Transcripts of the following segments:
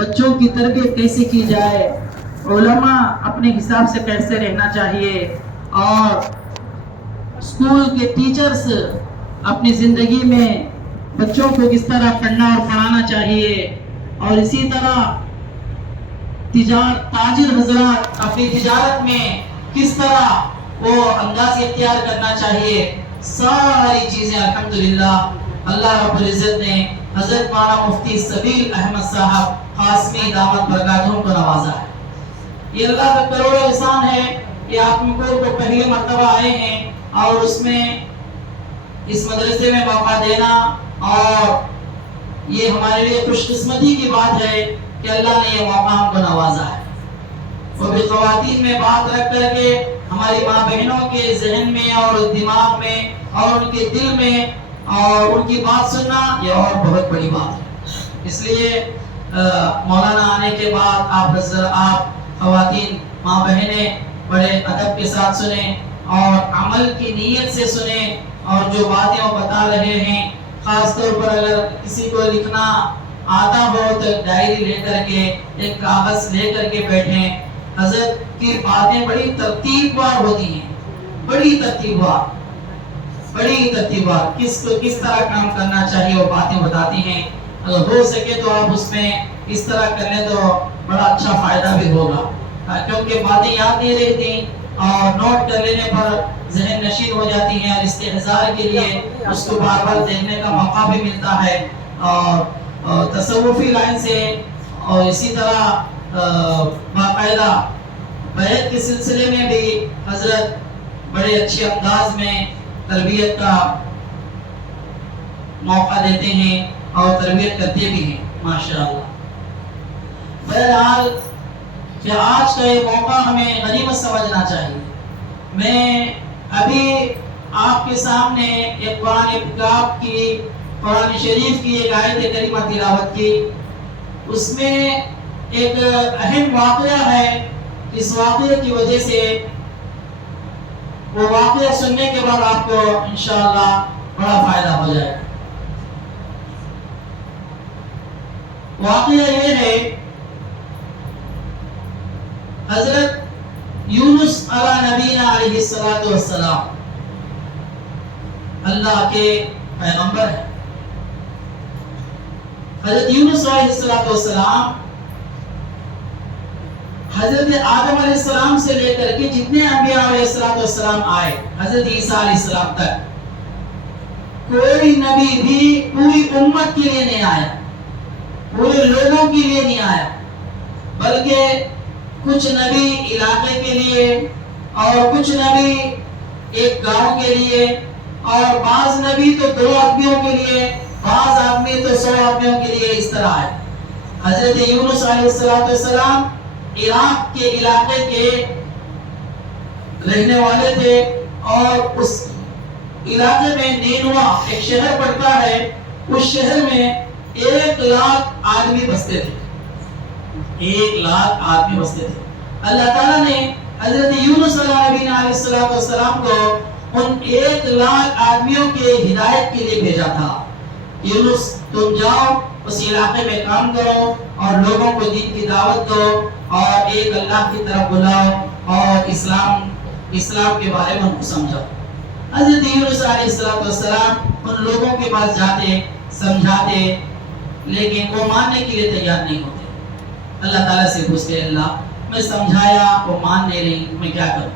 بچوں کی تربیت کیسے کی جائے، علماء اپنے حساب سے کیسے رہنا چاہیے، اور اسکول کے ٹیچرز اپنی زندگی میں بچوں کو کس طرح پڑھنا اور پڑھانا چاہیے، اور اسی طرح تاجر حضرات اپنی تجارت میں کس طرح وہ انداز اختیار کرنا چاہیے، ساری چیزیں الحمدللہ اللہ رب العزت نے حضرت مولانا مفتی سبیل احمد صاحب قاسمی دامت برکاتہم کو نوازا ہے۔ یہ اللہ کا کروڑوں احسان ہے کہ آپ کو پہلی مرتبہ آئے ہیں اور اس میں اس مدرسے میں موقع دینا، اور یہ ہمارے لیے خوش قسمتی کی بات ہے کہ اللہ نے یہ موقع ہم کو نوازا ہے۔ وہ بھی خواتین میں بات رکھ کر کے ہماری ماں بہنوں کے ذہن میں اور دماغ میں اور ان کے دل میں اور ان کی بات سننا، یہ اور بہت بڑی بات ہے۔ اس لیے مولانا آنے کے بعد آپ خواتین ماں بہنیں بڑے ادب کے ساتھ سنیں اور عمل کی نیت سے سنیں، اور جو باتیں وہ بتا رہے ہیں، خاص طور پر اگر کسی کو لکھنا آتا ہو تو ڈائری لے کر کے ایک کاغذ لے کر کے بیٹھیں۔ حضرت کی باتیں بڑی ترتیب وار ہوتی ہیں، بڑی ترتیب وار کس کو کس طرح کام کرنا چاہیے وہ باتیں بتاتی ہیں۔ اگر ہو سکے تو آپ اس میں اس طرح کر لیں تو بڑا اچھا فائدہ بھی ہوگا، کیونکہ باتیں یاد نہیں رہتی اور نوٹ کر لینے پر ذہن نشین ہو جاتی ہیں، اور استحضار کے لیے اس کو بار بار دیکھنے کا موقع بھی ملتا ہے۔ اور تصوفی لائن سے اور اسی طرح باقاعدہ بیعت کے سلسلے میں بھی حضرت بڑے اچھے انداز میں تربیت کا موقع دیتے ہیں اور تربیت کرتے بھی ہیں ماشاءاللہ۔ بہرحال کہ آج کا یہ موقع ہمیں غنیمت سمجھنا چاہیے۔ میں ابھی آپ کے سامنے ایک قرآن شریف کی ایک آیت کریمہ تلاوت کی، اس میں ایک اہم واقعہ ہے، اس واقعے کی وجہ سے وہ واقعہ سننے کے بعد آپ کو انشاءاللہ بڑا فائدہ ہو جائے گا۔ واقعہ یہ ہے، حضرت یونس علی نبینا علیہ السلام اللہ کے پیغمبر ہیں۔ حضرت یونس علیہ السلام حضرت آدم علیہ السلام سے لے کر کے جتنے انبیاء علیہ السلام آئے حضرت عیسیٰ علیہ السلام تک، کوئی نبی بھی پوری امت کے لیے نہیں آیا، پورے لوگوں کے لیے نہیں آیا، بلکہ کچھ نبی علاقے کے لیے اور کچھ نبی ایک گاؤں کے لیے، اور بعض نبی تو 2 آدمیوں کے لیے، بعض آدمی تو 100 آدمیوں کے لیے، اس طرح ہے۔ حضرت یونس علیہ السلام عراق کے علاقے کے رہنے والے تھے، اور اس علاقے میں نینوا ایک شہر پڑتا ہے، اس شہر میں 1 لاکھ آدمی بستے تھے، 1 لاکھ آدمی بستے تھے۔ اللہ تعالیٰ نے حضرت یونس علیہ السلام کو ان 1 لاکھ آدمیوں کے ہدایت کے لیے بھیجا تھا۔ یونس تم جاؤ اس علاقے میں کام کرو اور لوگوں کو دین کی دعوت دو اور ایک اللہ کی طرف بلاؤ اور اسلام کے بارے میں ان کو سمجھاؤ۔ حضرت یونس علیہ السلام ان لوگوں کے پاس جاتے، سمجھاتے، لیکن وہ ماننے کے لیے تیار نہیں ہوتے۔ اللہ تعالیٰ سے پوچھتے، اللہ میں سمجھایا وہ مان نہیں رہی، میں کیا کروں؟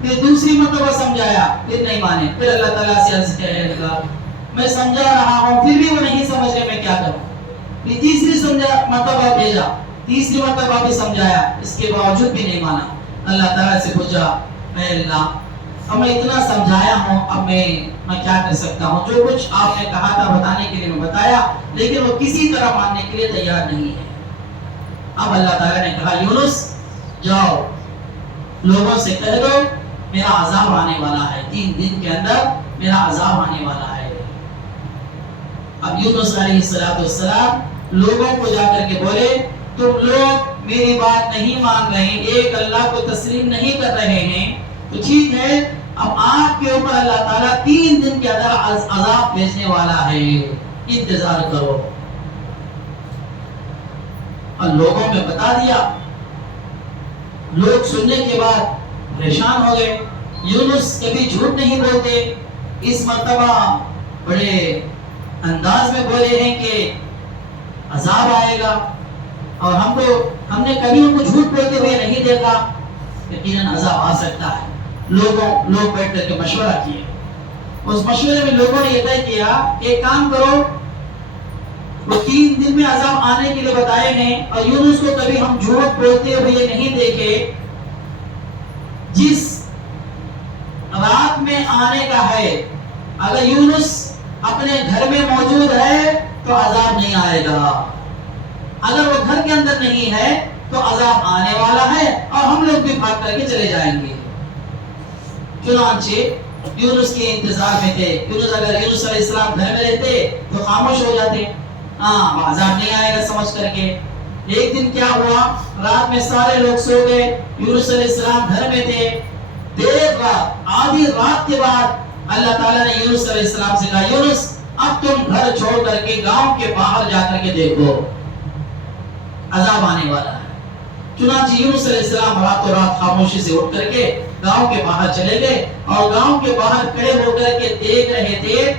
پھر دوسری مرتبہ سمجھایا، پھر نہیں مانے، پھر اللہ تعالیٰ سے عرض کہنے لگا میں سمجھا رہا ہوں پھر بھی وہ نہیں سمجھ رہے، میں کیا کروں؟ پھر تیسری مرتبہ بھیجا، تیسری مرتبہ بھی سمجھایا، اس کے باوجود بھی نہیں مانا۔ اللہ تعالیٰ سے پوچھا، اے اللہ اب میں اتنا سمجھایا ہوں، اب میں کیا کر سکتا ہوں؟ جو کچھ آپ نے کہا تھا بتانے کے لیے میں بتایا، لیکن وہ کسی طرح ماننے کے لیے تیار نہیں ہے۔ اب اللہ تعالیٰ نے کہا یونس جاؤ لوگوں سے کہہ دو میرا عذاب آنے والا ہے، 3 دن کے اندر میرا عذاب آنے والا ہے۔ اب یونس علیہ السلام لوگوں کو جا کر کے بولے تم لوگ میری بات نہیں مان رہے، ایک اللہ کو تسلیم نہیں کر رہے ہیں، تو ٹھیک ہے اب آپ کے اوپر اللہ تعالیٰ 3 دن کے اندر عذاب بھیجنے والا ہے، انتظار کرو۔ اور لوگوں میں بتا دیا. لوگ سننے کے بعد پریشان ہو گئے. یونس کبھی جھوٹ نہیں بولتے، اس مرتبہ بڑے انداز میں بولے ہیں کہ عذاب آئے گا، اور ہم نے کبھی ان کو جھوٹ بولتے ہوئے نہیں دیکھا، یقیناً عذاب آ سکتا ہے. لوگ بیٹھ کر کے مشورہ کیے. اس مشورے میں لوگوں نے یہ طے کیا، ایک کام کرو، وہ 3 دن میں عذاب آنے کے لیے بتائے ہیں، اور یونس کو کبھی ہم جھوٹ بولتے ہوئے نہیں دیکھے. جس رات میں آنے کا ہے، اگر یونس اپنے گھر میں موجود ہے تو عذاب نہیں آئے گا، اگر وہ گھر کے اندر نہیں ہے تو عذاب آنے والا ہے اور ہم لوگ بھی بھاگ کر کے چلے جائیں گے. چنانچہ یونس کے انتظار میں تھے. اگر یونس علیہ السلام گھر میں رہتے تو خاموش ہو جاتے، عذاب نہیں آئے گا سمجھ کر کے. ایک دن کیا ہوا، رات میں سارے لوگ سو گئے، یونس علیہ السلام گھر میں تھے. دیر رات، آدھی رات کے بعد اللہ تعالیٰ نے یونس علیہ السلام سے کہا، یونس اب تم گھر چھوڑ کر کے گاؤں کے باہر جا کر کے دیکھو، عذاب آنے والا ہے. چنانچہ یونس علیہ السلام راتوں رات خاموشی سے اٹھ کر کے گاؤں کے باہر چلے گئے، اور گاؤں کے باہر کھڑے ہو کر کے دیکھ رہے تھے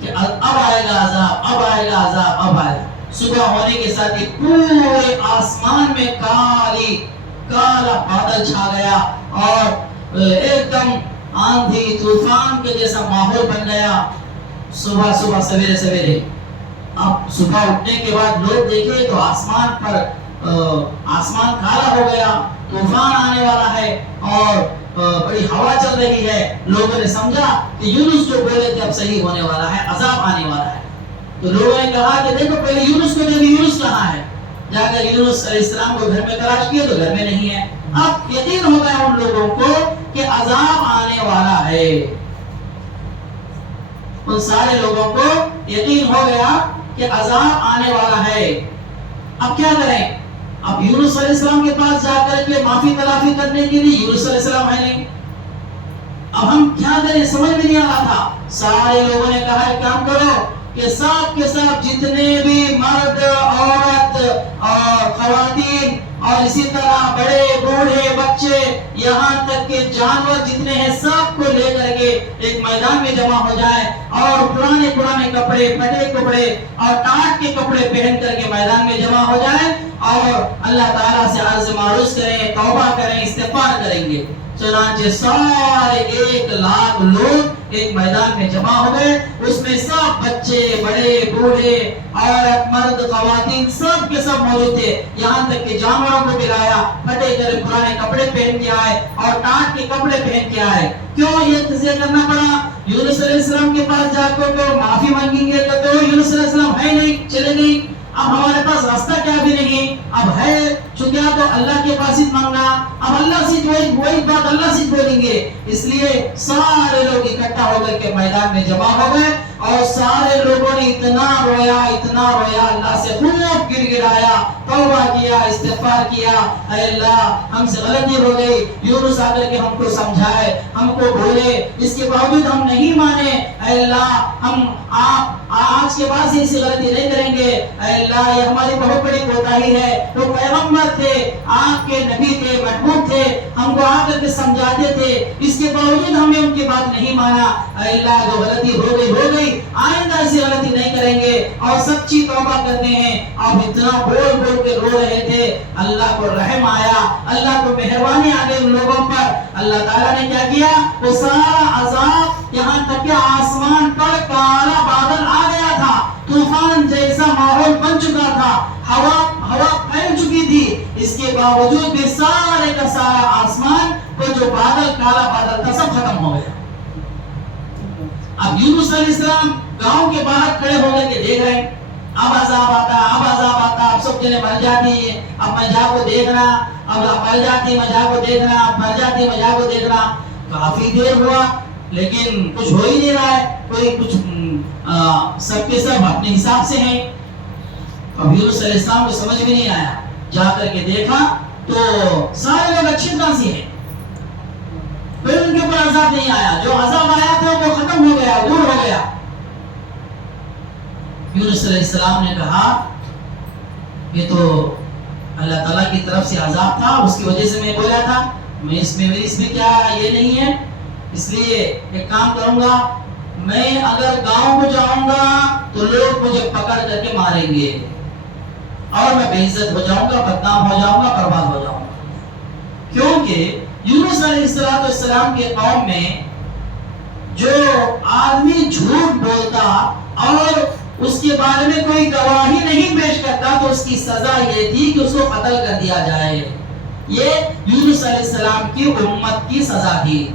کہ اب آئے گا عذاب، اب آئے گا عذاب، اب آئے گا. صبح ہونے کے ساتھ ہی پورے آسمان میں کالا بادل چھا گیا، اور ایک دم آندھی طوفان کے جیسا ماحول بن گیا. صبح سویرے اب صبح اٹھنے کے بعد لوگ دیکھے تو آسمان کالا ہو گیا، طوفان آنے والا ہے اور بڑی ہوا چل رہی ہے. لوگوں نے سمجھا کہ یونس جو بولے تھے اب صحیح ہونے والا ہے، عذاب آنے والا ہے. تو لوگوں نے کہا کہ دیکھو پہلے یونس کو دیکھو، یونس کہاں ہے. جا کر یونس علیہ السلام کو گھر میں تلاش کیا تو گھر میں نہیں ہے. اب یقین ہو گیا ان لوگوں کو کہ عذاب آنے والا ہے. ان سارے لوگوں کو یقین ہو گیا کہ عذاب آنے والا ہے. اب کیا کریں؟ اب یونس علیہ السلام کے پاس جا کر کے معافی تلافی کرنے کے لیے یونس علیہ السلام ہے نہیں. اب ہم کیا کریں سمجھ میں نہیں آ رہا تھا. سارے لوگوں نے کہا ایک کام کرو کہ سب کے سب جتنے بھی مرد، عورت اور خواتین اور اسی طرح بڑے بوڑھے بچے یہاں تک کہ جانور جتنے ہیں سب کو لے کر کے ایک میدان میں جمع ہو جائے، اور پرانے کپڑے، پھٹے کپڑے اور ٹاٹ کے کپڑے پہن کر کے میدان میں جمع ہو جائے، اور اللہ تعالیٰ سے عرض معروض کریں، توبہ کریں، استغفار کریں گے. چنانچہ سارے 1,00,000 لوگ ایک میدان میں جمع ہو گئے. اس میں سب بچے، بڑے بوڑھے، عورت مرد خواتین سب کے سب موجود تھے. یہاں تک کہ جانوروں کو بھی لایا، پھٹے کرے پرانے کپڑے پہن کے آئے اور ٹاٹ کے کپڑے پہن کے آئے. کیوں یہ تجزیہ کرنا پڑا؟ یونس علیہ السلام کے پاس جا کر تو معافی مانگیں گے تو یونس علیہ السلام ہے نہیں، چلے گئی. اب ہمارے پاس راستہ کیا بھی نہیں، اب ہے چونکہ تو اللہ کے پاس ہی مانگنا. اب اللہ سے وہی بات اللہ سے بولیں گے. اس لیے سارے لوگ اکٹھا ہو کر کے میدان میں جمع ہو گئے، اور سارے لوگوں نے اتنا رویا، اللہ سے خوب گر گرایا، توبہ کیا، استغفار کیا. اے اللہ ہم سے غلطی ہو گئی، یونس آ کر کے ہم کو سمجھائے، ہم کو بولے، اس کے باوجود ہم نہیں مانے. اے اللہ ہم آج کے بعد سے ایسی غلطی نہیں کریں گے. اے اللہ یہ ہماری بہت بڑی کوتاہی ہے. وہ پیغمبر تھے، آپ کے نبی تھے، محبوب تھے، ہم کو آ کر کے سمجھاتے تھے، اس کے باوجود ہم نے ان کی بات نہیں مانا. اے اللہ جو غلطی ہو گئی، آئندہ ایسی غلطی نہیں کریں گے اور سچی توبہ کرتے ہیں. آپ اتنا بول کے رو رہے تھے. اللہ کو رحم آیا، اللہ کو مہربانی آ گئی ان لوگوں پر. اللہ تعالیٰ نے کیا کیا؟ وہ سارا عذاب، یہاں تک کہ آسمان پر کالا بادل آ گیا تھا، طوفان جیسا ماحول بن چکا تھا، ہوا پھیل چکی تھی. اس کے باوجود بھی سارے کا سارا آسمان کو جو کالا بادل تھا سب ختم ہو گیا. اب یونس علیہ السلام گاؤں کے باہر کھڑے ہو کر کے دیکھ رہے ہیں، اب عذاب آتا، اب سب جنے مر جاتی ہے، اب مجھا کو دیکھنا، اب مر جاتی مجھا کو دیکھنا، اب مر جاتی مجھا کو دیکھنا. کافی دیر ہوا لیکن کچھ ہو ہی نہیں رہا ہے، کوئی کچھ سب کے سب اپنے حساب سے ہیں. اب یونس علیہ السلام کو سمجھ میں نہیں آیا. جا کر کے دیکھا تو سارے لوگ اچھی طرح سے ہیں، پھر ان کے اوپر عذاب نہیں آیا. جو عذاب آیا تھا وہ ختم ہو گیا، دور ہو گیا. یونس علیہ السلام نے کہا یہ تو اللہ تعالیٰ کی طرف سے عذاب تھا، اس کی وجہ سے میں بولا تھا، میں اس میں کیا یہ نہیں ہے، اس لیے ایک کام کروں گا، میں اگر گاؤں کو جاؤں گا تو لوگ مجھے پکڑ کر کے ماریں گے اور میں بے عزت ہو جاؤں گا، بدنام ہو جاؤں گا، برباد ہو جاؤں گا. کیونکہ یونس علیہ السلام کے قوم میں جو آدمی جھوٹ بولتا اور اس کے بارے میں کوئی گواہی نہیں پیش کرتا تو اس کی سزا یہ تھی کہ اس کو قتل کر دیا جائے. یہ یونس علیہ السلام کی امت کی سزا تھی.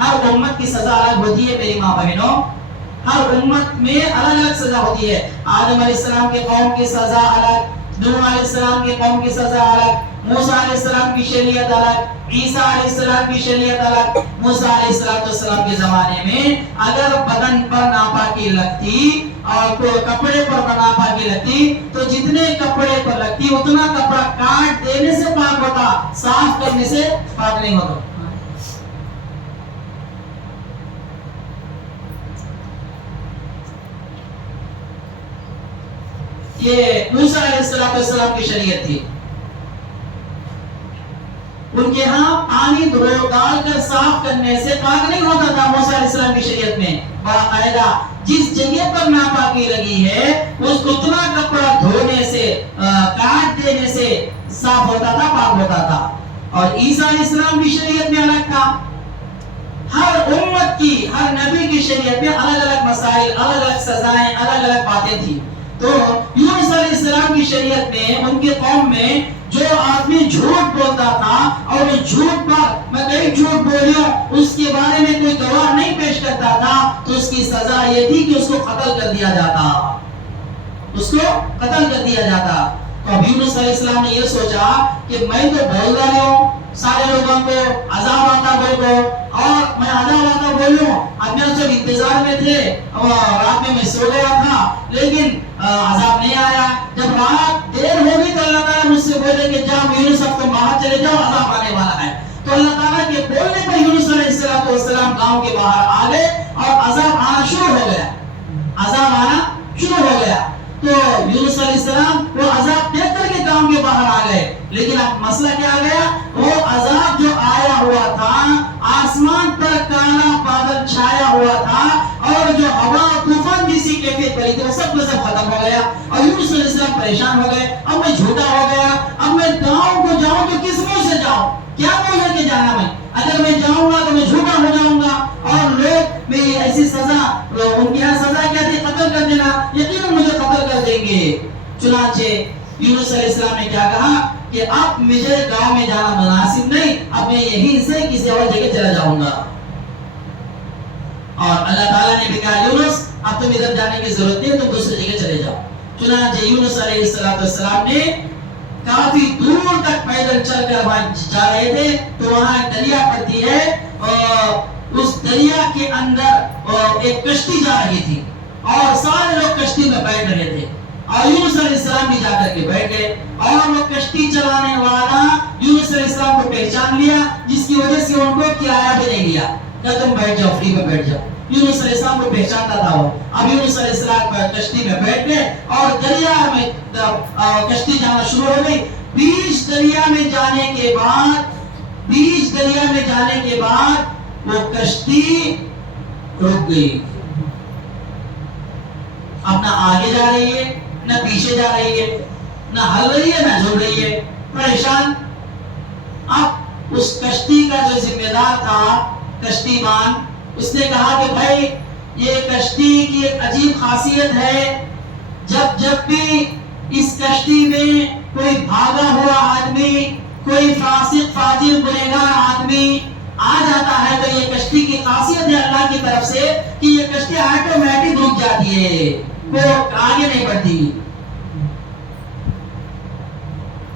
ہر امت کی سزا الگ ہوتی ہے میری ماں بہنوں، ہر امت میں الگ الگ سزا ہوتی ہے. آدم علیہ السلام کے قوم کی سزا الگ، نوح علیہ السلام کے قوم کی سزا الگ، موسیٰ علیہ السلام کی شریعت الگ، عیسیٰ علیہ السلام کی شریعت الگ. موسیٰ علیہ السلام کے زمانے میں اگر بدن پر ناپاکی لگتی اور کپڑے پر ناپاکی لگتی تو جتنے کپڑے پر لگتی اتنا کپڑا کاٹ دینے سے پاک ہوتا، صاف کرنے سے پاک نہیں ہوتا. یہ موسیٰ علیہ السلام کی شریعت تھی. ان کے ہاں پانی ڈال کر صاف کرنے سے پاک نہیں ہوتا تھا. موسیٰ علیہ السلام کی شریعت میں باقاعدہ جس جگہ پر ناپاکی لگی ہے اس کو اتنا کپڑا دھونے سے، کاٹ دینے سے صاف ہوتا تھا، پاک ہوتا تھا. اور عیسیٰ علیہ السلام کی شریعت میں الگ تھا. ہر امت کی، ہر نبی کی شریعت میں الگ الگ مسائل، الگ الگ سزائیں، الگ الگ باتیں تھی. تو یونس علیہ السلام کی شریعت میں ان کے قوم میں جو آدمی جھوٹ بولتا تھا اور اس جھوٹ پر میں کئی جھوٹ بولیوں اس کے بارے میں کوئی گواہ نہیں پیش کرتا تھا تو اس کی سزا یہ تھی کہ اس کو قتل کر دیا جاتا، اس کو قتل کر دیا جاتا. تو اب یونس علیہ السلام نے یہ سوچا کہ میں تو بول رہا ہوں سارے لوگوں کو عذاب آتا بولو، اور میں عذاب آتا بولوں. اب میں سب انتظار میں تھے، رات میں سو گیا تھا لیکن عذاب نہیں آیا. جب رات دیر ہو گئی تو اللہ تعالیٰ مجھ سے بولے کہ جاؤ یونس اب تم باہر چلے جاؤ، عذاب آنے والا ہے. تو اللہ تعالیٰ کے بولنے پر یونس علیہ السلام گاؤں کے باہر آ گئے اور عذاب آنا شروع ہو گیا، عذاب آنا شروع ہو گیا. تو یونس علیہ السلام وہ عذاب دیکھ کر کے گاؤں کے باہر آ گئے. لیکن اب مسئلہ کیا آ گیا؟ وہ عذاب جو آیا ہوا تھا، آسمان پر کالا بادل چھایا ہوا تھا اور جو ہوا طوفان جیسی کیفیت پڑی تھی وہ سب کا سب ختم ہو گیا. اور یونس علیہ السلام پریشان ہو گئے. اب میں جھوٹا ہو گیا، اب میں گاؤں کو جاؤں تو کس منہ سے جاؤں، کیا بول کر کے جانا؟ میں اگر میں جاؤں گا تو میں جھوٹا ہو جاؤں گا اور لوگ میری ایسی سزا، ان کی سزا کیا تھی؟ قتل کر دینا. یقیناً مجھے قتل کر دیں گے. چنانچہ یونس علیہ السلام نے کیا کہا کہ اب مجھے گاؤں میں جانا مناسب نہیں، اب میں یہیں سے کسی اور جگہ چلا جاؤں گا. اور اللہ تعالیٰ نے بھی کہا یونس اب تم ادھر جانے کی ضرورت نہیں، تم دوسری جگہ چلے جاؤ. چنانچہ یونس علیہ السلام نے کافی دور تک پیدل چل کر وہاں جا رہے تھے تو وہاں ایک دریا پڑتی ہے اور اس دریا کے اندر ایک کشتی جا رہی تھی اور سارے لوگ کشتی میں بیٹھ رہے تھے اور یونس علیہ السلام بھی جا کر کے بیٹھ گئے. اور وہ کشتی چلانے والا یونس علیہ السلام کو پہچان لیا، جس کی وجہ سے ان کو کرایہ بھی نہیں لیا کہ تم بیٹھ جاؤ، فری میں بیٹھ جاؤ. یونس علیہ السلام کو پہچانتا تھا وہ. اب یونس علیہ السلام کشتی میں بیٹھ گئے اور دریا میں کشتی جانا شروع ہو گئی. بیچ دریا میں جانے کے بعد وہ کشتی رک گئی. اب نہ آگے جا رہی ہے، نہ پیچھے جا رہی ہے، نہ ہل رہی ہے، نہ جھول رہی ہے، پریشان. اب اس کشتی کا جو ذمہ دار تھا، کشتی مان، اس نے کہا کہ بھائی یہ کشتی کی ایک عجیب خاصیت ہے، جب بھی اس کشتی میں کوئی بھاگا ہوا آدمی، کوئی فاسق فاجر گنہگار آدمی آ جاتا ہے تو یہ کشتی کی خاصیت ہے اللہ کی طرف سے کہ یہ کشتی آٹومیٹک رک جاتی ہے، وہ آگے نہیں بڑھتی.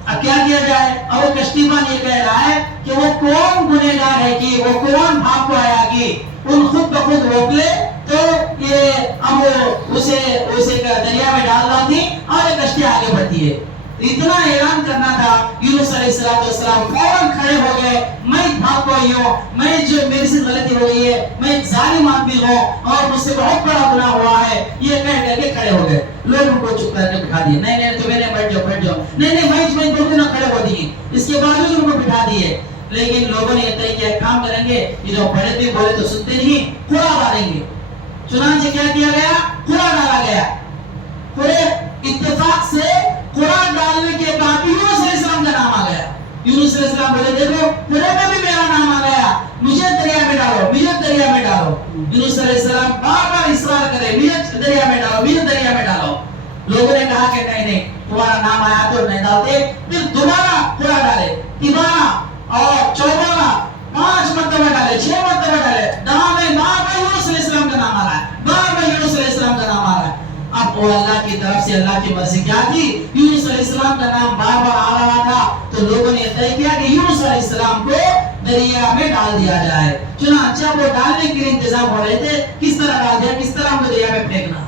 اب کیا کیا جائے؟ اور وہ کشتی مان یہ کہہ رہا ہے کہ وہ کون گنہگار ہے کہ وہ کون بھاگ کو آیا کہ ان خود بخود روک لے تو یہ اب اسے دریا میں ڈال رہا تھی اور یہ کشتی آگے بڑھتی ہے. اتنا اعلان کرنا تھا. یونس علیہ السلام فوراً کھڑے ہو گئے، میں بھاگ کو آئی ہوں، میں جو میرے سے غلطی ہو گئی ہے، میں ایک ظالم آدمی ہوں اور مجھ سے بہت بڑا گناہ ہوا ہے، یہ کہہ کر کے کھڑے ہو گئے. لوگ ان کو چپ کر کے بٹھا دیے. نہیں تو میرے بیٹھ جاؤ. نہیں میں دونوں نہ کھڑے ہو دیے، اس کے باوجود ان کو بٹھا دیے. لیکن لوگوں نے یہ طے کیا کام کریں گے، یہ جو بڑے بھی بولے تو سنتے نہیں، کھڑا ڈالیں گے. چنانچہ کیا کیا گیا؟ کھڑا ڈالا گیا. پورے اتفاق سے کھڑا ڈالنے کے بعد یونس علیہ السلام کا نام آ گیا. یونس علیہ السلام بولے دیکھو پورے میں بھی میرا نام آ گیا، مجھے دریا میں ڈالو، مجھے دریا میں ڈالو. یونس علیہ السلام بار بار اصرار کرے، مجھے دریا میں ڈالو، مجھے دریا میں ڈالو. لوگوں نے کہا کہ نہیں تمہارا نام آیا تو نہیں ڈالتے. پھر دوبارہ کھڑا ڈالے، تیبارہ اور چوبارہ، 5 مرتبہ ڈالے، 6 مرتبہ ڈالے. بار یونس علیہ السلام کا نام آ رہا ہے، بار یونس علیہ السلام کا نام آ رہا ہے. اب وہ اللہ کی طرف سے اللہ کی مرضی کیا تھی؟ یونس علیہ السلام کا نام بار بار آ رہا تھا تو لوگوں نے طے کیا کہ یونس علیہ السلام کو دریا میں ڈال دیا جائے. چنانچہ وہ ڈالنے کے لیے انتظام ہو رہے تھے، کس طرح ڈال دیا، کس طرح وہ دریا میں پھینکنا.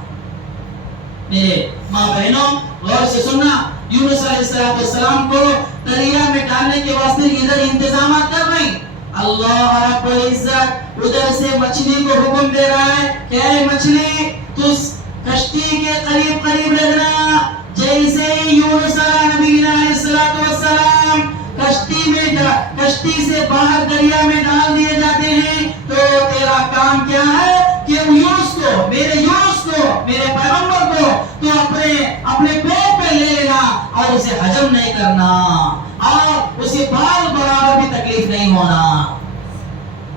میرے ماں بہنوں غور سے سننا، یونس علیہ السلام کو دریا میں ڈالنے کے واسطے ادھر انتظامات کر رہے ہیں. اللہ رب العزت ادھر سے مچھلی کو حکم دے رہا ہے کہ اے مچھلی تو کشتی کے قریب رہنا. جیسے یونس علیہ السلام کشتی سے باہر دریا میں ڈال دیے جاتے ہیں تو تیرا کام کیا ہے کہ یونس کو، میرے پیغمبر کو تو اپنے پیٹ پہ لے لینا اور اسے ہضم نہیں کرنا اور اسے بال برابر بھی تکلیف نہیں ہونا.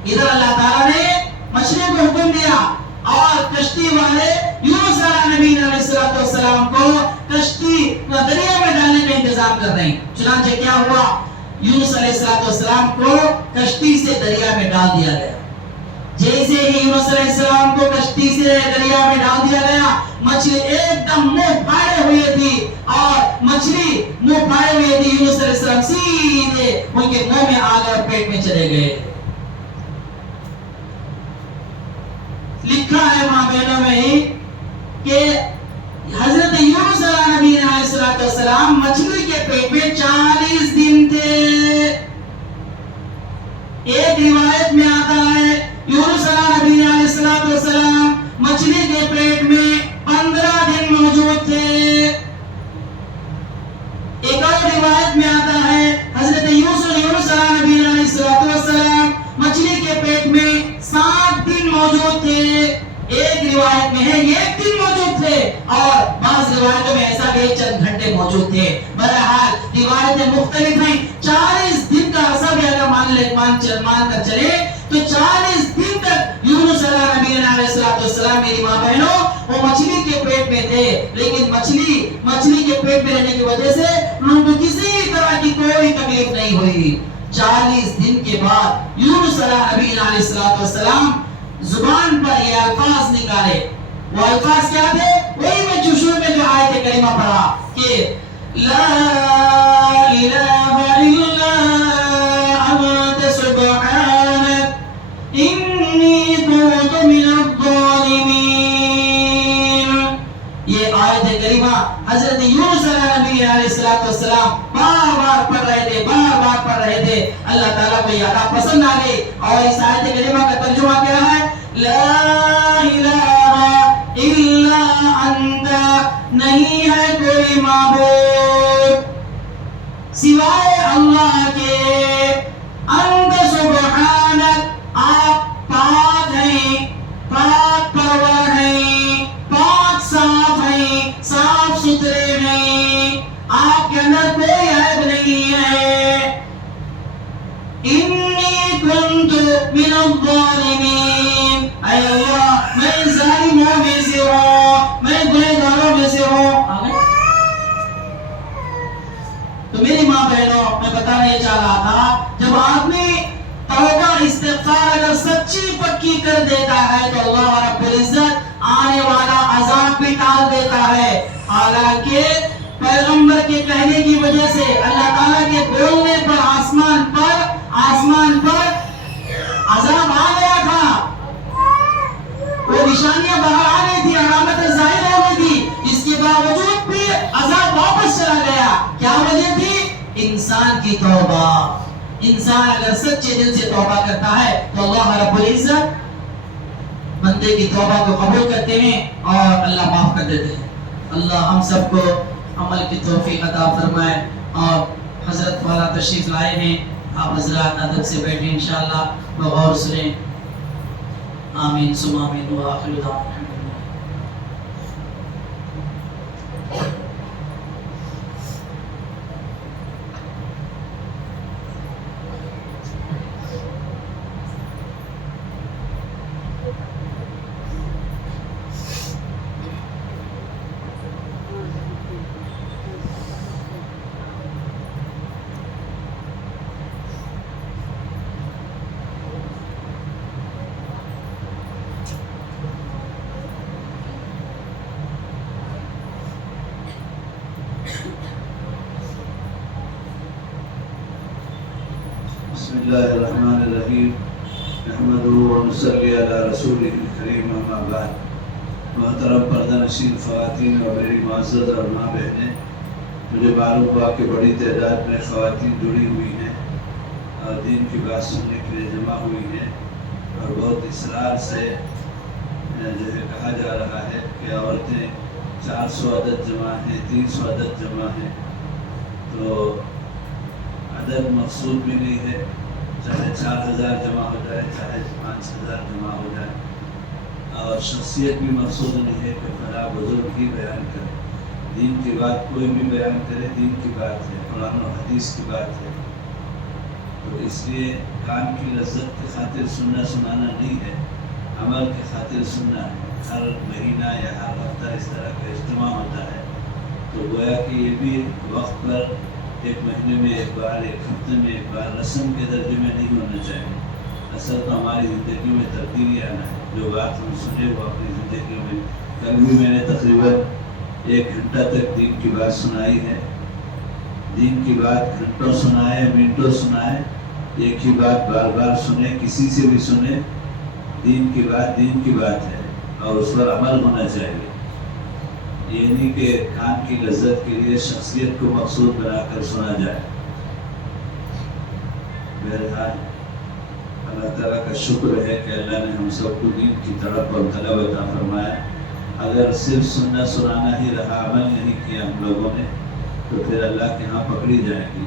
ادھر اللہ تعالیٰ نے مچھلی کو حکم دیا اور کشتی والے یونس علیہ السلام کو کشتی دریا میں ڈالنے کا انتظام کر رہے ہیں. چنانچہ کیا ہوا؟ یونس علیہ السلام کو کشتی سے دریا میں ڈال دیا گیا. جیسے ہی یونس علیہ السلام کو کشتی سے دریا میں ڈال دیا گیا، مچھلی ایک دم منہ پھاڑے ہوئے تھی اور مچھلی منہ پھاڑے ہوئے تھی. یونس علیہ السلام سیدھے ان کے منہ میں آ گئے اور پیٹ میں چلے گئے. لکھا ہے ماں بہنوں میں ہی کہ حضرت یونس علیہ السلام مچھلی کے پیٹ میں 40 دن تھے. ایک روایت میں آتا ہے یونس علیہ السلام مچھلی کے پیٹ میں 15 دن موجود تھے. ایک اور روایت میں آتا ہے حضرت یونس علیہ السلام مچھلی کے پیٹ میں 7 دن موجود تھے. ایک روایت میں ہے 1 دن موجود تھے اور بعض روایتوں میں ایسا کہ چند گھنٹے موجود تھے. بہرحال روایتیں مختلف ہیں. 40 دن کا عرصہ بھی اگر مان کر چلے تو 40 دن تک یونس علیہ السلام میری ماں بہنوں وہ مچھلی کے پیٹ میں تھے. لیکن مچھلی کے پیٹ میں رہنے کی وجہ سے ان کو کسی طرح کی کوئی تکلیف نہیں ہوئی. 40 دن کے بعد یونس علیہ السلام زبان پر یہ الفاظ نکالے. وہ الفاظ کیا تھے؟ وہی میں شروع میں جو آیت کریمہ پڑھا کہ لا الہ الا انت سبحانک انی کنت من الظالمین. یہ آیت کریمہ حضرت یونس علیہ السلام بار بار پڑھ رہے تھے. اللہ تعالیٰ کو یہ ادا پسند آ گئی اور اس آیت کریمہ کا ترجمہ کیا ہے؟ لا الہ الا انت، نہیں ہے کوئی معبود سوائے اللہ کے. انت سبحانک، آپ پاک ہیں، پاک پرور ہیں، پاک صاف ہیں، صاف ستھرے ہیں، آپ کے اندر کوئی عیب نہیں ہے. انی کنت من الظالمین، اے اللہ میں ظالموں میں سے ہوں، میں گنہگاروں میں سے ہوں. تو میری ماں بہنوں میں بتانا یہ چاہ رہا تھا جب آدمی توبہ استغفار اگر سچی پکی کر دیتا ہے تو اللہ رب العزت آنے والا عذاب بھی ٹال دیتا ہے. حالانکہ پیغمبر کے کہنے کی وجہ سے اللہ تعالیٰ کے بولنے پر آسمان پر عذاب آ گیا تھا. وہ نشانیاں باہر آ گئی تھی، علامتیں ظاہر ہو گئی تھی. اس کے باوجود بھی عذاب واپس چلا گیا. کیا وجہ تھی؟ انسان کی توبہ. انسان اگر سچے دل سے توبہ کرتا ہے تو اللہ رب العزت بندے کی توبہ کو قبول کرتے ہیں اور اللہ معاف کر دیتے ہیں. اللہ ہم سب کو عمل کی توفیق عطا فرمائے. اور حضرت والا تشریف لائے ہیں, آپ حضرات ادب سے بیٹھیں انشاءاللہ بغور سنیں. آمین ثم آمین وآخر دعوانا بسم اللہ الرحمن الرحیم نحمدہ ونصلی علی رسولہ الکریم اما بعد. محترم پردہ نشین خواتین اور میری معزز اور ماں بہنیں, مجھے معلوم ہوا کہ بڑی تعداد میں خواتین جڑی ہوئی ہیں اور دین کی بات سننے کے لیے جمع ہوئی ہیں, اور بہت اصرار سے جو ہے کہا جا رہا ہے کہ عورتیں 400 عدد جمع ہیں, 300 عدد جمع ہیں. تو عدد مقصود بھی نہیں ہے, چاہے 4000 جمع ہو جائے چاہے 5000 جمع ہو جائے, اور شخصیت بھی مقصود نہیں ہے کہ فلاں بزرگ ہی بیان کرے. دین کی بات کوئی بھی بیان کرے, دین کی بات ہے, قرآن و حدیث کی بات ہے. تو اس لیے کام کی لذت کی خاطر سننا سنانا نہیں ہے, عمل کی خاطر سننا ہے. ہر مہینہ یا ہر ہفتہ اس طرح کا اجتماع ہوتا ہے, تو گویا کہ یہ بھی وقت پر ایک مہینے میں ایک بار, ایک ہفتے میں ایک بار رسم کے درجے میں نہیں ہونا چاہیے. اصل تو ہماری زندگی میں تبدیلی آنا ہے. جو بات ہم سنے وہ اپنی زندگی میں, کل بھی میں نے تقریباً 1 گھنٹہ تک دین کی بات سنائی ہے. دین کی بات گھنٹوں سنائے, منٹوں سنائے, ایک ہی بات بار بار سنے, کسی سے بھی سنے. دین کی بات ہے اور اس پر عمل ہونا چاہیے. یہ نہیں کہ کان کی لذت کے لیے شخصیت کو مقصود بنا کر سنا جائے. بہرحال اللہ تعالیٰ کا شکر ہے کہ اللہ نے ہم سب کو دین کی تڑپ اور طلب عطا فرمایا. اگر صرف سننا سنانا ہی رہا, عمل نہیں کیا ہم لوگوں نے, تو پھر اللہ کے ہاں پکڑی جائے گی.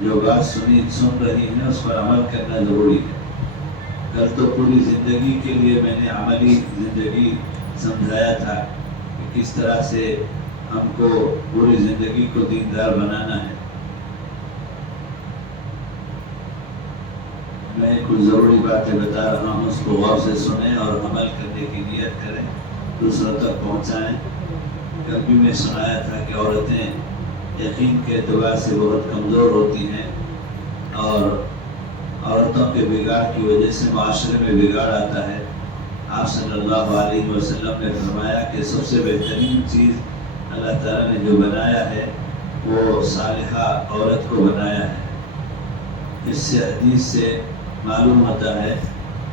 جو بات سن رہی ہیں اس پر عمل کرنا ضروری ہے. کل تو پوری زندگی کے لیے میں نے عملی زندگی سمجھایا تھا کہ کس طرح سے ہم کو پوری زندگی کو دیندار بنانا ہے. میں کچھ ضروری باتیں بتا رہا ہوں, اس کو غور سے سنیں اور عمل کرنے کی نیت کریں, دوسروں تک پہنچائیں. کل بھی میں سنایا تھا کہ عورتیں یقین کے اعتبار سے بہت کمزور ہوتی ہیں, اور عورتوں کے بگاڑ کی وجہ سے معاشرے میں بگاڑ آتا ہے. آپ صلی اللہ علیہ وسلم نے فرمایا کہ سب سے بہترین چیز اللہ تعالیٰ نے جو بنایا ہے وہ صالحہ عورت کو بنایا ہے. اس سے حدیث سے معلوم ہوتا ہے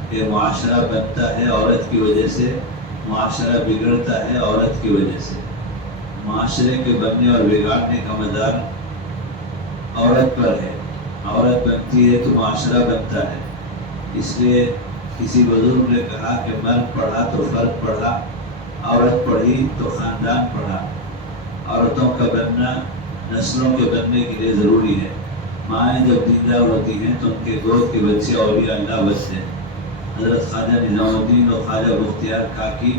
کہ معاشرہ بنتا ہے عورت کی وجہ سے, معاشرہ بگڑتا ہے عورت کی وجہ سے. معاشرے کے بننے اور بگاڑنے کا مدار عورت پر ہے. عورت بنتی ہے تو معاشرہ بنتا ہے. اس لیے کسی بزرگ نے کہا کہ مرد پڑھا تو فرد پڑھا, عورت پڑھی تو خاندان پڑھا. عورتوں کا بننا نسلوں کے بننے کے لیے ضروری ہے. مائیں جب دیندار ہوتی ہیں تو ان کے گود کے بچے اولیاء اللہ بچتے ہیں. حضرت خواجہ نظام الدین اور خواجہ بختیار کاکی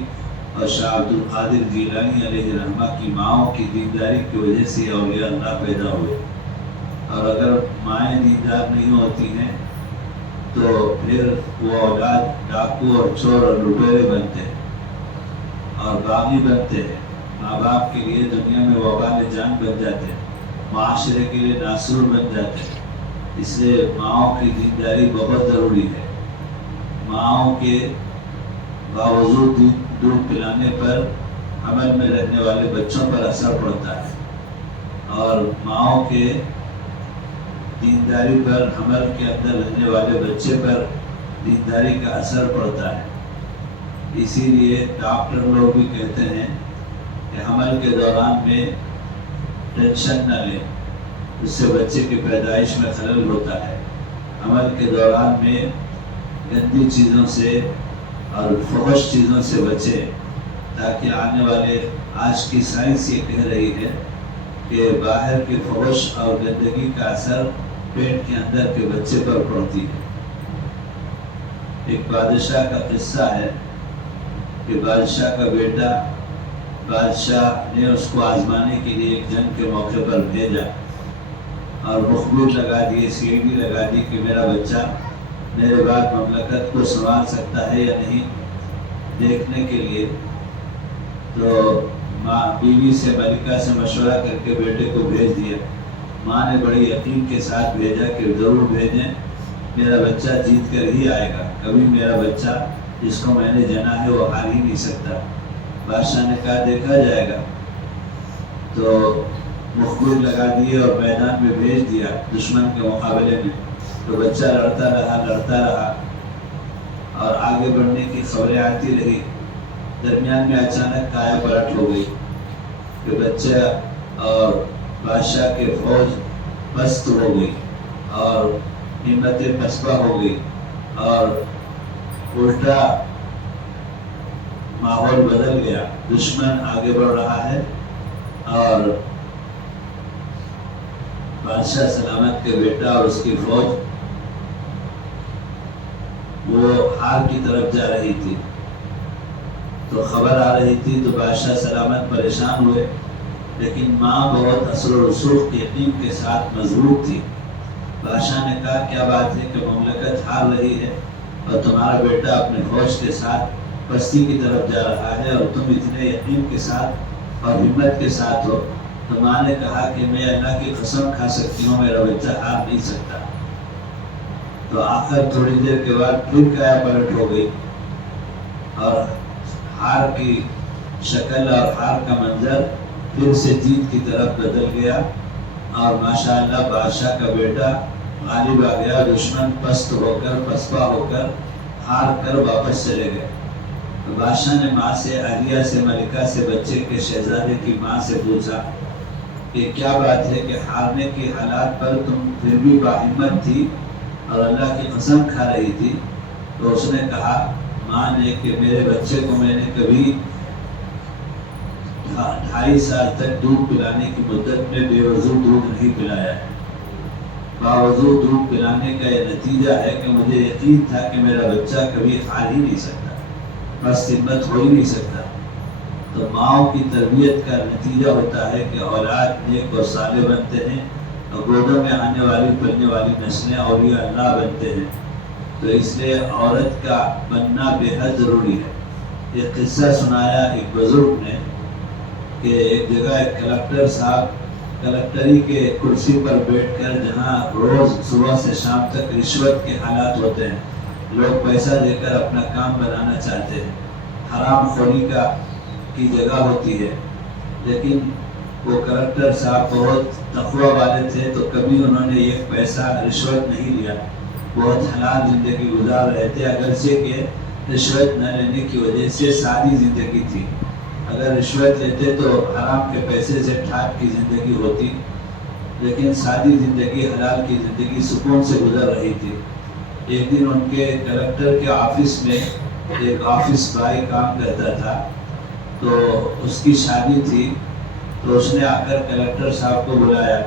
اور شاہ عبد القادر جیلانی علیہ رحمہ کی ماؤں کی دینداری کی وجہ سے اولیاء اللہ پیدا ہوئے. اور اگر مائیں دیندار نہیں ہوتی ہیں تو پھر وہ اولاد ڈاکو اور چور اور لٹیرے بنتے ہیں اور باغی بنتے ہیں. ماں باپ کے لیے دنیا میں وبال جان بن جاتے ہیں, معاشرے کے لیے ناسور بن جاتے ہیں. اس لیے ماؤں کی دینداری بہت ضروری ہے. ماؤں کے باوجود دودھ پلانے پر عمل میں رہنے والے بچوں پر اثر پڑتا ہے, اور ماؤں کے دینداری پر حمل کے اندر رہنے والے بچے پر دینداری کا اثر پڑتا ہے. اسی لیے ڈاکٹر لوگ بھی کہتے ہیں کہ حمل کے دوران میں ٹینشن نہ لیں, اس سے بچے کی پیدائش میں خلل ہوتا ہے. حمل کے دوران میں گندی چیزوں سے اور فحش چیزوں سے بچیں, تاکہ آنے والے, آج کی سائنس یہ کہہ رہی ہے کہ باہر کے فحش اور گندگی کا اثر پیٹ کے اندر کے بچے پر پڑتی ہے۔ ایک بادشاہ کا قصہ ہے کہ بادشاہ کا بیٹا، بادشاہ نے اس کو آزمانے کے لیے ایک جنگ کے موقع پر بھیجا اور مخبر لگا دیے، سیڑھی لگا دی کہ میرا بچہ میرے بعد مملکت کو سنبھال سکتا ہے یا نہیں، دیکھنے کے لیے۔ تو ماں بیوی سے، ملکہ سے مشورہ کر کے بیٹے کو بھیج دیا۔ ماں نے بڑی یقین کے ساتھ بھیجا کہ ضرور بھیجیں، میرا بچہ جیت کر ہی آئے گا، کبھی میرا بچہ جس کو میں نے جنا ہے وہ ہار ہی نہیں سکتا۔ بادشاہ نے کہا دیکھا جائے گا۔ تو مخبر لگا دیے اور میدان میں بھیج دیا دشمن کے مقابلے میں۔ تو بچہ لڑتا رہا اور آگے بڑھنے کی خبریں آتی رہی۔ درمیان میں اچانک کایا پلٹ ہو گئی کہ بچہ اور بادشاہ کے فوج پست ہو گئی اور ہمتیں پسپا ہو گئی اور الٹا ماحول بدل گیا۔ دشمن آگے بڑھ رہا ہے اور بادشاہ سلامت کے بیٹا اور اس کی فوج وہ ہار کی طرف جا رہی تھی۔ تو خبر آ رہی تھی تو بادشاہ سلامت پریشان ہوئے، لیکن ماں بہت اثر و رسوخ یقین کے ساتھ مضبوط تھی۔ بادشاہ نے کہا کیا بات ہے کہ مملکت ہار رہی ہے اور تمہارا بیٹا اپنے فوج کے ساتھ پستی کی طرف جا رہا ہے اور تم اتنے یقین کے ساتھ اور ہمت کے ساتھ ہو۔ تو ماں نے کہا کہ میں اللہ کی قسم کھا سکتی ہوں میرا بچہ ہار نہیں سکتا۔ تو آخر تھوڑی دیر کے بعد پھر کایا پلٹ ہو گئی اور ہار کی شکل اور ہار کا منظر پھر سے جیت کی طرف بدل گیا اور ماشاءاللہ بادشاہ کا بیٹا غالب آ گیا۔ دشمن پست ہو کر، پسپا ہو کر، ہار کر واپس چلے گئے۔ تو بادشاہ نے ماں سے، عالیہ سے، ملکہ سے، بچے کے شہزادے کی ماں سے پوچھا کہ کیا بات ہے کہ ہارنے کے حالات پر تم پھر بھی باہمت تھی اور اللہ کی قسم کھا رہی تھی؟ تو اس نے کہا ماں نے کہ میرے بچے کو میں نے کبھی 2.5 سال تک دودھ پلانے کی مدت میں بے وضو دودھ نہیں پلایا ہے۔ باوضو دودھ پلانے کا یہ نتیجہ ہے کہ مجھے یقین تھا کہ میرا بچہ کبھی ہار ہی نہیں سکتا، بس ہمت ہو ہی نہیں سکتا۔ تو ماؤں کی تربیت کا نتیجہ ہوتا ہے کہ اولاد نیک اور صالح بنتے ہیں اور گودوں میں آنے والی پلنے والی نسلیں اولیاء اللہ بنتے ہیں۔ تو اس لیے عورت کا بننا بے حد ضروری ہے۔ ایک قصہ سنایا ایک بزرگ نے کہ ایک جگہ ایک کلکٹر صاحب کلکٹری کے کرسی پر بیٹھ کر، جہاں روز صبح سے شام تک رشوت کے حالات ہوتے ہیں، لوگ پیسہ دے کر اپنا کام بنانا چاہتے ہیں، حرام خوری کی جگہ ہوتی ہے، لیکن وہ کلکٹر صاحب بہت تقوی والے تھے تو کبھی انہوں نے ایک پیسہ رشوت نہیں لیا، بہت حلال زندگی گزار رہے تھے، اگرچہ کہ رشوت نہ لینے کی وجہ سے سادی زندگی تھی۔ اگر رشوت لیتے تو حرام کے پیسے سے ٹھاک کی زندگی ہوتی، لیکن سادی زندگی، حلال کی زندگی سکون سے گزر رہی تھی۔ ایک دن ان کے کلکٹر کے آفس میں ایک آفس بھائی کام کرتا تھا، تو اس کی شادی تھی، تو اس نے آ کر کلکٹر صاحب کو بلایا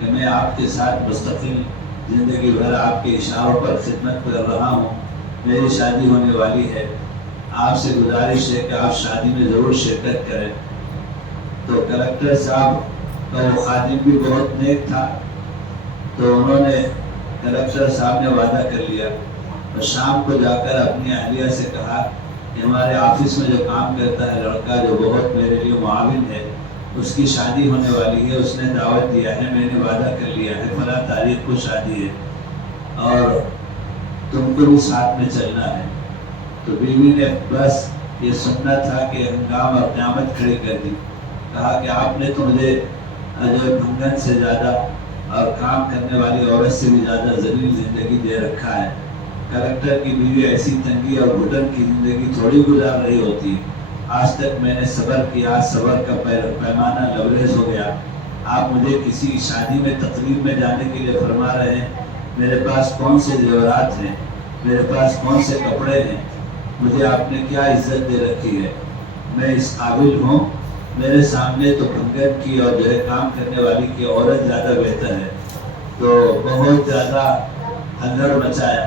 کہ میں آپ کے ساتھ مستقل زندگی بھر آپ کے اشاروں پر خدمت کر رہا ہوں، میری شادی ہونے والی ہے، آپ سے گزارش ہے کہ آپ شادی میں ضرور شرکت کریں۔ تو کلکٹر صاحب کا وہ خادم بھی بہت نیک تھا، تو انہوں نے کلکٹر صاحب نے وعدہ کر لیا اور شام کو جا کر اپنی اہلیہ سے کہا کہ ہمارے آفس میں جو کام کرتا ہے لڑکا جو بہت میرے لیے معاون ہے، اس کی شادی ہونے والی ہے، اس نے دعوت دیا ہے، میں نے وعدہ کر لیا ہے فلاں تاریخ کو شادی ہے اور تم کو بھی ساتھ میں چلنا ہے۔ تو بیوی نے بس یہ سننا تھا کہ ہنگام اور قیامت کھڑی کر دی، کہا کہ آپ نے تو مجھے جو بھنگن سے زیادہ اور کام کرنے والی عورت سے بھی زیادہ ذلیل زندگی دے رکھا ہے۔ کلکٹر کی بیوی ایسی تنگی اور گھٹن کی زندگی تھوڑی گزار رہی ہوتی، آج تک میں نے صبر کیا، آج صبر کا پیمانہ لبریز ہو گیا، آپ مجھے کسی شادی میں تقریب میں جانے کے لیے فرما رہے ہیں، میرے پاس کون سے زیورات ہیں، میرے پاس کون سے کپڑے ہیں، مجھے آپ نے کیا عزت دے رکھی ہے، میں اس قابل ہوں، میرے سامنے تو بھنگن کی اور جو ہے کام کرنے والی کی عورت زیادہ بہتر ہے. تو بہت زیادہ ہنگڑ مچایا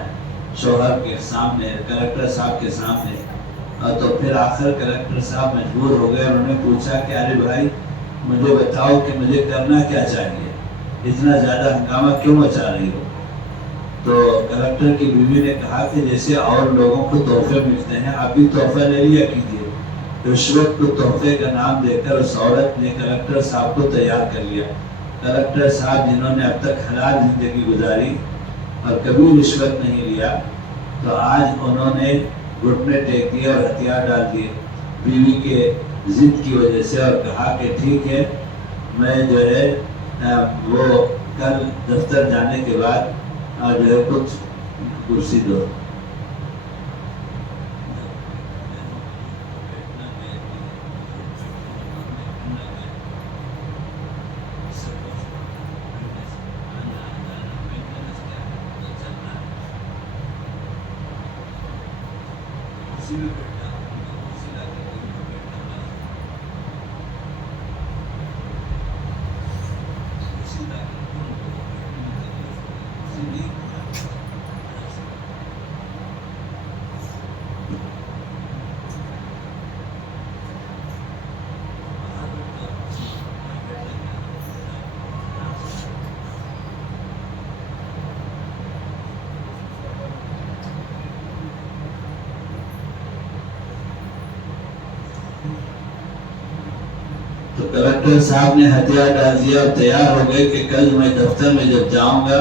شوہر کے سامنے، کلکٹر صاحب کے سامنے. اور تو پھر آخر کلکٹر صاحب مجبور ہو گئے. انہوں نے پوچھا کہ ارے بھائی مجھے بتاؤ کہ مجھے کرنا کیا چاہیے، اتنا زیادہ ہنگامہ کیوں مچا رہی ہو؟ تو کلکٹر کی بیوی نے کہا کہ جیسے اور لوگوں کو تحفے ملتے ہیں آپ بھی تحفہ لے لیا کیجیے. رشوت کو تحفے کا نام دے کر اس عورت نے کلکٹر صاحب کو تیار کر لیا. کلکٹر صاحب جنہوں نے اب تک حلال زندگی گزاری اور کبھی رشوت نہیں لیا، تو آج انہوں نے گھٹنے ٹیک دیے اور ہتھیار ڈال دیے بیوی کے ضد کی وجہ سے، اور کہا کہ ٹھیک ہے میں جو ہے وہ کل دفتر جانے کے بعد جو ہے کچھ کرسی دو. تو کلکٹر صاحب نے ہتھیار ڈال دیا اور تیار ہو گئے کہ کل میں دفتر میں جب جاؤں گا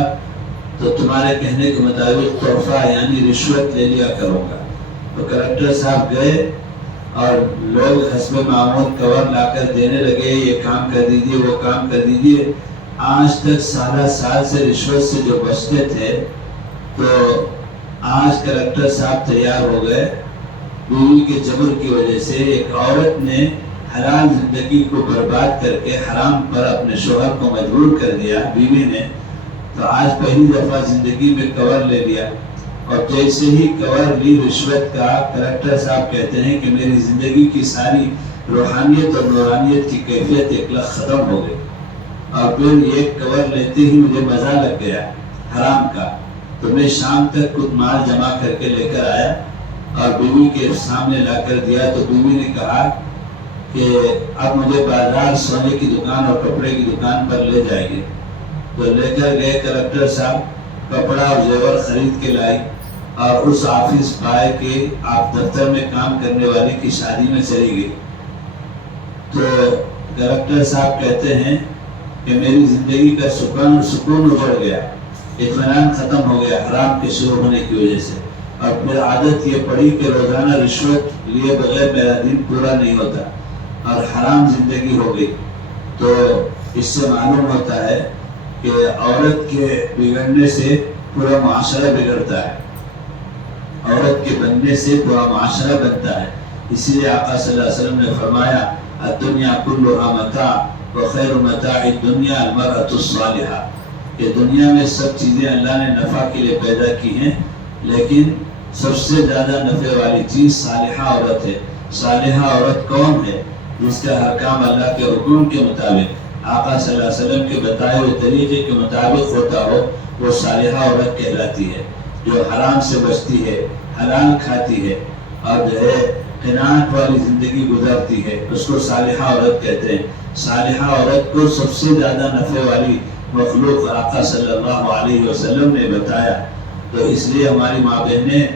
تو تمہارے کہنے کے مطابق تحفہ یعنی رشوت لے لیا کروں گا. تو کلکٹر صاحب گئے اور لوگ حسب معمول کور لا کر دینے لگے، یہ کام کر دیجیے وہ کام کر دیجیے. آج تک سال سے رشوت سے جو بچتے تھے، تو آج کلکٹر صاحب تیار ہو گئے. بیوی کے جبر کی وجہ سے ایک عورت نے حلال زندگی کو برباد کر کے حرام پر اپنے شوہر کو مجبور کر دیا بیوی نے. تو آج پہلی دفعہ زندگی میں کور لے لیا، اور جیسے ہی کور لی رشوت کا، کلکٹر صاحب کہتے ہیں کہ میری زندگی کی ساری روحانیت اور نورانیت کی کیفیت ایک لخت ختم ہو گئی. اور پھر ایک کور لیتے ہی مجھے مزہ لگ گیا حرام کا. تو میں شام تک کچھ مال جمع کر کے لے کر آیا اور بیوی کے سامنے لا کر دیا. تو بیوی نے کہا کہ اب مجھے بازار سونے کی دکان اور کپڑے کی دکان پر لے جائیے. تو لے کر گئے کلکٹر صاحب، کپڑا اور زیور خرید کے لائی اور اس آفس پائے کہ آپ دفتر میں کام کرنے والی کی شادی میں چلی گئی. تو کلکٹر صاحب کہتے ہیں کہ میری زندگی کا سکون اجڑ گیا، اطمینان ختم ہو گیا حرام کے شروع ہونے کی وجہ سے. اور پھر عادت یہ پڑی کہ روزانہ رشوت لیے بغیر میرا دن پورا نہیں ہوتا اور حرام زندگی ہو گئی. تو اس سے معلوم ہوتا ہے کہ عورت کے بگڑنے سے پورا معاشرہ بگڑتا ہے، عورت کے بننے سے پورا معاشرہ بنتا ہے. اسی لیے آقا صلی اللہ علیہ وسلم نے فرمایا الدنیا کلھا متاع وخیر متاع الدنیا المرأة الصالحہ، کہ دنیا میں سب چیزیں اللہ نے نفع کے لیے پیدا کی ہیں، لیکن سب سے زیادہ نفع والی چیز صالحہ عورت ہے. صالحہ عورت کون ہے؟ جس کا ہر کام اللہ کے حکم کے مطابق، آقا صلی اللہ علیہ وسلم کے بتائے ہوئے طریقے کے مطابق ہوتا ہو، وہ صالحہ عورت کہلاتی ہے. جو حرام سے بچتی ہے، حلال کھاتی ہے اور جو ہے قناعت والی زندگی گزارتی ہے، اس کو صالحہ عورت کہتے ہیں. صالحہ عورت کو سب سے زیادہ نفع والی مخلوق آقا صلی اللہ علیہ وسلم نے بتایا. تو اس لیے ہماری ماں بہنیں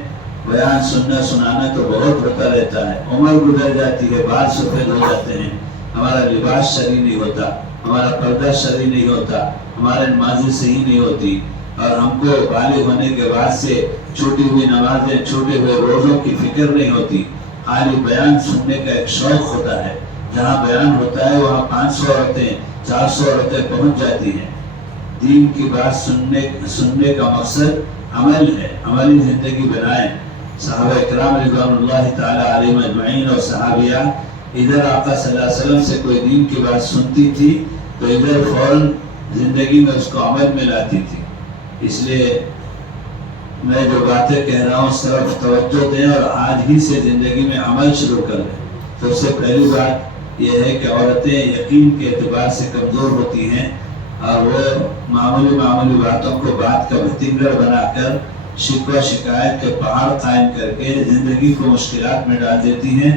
بیان سننا سنانا تو بہت ہوتا رہتا ہے. عمر گزر جاتی ہے، بال سفید ہو جاتے ہیں، ہمارا لباس شرعی نہیں ہوتا، ہمارا پردہ شرعی نہیں ہوتا، ہمارے نمازیں صحیح نہیں ہوتی، اور ہم کو بالغ ہونے کے بعد سے چھوٹی ہوئی نمازیں، چھوٹے ہوئے روزوں کی فکر نہیں ہوتی. خالی بیان سننے کا ایک شوق ہوتا ہے. جہاں بیان ہوتا ہے وہاں 500 عورتیں 400 عورتیں پہنچ جاتی ہیں. دین کی بات سننے کا مقصد عمل ہے، عملی زندگی بنائیں. صحابہ اکرام رضوان اللہ تعالی علیہم اجمعین اور صحابیات ادھر آقا صلی اللہ علیہ وسلم سے کوئی دین کی بات سنتی تھی تو ادھر فوراً زندگی میں اس کو عمل میں لاتی تھی. اس لیے میں جو باتیں کہہ رہا ہوں اس طرف توجہ دیں اور آج ہی سے زندگی میں عمل شروع کر دیں. سب سے پہلی بات یہ ہے کہ عورتیں یقین کے اعتبار سے کمزور ہوتی ہیں اور وہ معمولی باتوں کو بات کا بھتنگڑ بنا کر شکوہ شکایت کے پہاڑ قائم کر کے زندگی کو مشکلات میں ڈال دیتی ہیں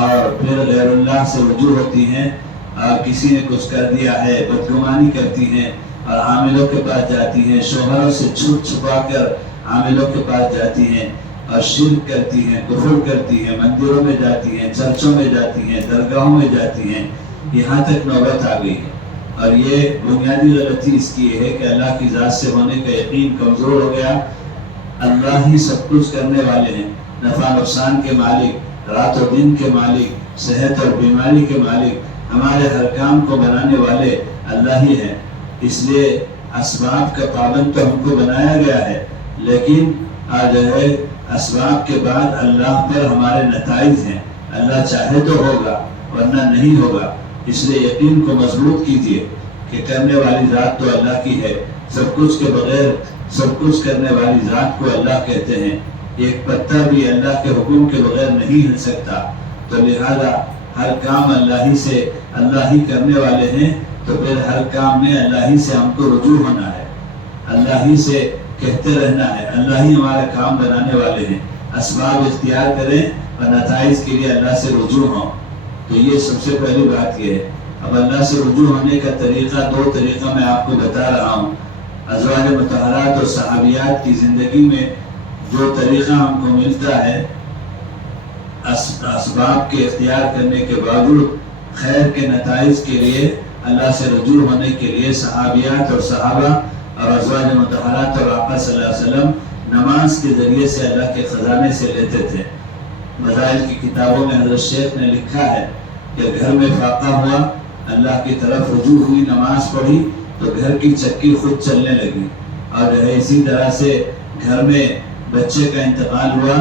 اور پھر غیر اللہ سے رجوع ہوتی ہیں اور کسی نے کچھ کر دیا ہے بدگمانی کرتی ہیں اور عاملوں کے پاس جاتی ہیں، شوہروں سے چھپ چھپا کر عاملوں کے پاس جاتی ہیں اور شرک کرتی ہیں، کفر کرتی ہیں، مندروں میں جاتی ہیں، چرچوں میں جاتی ہیں، درگاہوں میں جاتی ہیں، یہاں تک نوبت آ گئی ہے۔ اور یہ بنیادی غلطی اس کی ہے کہ اللہ کی ذات سے ہونے کا یقین کمزور ہو گیا۔ اللہ ہی سب کچھ کرنے والے ہیں، نفع نقصان کے مالک، رات و دن کے مالک، صحت اور بیماری کے مالک، ہمارے ہر کام کو بنانے والے اللہ ہی ہیں۔ اس لیے اسباب کا پابند تو ہم کو بنایا گیا ہے، لیکن جو ہے اسباب کے بعد اللہ پر ہمارے نتائج ہیں۔ اللہ چاہے تو ہوگا ورنہ نہیں ہوگا۔ اس لیے یقین کو مضبوط کیجیے کہ کرنے والی ذات تو اللہ کی ہے، سب کچھ کے بغیر سب کچھ کرنے والی ذات کو اللہ کہتے ہیں۔ ایک پتہ بھی اللہ کے حکم کے بغیر نہیں ہل سکتا، تو لہذا ہر کام اللہ ہی سے، اللہ ہی کرنے والے ہیں، تو پھر ہر کام میں اللہ ہی سے ہم کو رجوع ہونا ہے، اللہ ہی سے کہتے رہنا ہے، اللہ ہی ہمارا کام بنانے والے ہیں۔ اسباب اختیار کریں اور نتائج کے لیے اللہ سے رجوع ہوں۔ تو یہ سب سے پہلی بات یہ ہے۔ اب اللہ سے رجوع ہونے کا طریقہ، دو طریقہ میں آپ کو بتا رہا ہوں۔ ازواج مطہرات اور صحابیات کی زندگی میں جو طریقہ ہم کو ملتا ہے اسباب کے اختیار کرنے کے باوجود خیر کے نتائج کے لیے، اللہ سے رجوع ہونے کے لیے، صحابیات اور صحابہ اور ازواج مطہرات اور آقا صلی اللہ علیہ وسلم نماز کے ذریعے سے اللہ کے خزانے سے لیتے تھے۔ مذاہب کی کتابوں میں حضرت شیخ نے لکھا ہے کہ گھر میں فاقہ ہوا، اللہ کی طرف رجوع ہوئی، نماز پڑھی تو گھر کی چکی خود چلنے لگی۔ اور جو ہے اسی طرح سے گھر میں بچے کا انتقال ہوا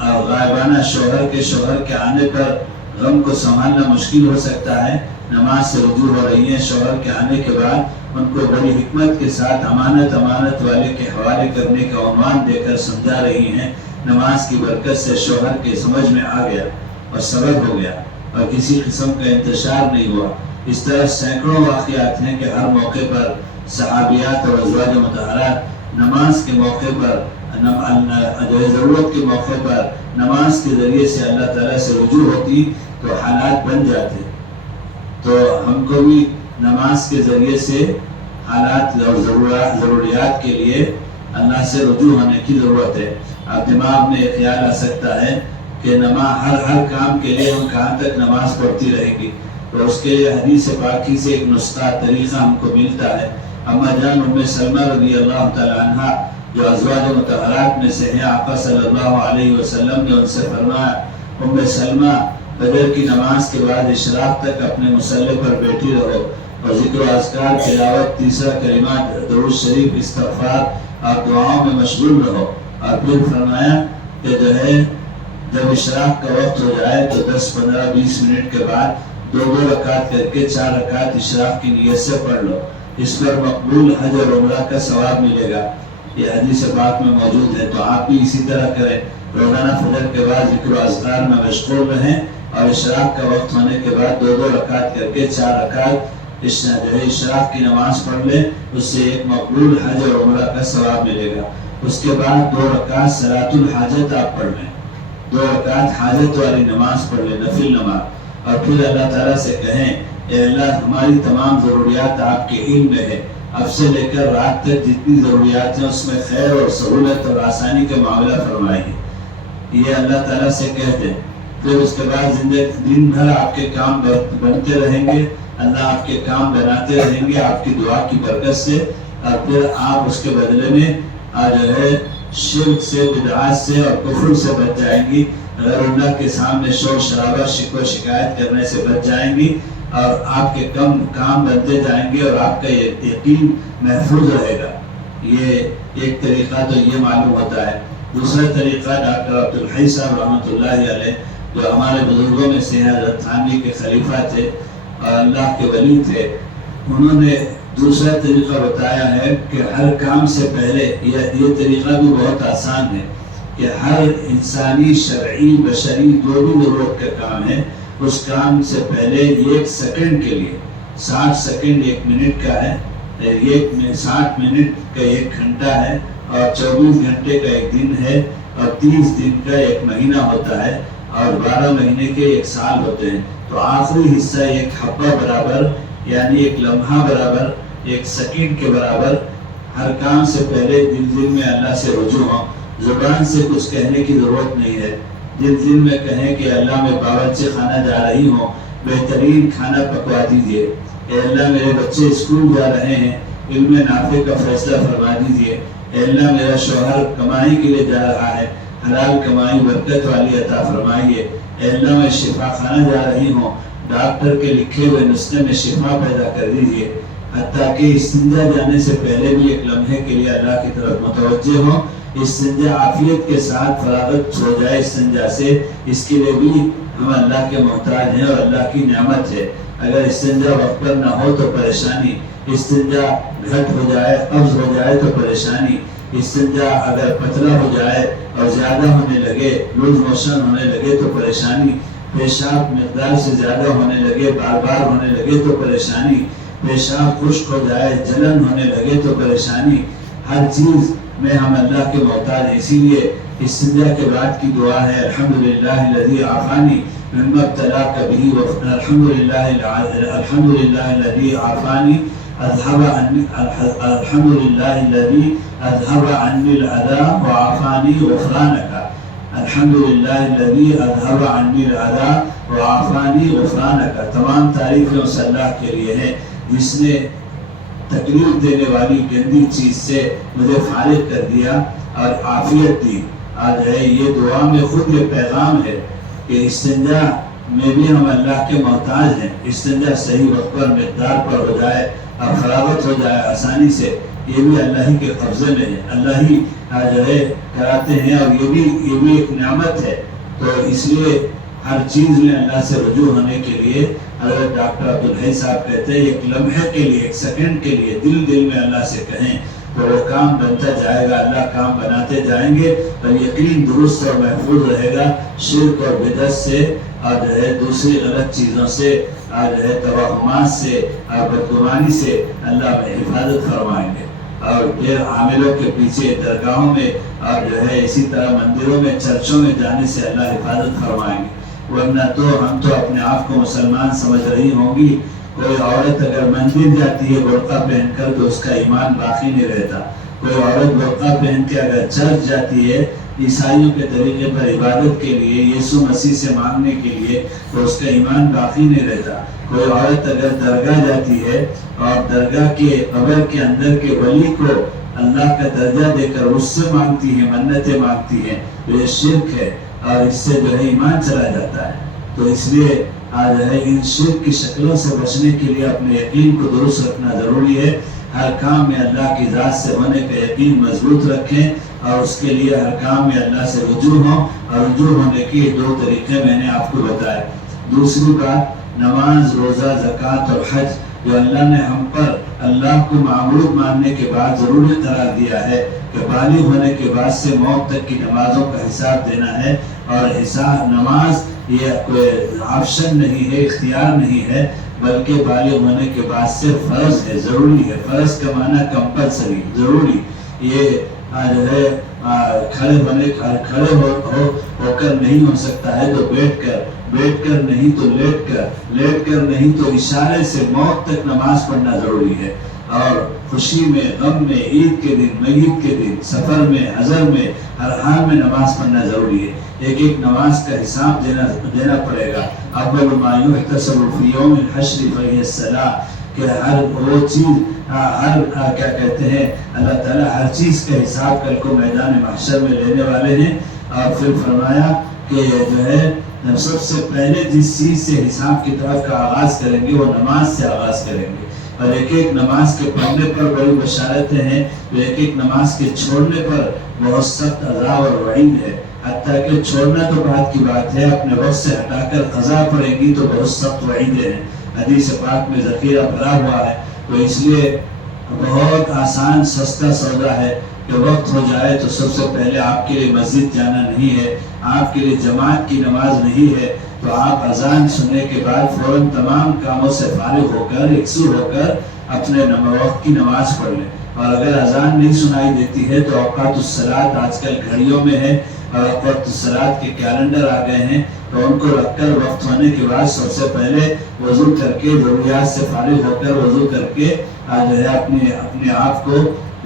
اور غائبانہ شوہر کے آنے پر غم کو سنبھالنا مشکل ہو سکتا ہے، نماز سے رجوع ہو رہی ہیں، شوہر کے آنے کے بعد ان کو بڑی حکمت کے ساتھ امانت والے کے حوالے کرنے کا عنوان دے کر سمجھا رہی ہیں۔ نماز کی برکت سے شوہر کے سمجھ میں آ گیا اور سبق ہو گیا اور کسی قسم کا انتشار نہیں ہوا۔ اس طرح سینکڑوں واقعات ہیں کہ ہر موقع پر صحابیات اور ازواج مطہرات نماز کے موقع پر، ضرورت کے موقع پر نماز کے ذریعے سے اللہ تعالیٰ سے رجوع ہوتی تو حالات بن جاتے۔ تو ہم کو بھی نماز کے ذریعے سے حالات اور ضروریات کے لیے اللہ سے رجوع ہونے کی ضرورت ہے۔ اب دماغ میں خیال آ سکتا ہے کہ ہر کام کے لیے ہم کہاں تک نماز پڑھتی رہے گی، تو اس کے لیے حدیث پاکی سے ایک نسخہ طریقہ ہم کو ملتا ہے۔ اما جان ام سلمہ رضی اللہ تعالی عنہ جو ازواج مطہرات میں سے ہیں، آقا صلی اللہ علیہ وسلم نے ان سے فرمایا، ام سلمہ فجر کی نماز کے بعد اشراق تک اپنے مصلی پر بیٹھی رہو اور ذکر و اذکار، تلاوت، تیسرا کلمات، درود شریف، استغفار اور دعاؤں میں مشغول رہو۔ اور پھر فرمایا کہ جو ہے جب اشراق کا وقت ہو جائے تو 10، 15، 20 منٹ کے بعد 2 رکعت کر کے 4 رکعت اشراق کی نیت سے پڑھ لو، اس پر مقبول حج اور عمرہ کا ثواب ملے گا۔ یہ حدیث پاک میں موجود ہے، تو آپ بھی اسی طرح کریں، روزانہ فجر کے بعد ذکر و اذکار میں مشغول رہیں اور اشراق کا وقت ہونے کے بعد 2 رکعت کر کے 4 رکعت اشراق کی نماز پڑھ لیں، اس سے ایک مقبول حج اور عمرہ کا ثواب ملے گا۔ اس کے بعد 2 رکعت صلاۃ الحاجت آپ پڑھ لیں، 2 رکعت حاجت والی نماز پڑھ لیں، نفل نماز، اور پھر اللہ تعالیٰ سے کہیں اے اللہ ہماری تمام ضروریات آپ کے علم میں ہے، اب سے لے کر رات تک جتنی ضروریات ہیں اس میں خیر اور سہولت اور آسانی کا معاملہ فرمائیے۔ یہ اللہ تعالیٰ سے کہہ دیں۔ پھر اس کے بعد دن بھر آپ کے کام بنتے رہیں گے، اللہ آپ کے کام بناتے رہیں گے آپ کی دعا کی برکت سے، اور پھر آپ اس کے بدلے میں جو ہے شرک سے، بدعات سے اور کفر سے بچ جائیں گی، غیر اللہ کے سامنے شور شرابہ، شکوہ شکایت کرنے سے بچ جائیں گی، اور آپ کے کام بنتے جائیں گے اور آپ کا یقین محفوظ رہے گا۔ یہ ایک طریقہ تو یہ معلوم ہوتا ہے۔ دوسرا طریقہ ڈاکٹر عبدالحی صاحب رحمۃ اللہ علیہ جو ہمارے بزرگوں میں سے حضرت تھانوی کے خلیفہ تھے اور اللہ کے ولی تھے، انہوں نے دوسرا طریقہ بتایا ہے کہ ہر کام سے پہلے، یہ طریقہ بھی بہت آسان ہے، کہ ہر انسانی، شرعی، بشری جو بھی ضرورت کا کام ہے اس کام سے پہلے 1 سیکنڈ کے لیے 60 سیکنڈ 1 منٹ کا ہے، 60 منٹ کا 1 گھنٹہ ہے، اور 24 گھنٹے کا 1 دن ہے، اور 30 دن کا 1 مہینہ ہوتا ہے، اور 12 مہینے کے 1 سال ہوتے ہیں۔ تو آخری حصہ 1 حبہ برابر، یعنی 1 لمحہ برابر، 1 سیکنڈ کے برابر، ہر کام سے پہلے دل میں اللہ سے رجوع ہو۔ زبان سے کچھ کہنے کی ضرورت نہیں ہے، دل میں کہیں کہ اللہ میں باورچی خانہ جا رہی ہوں، بہترین کھانا پکوا دیجیے۔ اے اللہ میرے بچے اسکول جا رہے ہیں، علم نافع کا فیصلہ فرما دیجیے۔ اے اللہ میرا شوہر کمائی کے لیے جا رہا ہے، حلال کمائی برکت والی عطا فرمائیے۔ اے اللہ میں شفا خانہ جا رہی ہوں، ڈاکٹر کے لکھے ہوئے نسخے میں شفا پیدا کر دیجیے۔ حتیٰ کہ استنجا جانے سے پہلے بھی 1 لمحے کے لیے اللہ کی طرف متوجہ ہوں، استنجا عافیت کے ساتھ فراغت ہو جائے استنجا سے، اس کے لیے بھی ہم اللہ کے محتاج ہیں اور اللہ کی نعمت ہے۔ اگر استنجا وقت پر نہ ہو تو پریشانی، استنجا گھٹ ہو جائے، قبض ہو جائے تو پریشانی، استنجا اگر پتلا ہو جائے اور زیادہ ہونے لگے، لوز موشن ہونے لگے تو پریشانی، پیشاب مقدار سے زیادہ ہونے لگے، بار بار ہونے لگے تو پریشانی، پیشاب خشک ہو جائے، جلن ہونے لگے تو پریشانی۔ ہر چیز میں ہم اللہ کے محتاج ہیں، اسی لیے استنجا کے بعد کی دعا ہے الحمدللہ الذی عافانی مما ابتلاک بہ، الحمدللہ الذی عافانی الحمدللہ الذی اذهب عنی العذا وعافانی غفرانک، الحمدللہ الذی اذهب عنی العذا وعافانی غفرانک۔ تمام تعریفیں اس اللہ کے لیے ہیں جس نے تکلیف دینے والی گندی چیز سے مجھے فارغ کر دیا اور عافیت دی۔ آج ہے یہ دعا میں خود یہ پیغام ہے کہ استنجا میں بھی ہم اللہ کے محتاج ہیں۔ استنجا صحیح وقت پر مقدار پر ہو جائے اور فراغت ہو جائے آسانی سے، یہ بھی اللہ ہی کے قبضے میں ہے، اللہ ہی جو ہے کراتے ہیں، اور یہ بھی ایک نعمت ہے۔ تو اس لیے ہر چیز میں اللہ سے رجوع ہونے کے لیے حضرت ڈاکٹر عبدالحی صاحب کہتے ہیں 1 لمحے کے لیے، 1 سیکنڈ کے لیے دل میں اللہ سے کہیں تو وہ کام بنتا جائے گا، اللہ کام بناتے جائیں گے، اور یقین درست اور محفوظ رہے گا شرک اور بدعت سے، اور جو ہے دوسری غلط چیزوں سے، اور جو ہے توہمات سے اور بدگمانی سے اللہ میں حفاظت فرمائیں گے۔ اور غیر عاملوں کے پیچھے درگاہوں میں اور جو ہے اسی طرح مندروں میں چرچوں میں جانے سے اللہ حفاظت فرمائیں گے۔ ورنہ تو ہم تو اپنے آپ کو مسلمان سمجھ رہی ہوں گی، کوئی عورت اگر مندر جاتی ہے برقع پہن کر تو اس کا ایمان باقی نہیں رہتا، کوئی عورت برقع پہن کے اگر چرچ جاتی ہے عیسائیوں کے طریقے پر عبادت کے لیے، یسوع مسیح سے مانگنے کے لیے، تو اس کا ایمان باقی نہیں رہتا۔ کوئی عورت اگر درگاہ جاتی ہے اور درگاہ کے قبر کے اندر کے ولی کو اللہ کا درجہ دے کر اس سے مانگتی ہے، منتیں مانگتی ہے، تو یہ شرک ہے، اور اس سے جو ہے ایمان چلا جاتا ہے۔ تو اس لیے آج ہے ان شرک کی شکلوں سے بچنے کے لیے اپنے یقین کو درست رکھنا ضروری ہے۔ ہر کام میں اللہ کی ذات سے ہونے کا یقین مضبوط رکھیں، اور اس کے لیے ہر کام میں اللہ سے رجوع ہوں، اور رجوع ہونے کے 2 طریقے میں نے آپ کو بتائے۔ دوسری بات، نماز، روزہ، زکوٰۃ اور حج جو اللہ نے ہم پر اللہ کو معبود ماننے کے بعد ضروری قرار دیا ہے کہ بالغ ہونے کے بعد سے موت تک کی نمازوں کا حساب دینا ہے، اور حساب نماز یہ کوئی آپشن نہیں ہے، اختیار نہیں ہے، بلکہ بالغ ہونے کے بعد سے فرض ہے، ضروری ہے۔ فرض کا معنی کمپلسری، ضروری۔ یہ جو ہے کھڑے ہو کر نہیں ہو سکتا ہے تو بیٹھ کر نہیں تو لیٹ کر نہیں تو اشارے سے موت تک نماز پڑھنا ضروری ہے۔ اور خوشی میں، غم میں، عید کے دن، میت کے دن، سفر میں، حضر میں، ہر حال میں نماز پڑھنا ضروری ہے۔ ایک نماز کا حساب دینا پڑے گا۔ اول ما یحتسب فی یوم الحشر فہی الصلاۃ، کہ ہر وہ چیز، کیا کہتے ہیں، اللہ تعالیٰ ہر چیز کا حساب کل کو میدان محشر میں لینے والے ہیں۔ اور پھر فرمایا کہ جو ہے سب سے پہلے جس چیز سے حساب کتاب کا آغاز کریں گے وہ نماز سے آغاز کریں گے، اور ایک نماز کے پڑھنے پر بڑی بشارتیں ہیں، تو ایک نماز کے چھوڑنے پر بہت سخت عذاب اور وعید ہے۔ حتیٰ کہ چھوڑنا تو بات کی بات ہے، اپنے وقت سے ہٹا کر قضا پڑے گی تو بہت سخت وعیدیں ہیں۔ حدیث پاک میں ذخیرہ بھرا ہوا ہے، تو اس لیے بہت آسان سستا سودا ہے کہ وقت ہو جائے تو سب سے پہلے آپ کے لیے مسجد جانا نہیں ہے، آپ کے لیے جماعت کی نماز نہیں ہے، تو آپ اذان سننے کے بعد فوراً تمام کاموں سے فارغ ہو کر یکسو ہو کر اپنے وقت کی نماز پڑھ لیں. اور اگر اذان نہیں سنائی دیتی ہے تو اوقات الصلاۃ آج کل گھڑیوں میں ہے اور اوقات الصلاۃ کے کیلنڈر آ گئے ہیں، تو ان کو رکھ کر وقت ہونے کے بعد سب سے پہلے وضو کر کے ضروریات سے فارغ ہو کر وضو کر کے جو ہے اپنے آپ کو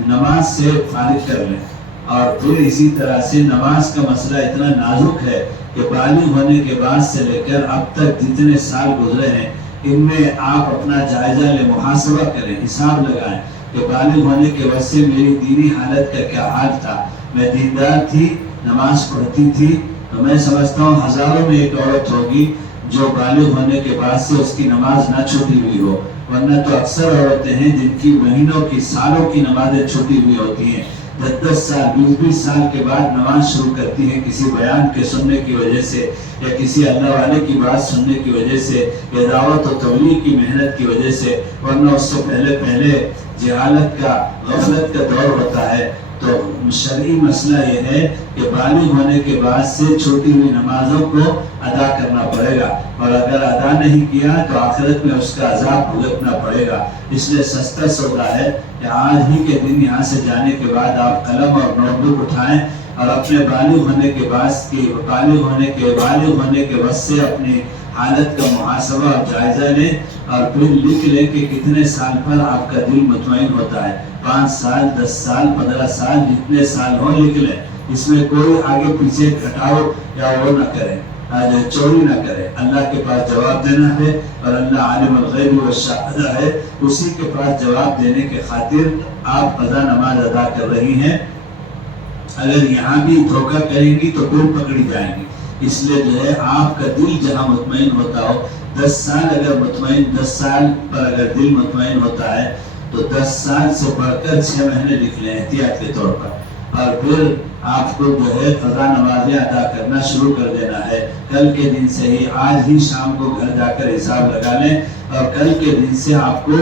نماز سے فارغ کر لیں. اور پھر اسی طرح سے نماز کا مسئلہ اتنا نازک ہے کہ بالغ ہونے کے بعد سے لے کر اب تک جتنے سال گزرے ہیں ان میں آپ اپنا جائزہ لیں، محاسبہ کریں، حساب لگائیں کہ بالغ ہونے کے وجہ سے میری دینی حالت کا کیا حال تھا. میں دیندار تھی، نماز پڑھتی تھی، تو میں سمجھتا ہوں ہزاروں میں ایک عورت ہوگی جو بالغ ہونے کے بعد سے اس کی نماز نہ چھوٹی ہوئی ہو، ورنہ تو اکثر عورتیں ہیں جن کی مہینوں کی سالوں کی نمازیں چھوٹی ہوئی ہوتی ہیں. 10 سال 20 سال کے بعد نماز شروع کرتی ہیں کسی بیان کے سننے کی وجہ سے یا کسی اللہ والے کی بات سننے کی وجہ سے یا دعوت و تبلیغ کی محنت کی وجہ سے، ورنہ اس سے پہلے جہالت کا، غفلت کا دور ہوتا ہے. تو شرعی مسئلہ یہ ہے کہ بالغ ہونے کے بعد سے چھوٹی ہوئی نمازوں کو ادا کرنا پڑے گا، اور اگر ادا نہیں کیا تو آخرت میں اس کا عذاب بھگتنا پڑے گا. اس لیے سستا سودا ہے کہ آج ہی کے دن یہاں سے جانے کے بعد آپ قلم اور نوٹ بک اٹھائیں اور اپنے بالغ ہونے کے وقت سے اپنی حالت کا محاسبہ اور جائزہ لیں اور پھر لکھ لیں کہ کتنے سال پر آپ کا دل مطمئن ہوتا ہے. 5 سال 10 سال 15 سال جتنے سال ہوں لکھ لیں. اس میں کوئی آگے پیچھے گھٹاؤ یا وہ نہ کریں، چوری نہ کریں. اللہ کے پاس جواب دینا ہے اور اللہ عالم الغیب والشہادہ ہے، اسی کے پاس جواب دینے کے خاطر آپ قضا نماز ادا کر رہی ہیں. اگر یہاں بھی دھوکہ کریں گی تو پھر پکڑی جائیں گی. اس لیے جو ہے آپ کا دل جہاں مطمئن ہوتا ہو، 10 سال پر اگر دل مطمئن ہوتا ہے تو 10 سال سے بڑھ کر 6 مہینے لکھ لیں احتیاط کے طور پر، اور پھر آپ کو جو ہے قضا نمازیں ادا کرنا شروع کر دینا ہے. کل کے دن سے ہی، آج ہی شام کو گھر جا کر حساب لگا لیں، اور کل کے دن سے آپ کو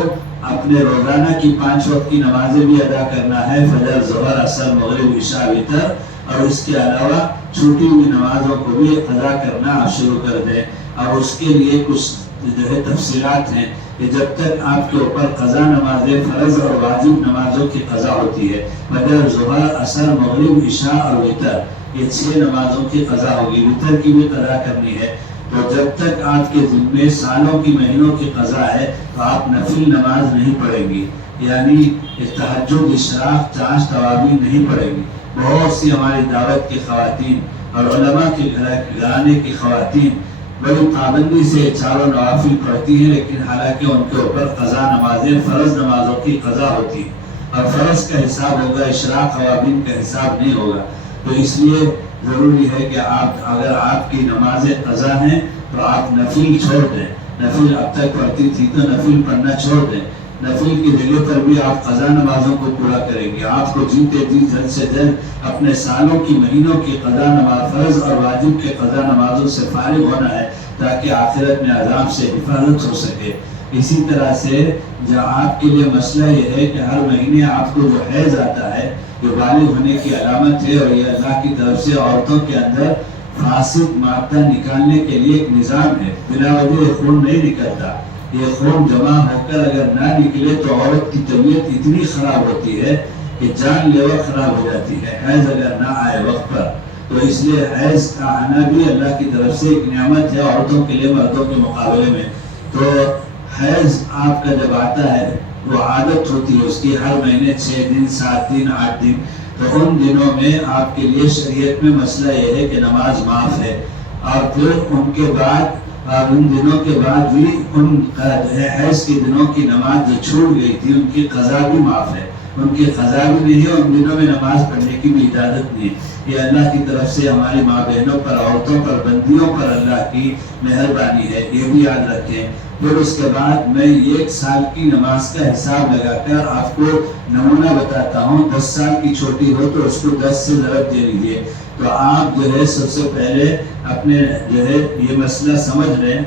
اپنے روزانہ کی 5 وقت کی نمازیں بھی ادا کرنا ہے، فجر، ظہر، عصر، مغرب، عشاء، وتر، اور اس کے علاوہ چھوٹی ہوئی نمازوں کو بھی قضا کرنا شروع کر دیں. اور اس کے لیے کچھ جو ہے تفصیلات ہیں کہ جب تک آپ کے اوپر قضا نمازیں، فرض اور واجب نمازوں کی قضا ہوتی ہے، فجر، ظہر، عصر، مغرب، عشاء اور وتر، یہ 6 نمازوں کی قضا ہوگی. وتر کی بھی قضا کرنی ہے. تو جب تک آپ کے ذمے سالوں کی مہینوں کی قضا ہے تو آپ نفل نماز نہیں پڑھیں گی، یعنی تہجد، اشراق، چاش، تراویح نہیں پڑھیں گی. بہت سی ہماری دعوت کی خواتین اور علماء کے گھرانے کی خواتین بڑی پابندی سے 4 نوافل پڑھتی ہیں، لیکن حالانکہ ان کے اوپر قضا نمازیں، فرض نمازوں کی قضا ہوتی ہے، اور فرض کا حساب ہوگا، اشراق، خوابین کا حساب نہیں ہوگا. تو اس لیے ضروری ہے کہ اگر آپ کی نمازیں قضا ہیں تو آپ نفل چھوڑ دیں. نفل اب تک پڑھتی تھی تو نفل پڑھنا چھوڑ دیں. نفل کی جگہ پر بھی آپ قضا نمازوں کو پورا کریں گے. آپ کو جیتے جی جلد سے جلد اپنے سالوں کی مہینوں کی قضا نماز، فرض اور واجب کے قضا نمازوں سے فارغ ہونا ہے تاکہ آخرت میں عذاب سے حفاظت ہو سکے. اسی طرح سے جو آپ کے لیے مسئلہ یہ ہے کہ ہر مہینے آپ کو جو حیض آتا ہے یہ بالغ ہونے کی علامت ہے، اور یہ اللہ کی طرف سے عورتوں کے اندر فاسد مادہ نکالنے کے لیے ایک نظام ہے. بلا وجہ خون نہیں نکلتا. یہ خون جمع ہو کر اگر نہ نکلے تو عورت کی طبیعت اتنی خراب ہوتی ہے کہ جان لیوا خراب ہو جاتی ہے، حیض اگر نہ آئے وقت پر. تو اس لیے حیض کا آنا بھی اللہ کی طرف سے ایک نعمت ہے عورتوں کے لیے مردوں کے مقابلے میں. تو حیض آپ کا جب آتا ہے وہ عادت ہوتی ہے اس کی، ہر مہینے 6 دن 7 دن 8 دن، تو ان دنوں میں آپ کے لیے شریعت میں مسئلہ یہ ہے کہ نماز معاف ہے. اور پھر ان کے بعد ان دنوں کے بعد بھی ان حیض کے دنوں کی نماز جو چھوٹ گئی تھی ان کی قضا بھی معاف ہے. ان کی قضا بھی نہیں ہے، ان دنوں میں نماز پڑھنے کی بھی اجازت نہیں ہے. یہ اللہ کی طرف سے ہماری ماں بہنوں پر، عورتوں پر، بندیوں پر اللہ کی مہربانی ہے، یہ بھی یاد رکھیں. پھر اس کے بعد میں 1 سال کی نماز کا حساب لگا کر آپ کو نمونہ بتاتا ہوں. 10 سال کی چھوٹی ہو تو اس کو 10 سے ضرب دے لیجیے. تو آپ جو ہے سب سے پہلے اپنے جو ہے یہ مسئلہ سمجھ لیں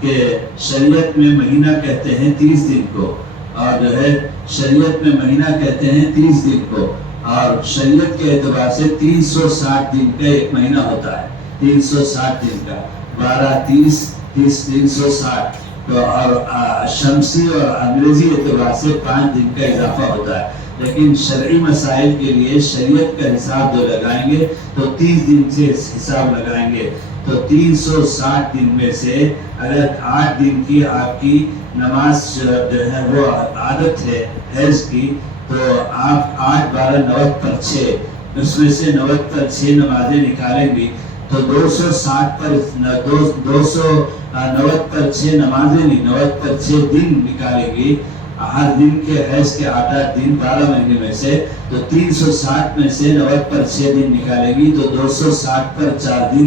کہ شریعت میں مہینہ کہتے ہیں 30 دن کو، اور جو ہے شریعت میں مہینہ کہتے ہیں 30 دن کو، اور شریعت کے اعتبار سے 360 دن کا ایک مہینہ ہوتا ہے. 360 دن کا 12, 30, 360 تو اور شمسی اور انگریزی اعتبار سے 5 دن کا اضافہ ہوتا ہے. لیکن شرعی مسائل کے لیے شریعت کا حساب جو لگائیں گے تو 30 دن سے حساب لگائیں گے. تو 360 دن میں سے اگر 8 دن کی آپ کی نماز جو ہے وہ عادت ہے حیض کی تو آپ 8 12 90 پر 6 اس میں سے 90 پر 6 نمازیں نکالیں گی تو 260 پر 290 پر 6 نمازیں نہیں 90 پر 6 دن نکالیں گی. ہر دن کے حیض کے 8 دن 12 مہینے میں سے تو 360 میں سے 90 پر 6 دن نکالیں گی تو 260 پر 4 دن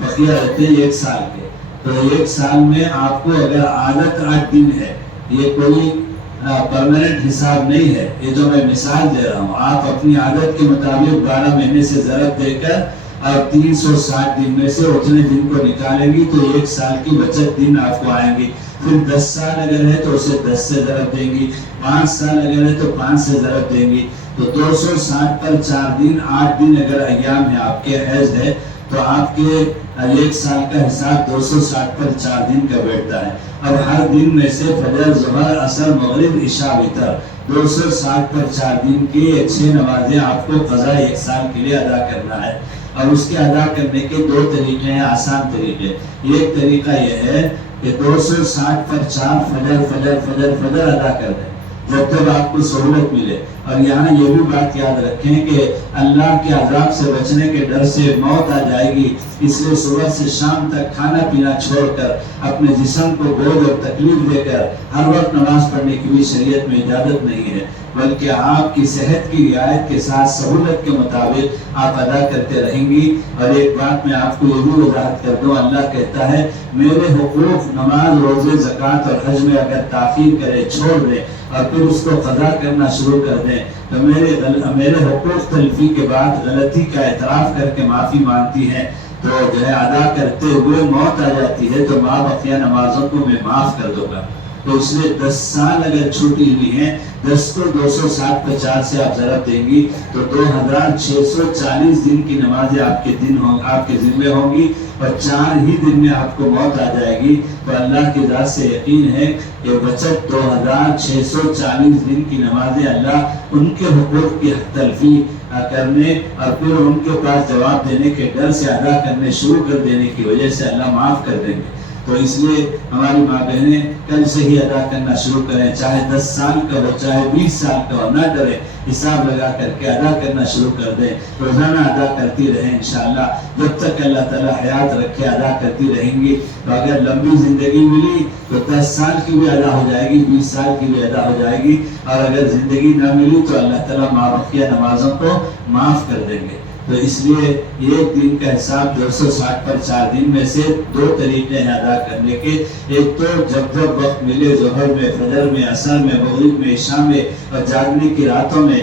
بقیہ رہتے ہیں 1 سال کے. تو 1 سال میں آپ کو اگر عادت 8 دن ہے, یہ کوئی پرماننٹ حساب نہیں ہے, یہ جو میں مثال دے رہا ہوں, آپ اپنی عادت کے مطابق 12 مہینے سے ضرب دے کر اور 360 دن میں سے اتنے دن کو نکالیں گی تو 1 سال کی بچت دن آپ کو آئیں گی. پھر 10 سال اگر ہے تو اسے 10 سے ضرب دیں گی, 5 سال اگر ہے تو 5 سے ضرب دیں گی. تو 260 پر 4 دن 8 دن اگر ایام ہے آپ کے حیض ہے تو آپ کے 1 سال کا حساب 260 پر 4 دن کا بیٹھتا ہے. اب ہر دن میں سے فجر, ظہر, عصر, مغرب, عشاء, وتر 260 پر 4 دن کی 6 نمازیں آپ کو قضا 1 سال کے لیے ادا کرنا ہے. اور اس کے ادا کرنے کے 2 طریقے ہیں, آسان طریقے. ایک طریقہ یہ ہے کہ 260 پر 4 فجر فجر فجر فجر ادا کر دیں جب تک آپ کو سہولت ملے. اور یہاں یہ بھی بات یاد رکھیں کہ اللہ کے عذاب سے بچنے کے ڈر سے موت آ جائے گی, اس لیے صبح سے شام تک کھانا پینا چھوڑ کر اپنے جسم کو بوجھ اور تکلیف دے کر ہر وقت نماز پڑھنے کی بھی شریعت میں اجازت نہیں ہے, بلکہ آپ کی صحت کی رعایت کے ساتھ سہولت کے مطابق آپ ادا کرتے رہیں گی. اور ایک بات میں آپ کو یہ بھی وضاحت کر دوں, اللہ کہتا ہے میرے حقوق نماز, روزے, زکوٰۃ اور حج میں اگر تاخیر کرے, چھوڑ دے اور پھر اس کو قضا کرنا شروع کر دیں تو میرے حقوق تلفی کے بعد غلطی کا اعتراف کر کے معافی مانگتی ہیں تو جو ہے ادا کرتے ہوئے موت آ جاتی ہے تو ماں بقیہ نمازوں کو میں معاف کر دوں گا. تو اس لیے 10 سال اگر چھوٹی ہوئی ہیں, 10 کو 260 پر 4 سے آپ ضرب دیں گی تو 2640 دن کی نمازیں آپ کے ذمے ہوں گی اور 4 ہی دن میں آپ کو موت آ جائے گی. تو اللہ کی ذات سے یقین ہے کہ بچت 2640 دن کی نمازیں اللہ ان کے حقوق کی تلفی کرنے اور پھر ان کے پاس جواب دینے کے ڈر سے ادا کرنے شروع کر دینے کی وجہ سے اللہ معاف کر دیں گے. تو اس لیے ہماری ماں بہنیں کل سے ہی ادا کرنا شروع کریں, چاہے 10 سال کا ہو چاہے 20 سال کا ہو, نہ ڈرے, حساب لگا کر کے ادا کرنا شروع کر دیں, روزانہ ادا کرتی رہیں انشاءاللہ جب تک اللہ تعالیٰ حیات رکھے ادا کرتی رہیں گی. تو اگر لمبی زندگی ملی تو 10 سال کی بھی ادا ہو جائے گی, 20 سال کی بھی ادا ہو جائے گی, اور اگر زندگی نہ ملی تو اللہ تعالیٰ مابقیہ نمازوں کو معاف کر دیں گے. تو اس لیے 1 دن کا حساب 260 پر 4 دن میں سے 2 طریقے ہیں ادا کرنے کے. ایک تو جب وقت ملے, ظہر میں, فجر میں, عصر میں, مغرب میں, عشاء میں اور جاگنے کی راتوں میں,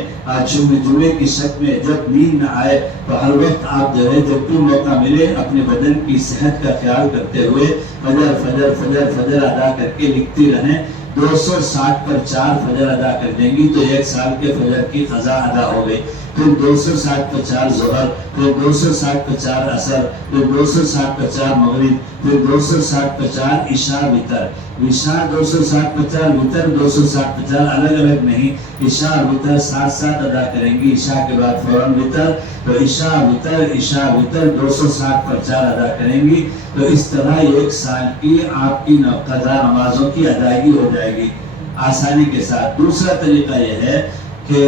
جمعے کی شب میں, جب نیند نہ آئے تو ہر وقت آپ جو ہے جب بھی موقع ملے اپنے بدن کی صحت کا خیال کرتے ہوئے فجر فجر فجر فجر ادا کر کے لکھتی رہیں. 260 پر 4 فجر ادا کر دیں گی تو 1 سال کے فجر کی قضا ادا ہو گئی. پھر 260 پر 4 ظہر, پھر 260 پر 4 عصر, پھر 260 پر 4 مغرب, پھر 260 پر 4 عشاء, وتر. عشاء 260 پر 4, وتر 260 پر 4, الگ الگ نہیں, عشاء اور وتر ساتھ ساتھ ادا کریں گی. عشاء کے بعد فوراً وتر, تو عشاء وتر عشاء وتر 260 پر 4 ادا کریں گی. تو اس طرح 1 سال کی آپ کی قضا نمازوں کی ادائیگی ہو جائے گی آسانی کے ساتھ. دوسرا طریقہ یہ ہے کہ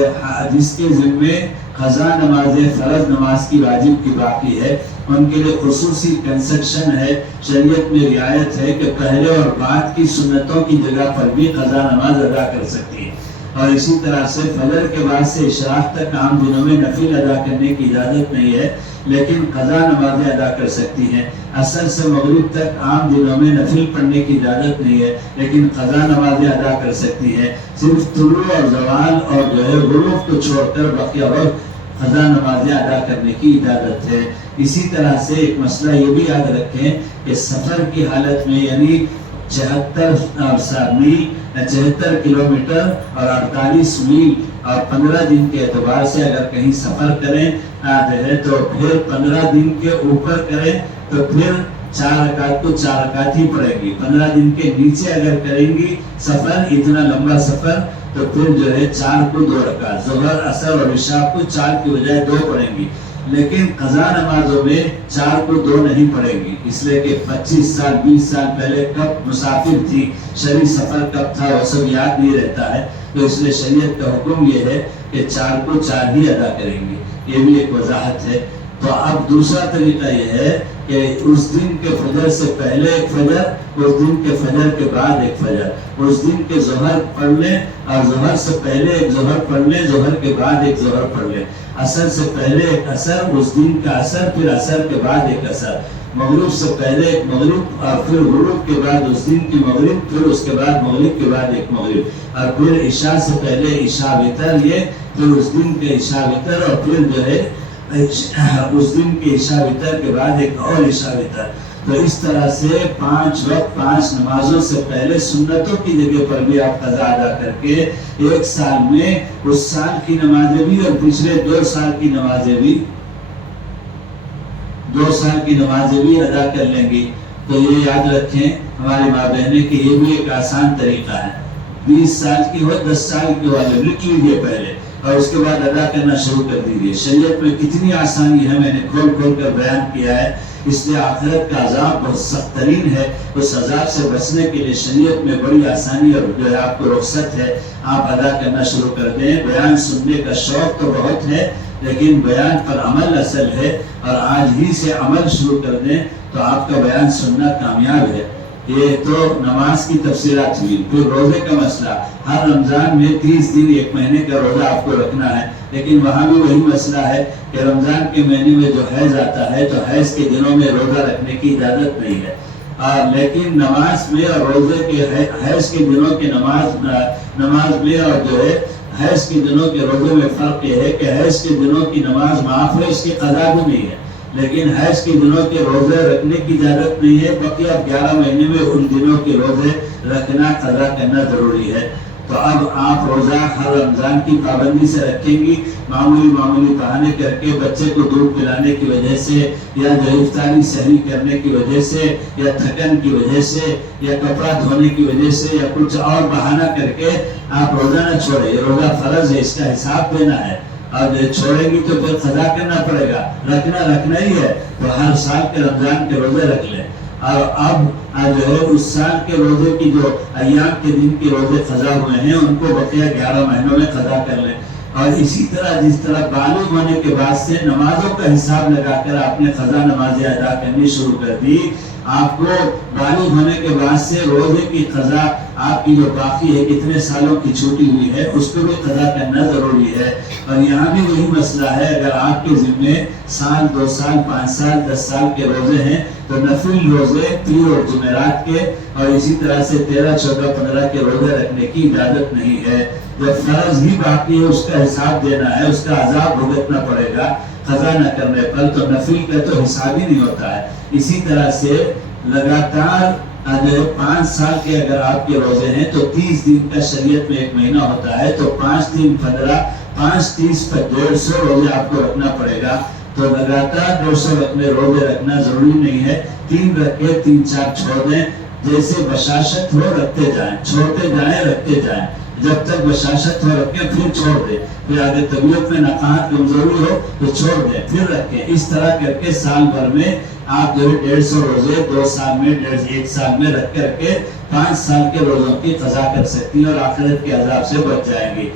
جس کے ذمے قضا نمازیں فرض نماز کی واجب کی باقی ہے ان کے لیے خصوصی کنسیشن ہے, شریعت میں رعایت ہے کہ پہلے اور بعد کی سنتوں کی جگہ پر بھی قضا نماز ادا کر سکتی ہے. اور اسی طرح سے فجر کے بعد سے اشراق تک عام دنوں میں نفل ادا کرنے کی اجازت نہیں ہے لیکن قضا نمازیں ادا کر سکتی ہیں. عصر سے مغرب تک عام دنوں میں نفل پڑھنے کی اجازت نہیں ہے لیکن قضا نمازیں ادا کر سکتی ہیں. صرف طلوع اور زوال اور جو ہے غروب کو چھوڑ کر بقیہ وقت قضا نمازیں ادا کرنے کی اجازت ہے. اسی طرح سے ایک مسئلہ یہ بھی یاد رکھیں کہ سفر کی حالت میں یعنی 74 کلومیٹر اور 48 میل اور 15 دن کے اعتبار سے اگر کہیں سفر کریں تو پھر 15 دن کے اوپر کریں تو پھر 4 رکعت کو 4 رکعت ہی پڑھیں گی. 15 دن کے نیچے اگر کریں گی سفر، اتنا لمبا سفر، تو پھر جو ہے 4 کو 2 رکعت، ظہر عصر اور عشاء کو 4 کی بجائے 2 پڑھیں گی. لیکن قضا نمازوں میں 4 کو 2 نہیں پڑھیں گی، اس لیے کہ 25 سال 20 سال پہلے کب مسافر تھی، شرعی سفر کب تھا، وہ سب یاد نہیں رہتا ہے. تو اس لیے شریعت کا حکم یہ ہے کہ 4 کو 4 ہی ادا کریں گے. یہ بھی ایک وضاحت ہے. تو اب دوسرا طریقہ یہ ہے کہ اس دن کے فجر سے پہلے ایک فجر، اس دن کے فجر کے بعد ایک فجر، اس دن کے ظہر پڑھ لیں اور ظہر سے پہلے ایک ظہر پڑھ لیں، ظہر کے بعد ایک ظہر پڑھ لیں، عصر سے پہلے ایک عصر، اس دن کا عصر، پھر عصر کے بعد ایک عصر، مغرب سے پہلے ایک مغرب اور پھر غروب کے بعد اس دن کی مغرب، پھر اس کے بعد مغرب کے بعد ایک مغرب، اور پھر عشاء سے پہلے عشاء وتر، یہ پھر اس دن کے عشاء وتر، اور پھر جو ہے اس دن کے عشاء وتر کے بعد ایک اور عشاء وتر. تو اس طرح سے 5 وقت 5 نمازوں سے پہلے سنتوں کی جگہ پر بھی آپ قضا ادا کر کے ایک سال میں اس سال کی نمازیں بھی اور پچھلے 2 سال کی نمازیں بھی 2 سال کی نمازیں بھی ادا کر لیں گی. تو یہ یاد رکھیں ہماری ماں بہنیں کہ یہ بھی ایک آسان طریقہ ہے. 20 سال کی ہو 10 سال کی ہو لکھ لیجیے پہلے اور اس کے بعد ادا کرنا شروع کر دیجیے. شریعت میں کتنی آسانی ہے میں نے کھول کھول کر بیان کیا ہے. اس لیے آخرت کا عذاب بہت سخت ترین ہے. اس عذاب سے بچنے کے لیے شریعت میں بڑی آسانی اور جو ہے آپ کو رخصت ہے. آپ ادا کرنا شروع کر دیں. بیان سننے کا شوق تو بہت ہے لیکن بیان پر عمل اصل ہے، اور آج ہی سے عمل شروع کر دیں تو آپ کا بیان سننا کامیاب ہے. یہ تو نماز کی تفصیلات ہوئی. پھر روزے کا مسئلہ، ہر رمضان میں 30 دن 1 مہینے کا روزہ آپ کو رکھنا ہے، لیکن وہاں بھی وہی مسئلہ ہے کہ رمضان کے مہینے میں جو حیض آتا ہے تو حیض کے دنوں میں روزہ رکھنے کی اجازت نہیں ہے. لیکن نماز میں اور روزے کے حیض کے دنوں کے نماز میں اور جو ہے حیض کے دنوں کے روزے میں فرق یہ ہے کہ حیض کے دنوں کی نماز معاف ہے، اس کی قضا بھی نہیں ہے، لیکن حیض کے دنوں کے روزے رکھنے کی اجازت نہیں ہے. بقیہ 11 مہینے میں ان دنوں کے روزے رکھنا قضا کرنا ضروری ہے. تو اب آپ روزہ ہر رمضان کی پابندی سے رکھیں گی. معمولی بہانے کر کے بچے کو دودھ پلانے کی وجہ سے یا جو افطاری سحری کرنے کی وجہ سے یا تھکن کی وجہ سے یا کپڑا دھونے کی وجہ سے یا کچھ اور بہانہ کر کے آپ روزہ نہ چھوڑیں. یہ روزہ فرض ہے، اس کا حساب دینا ہے، اور چھوڑیں گی تو پھر قضا کرنا پڑے گا. رکھنا ہی ہے تو ہر سال کے رمضان کے روزے رکھ لیں. اور اب جو ہے اس سال کے روزے کی جو ایام کے دن کے روزے قضا ہوئے ہیں ان کو بقیہ 11 مہینوں میں قضا کر لیں. اور اسی طرح جس طرح بالغ ہونے کے بعد سے نمازوں کا حساب لگا کر آپ نے قضا نمازیں ادا کرنی شروع کر دی، آپ کو بالغ ہونے کے بعد سے روزے کی قضا آپ کی جو باقی ہے کتنے سالوں کی چھوٹی ہوئی ہے اس کو بھی قضا کرنا ضروری ہے. اور یہاں بھی وہی مسئلہ ہے، اگر آپ کے ذمے سال 2 سال 5 سال 10 سال کے روزے ہیں تو نفل روزے پیر اور جمعرات کے اور اسی طرح سے 13 14 15 کے روزے رکھنے کی اجازت نہیں ہے. جب فرض ہی باقی ہے اس کا حساب دینا ہے، اس کا عذاب بھگتنا پڑے گا قضا نہ کرنے پر، تو نفل کا تو حساب ہی نہیں ہوتا ہے. اسی طرح سے لگاتار 5 سال کے اگر آپ کے روزے ہیں تو 30 دن کا شریعت میں 1 مہینہ ہوتا ہے، تو 5 دن 15 5 30 پر 150 روزے آپ کو رکھنا پڑے گا. تو لگاتار 150 رکھنے روزے رکھنا ضروری نہیں ہے. 3 رکھے 3 4 چھوڑ دیں، جیسے بشاشت ہو رکھتے جائیں، چھوڑتے جائیں رکھتے جائیں، جب تک بشاشت ہو رکھیں پھر چھوڑ دیں. پھر اگر طبیعت میں نقاہت کمزوری ہو تو چھوڑ دیں پھر رکھیں. اس طرح کر کے سال بھر میں آپ جو 150 روزے 2 سال میں 1 سال میں رکھ کر کے 5 سال کے روزوں کی قضا کر سکتی ہیں اور آخرت کے عذاب سے بچ جائیں گی.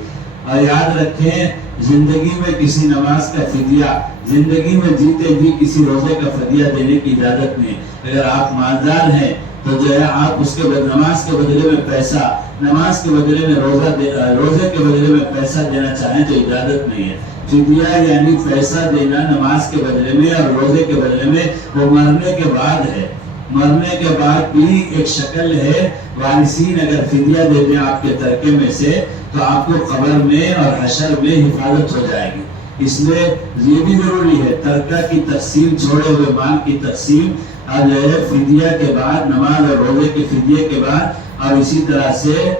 اور یاد رکھیں زندگی میں کسی نماز کا فدیہ، زندگی میں جیتے جی کسی روزے کا فدیہ دینے کی اجازت نہیں. اگر آپ مالدار ہیں تو جو ہے آپ اس کے نماز کے بدلے میں پیسہ، نماز کے بدلے میں روزے کے بدلے میں پیسہ دینا چاہیں تو اجازت نہیں ہے. فدیہ یعنی پیسہ دینا نماز کے بدلے میں اور روزے کے بدلے میں وہ مرنے کے بعد ہے. مرنے کے بعد بھی ایک شکل ہے. وارثین اگر فدیہ دے دیں آپ کے ترکے میں سے تو آپ کو قبر میں اور حشر میں حفاظت ہو جائے گی. اس لیے یہ بھی ضروری ہے ترکہ کی تقسیم، چھوڑے ہوئے مال کی تقسیم اور جو ہے فدیہ کے بعد، نماز اور روزے کے فدیے کے بعد، اور اسی طرح سے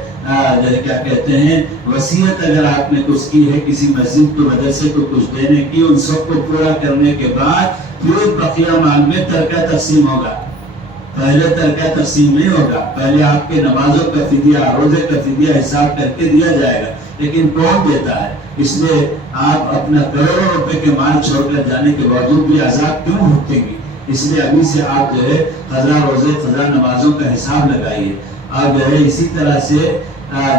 جو کیا کہتے ہیں وصیت اگر آپ نے کچھ کی ہے کسی مسجد کو مدرسے کو کچھ دینے کی، ان سب کو پورا کرنے کے بعد پھر بقیہ مال میں ترکہ تقسیم ہوگا. پہلے ترکہ تقسیم نہیں ہوگا، پہلے آپ کے نمازوں کا فدیہ، روزے کا فدیہ حساب کر کے دیا جائے گا، لیکن کون دیتا ہے؟ اس لیے آپ اپنا کروڑوں روپے کے مال چھوڑ کر جانے کے باوجود بھی عذاب کیوں بھگتیں گی؟ اس لیے ابھی سے آپ جو ہے قضا روزے قضا نمازوں کا حساب لگائیے. آپ جو ہے اسی طرح سے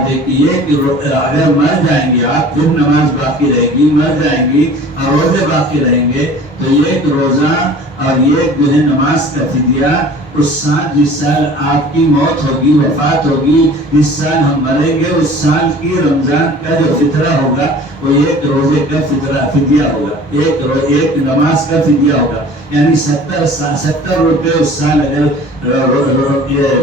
دیکھیے کہ اگر مر جائیں گے آپ، پھر نماز باقی رہے گی، مر جائیں گی اور روزے باقی رہیں گے، تو ایک روزہ اور ایک جو ہے نماز کا فدیہ اس سال جس سال آپ کی موت ہوگی، وفات ہوگی، جس سال ہم مریں گے، اس سال کی رمضان کا جو فطرہ ہوگا وہ ایک روزے کا فدیہ ہوگا، ایک نماز کا فدیہ ہوگا. یعنی 70 روپے اس سال اگر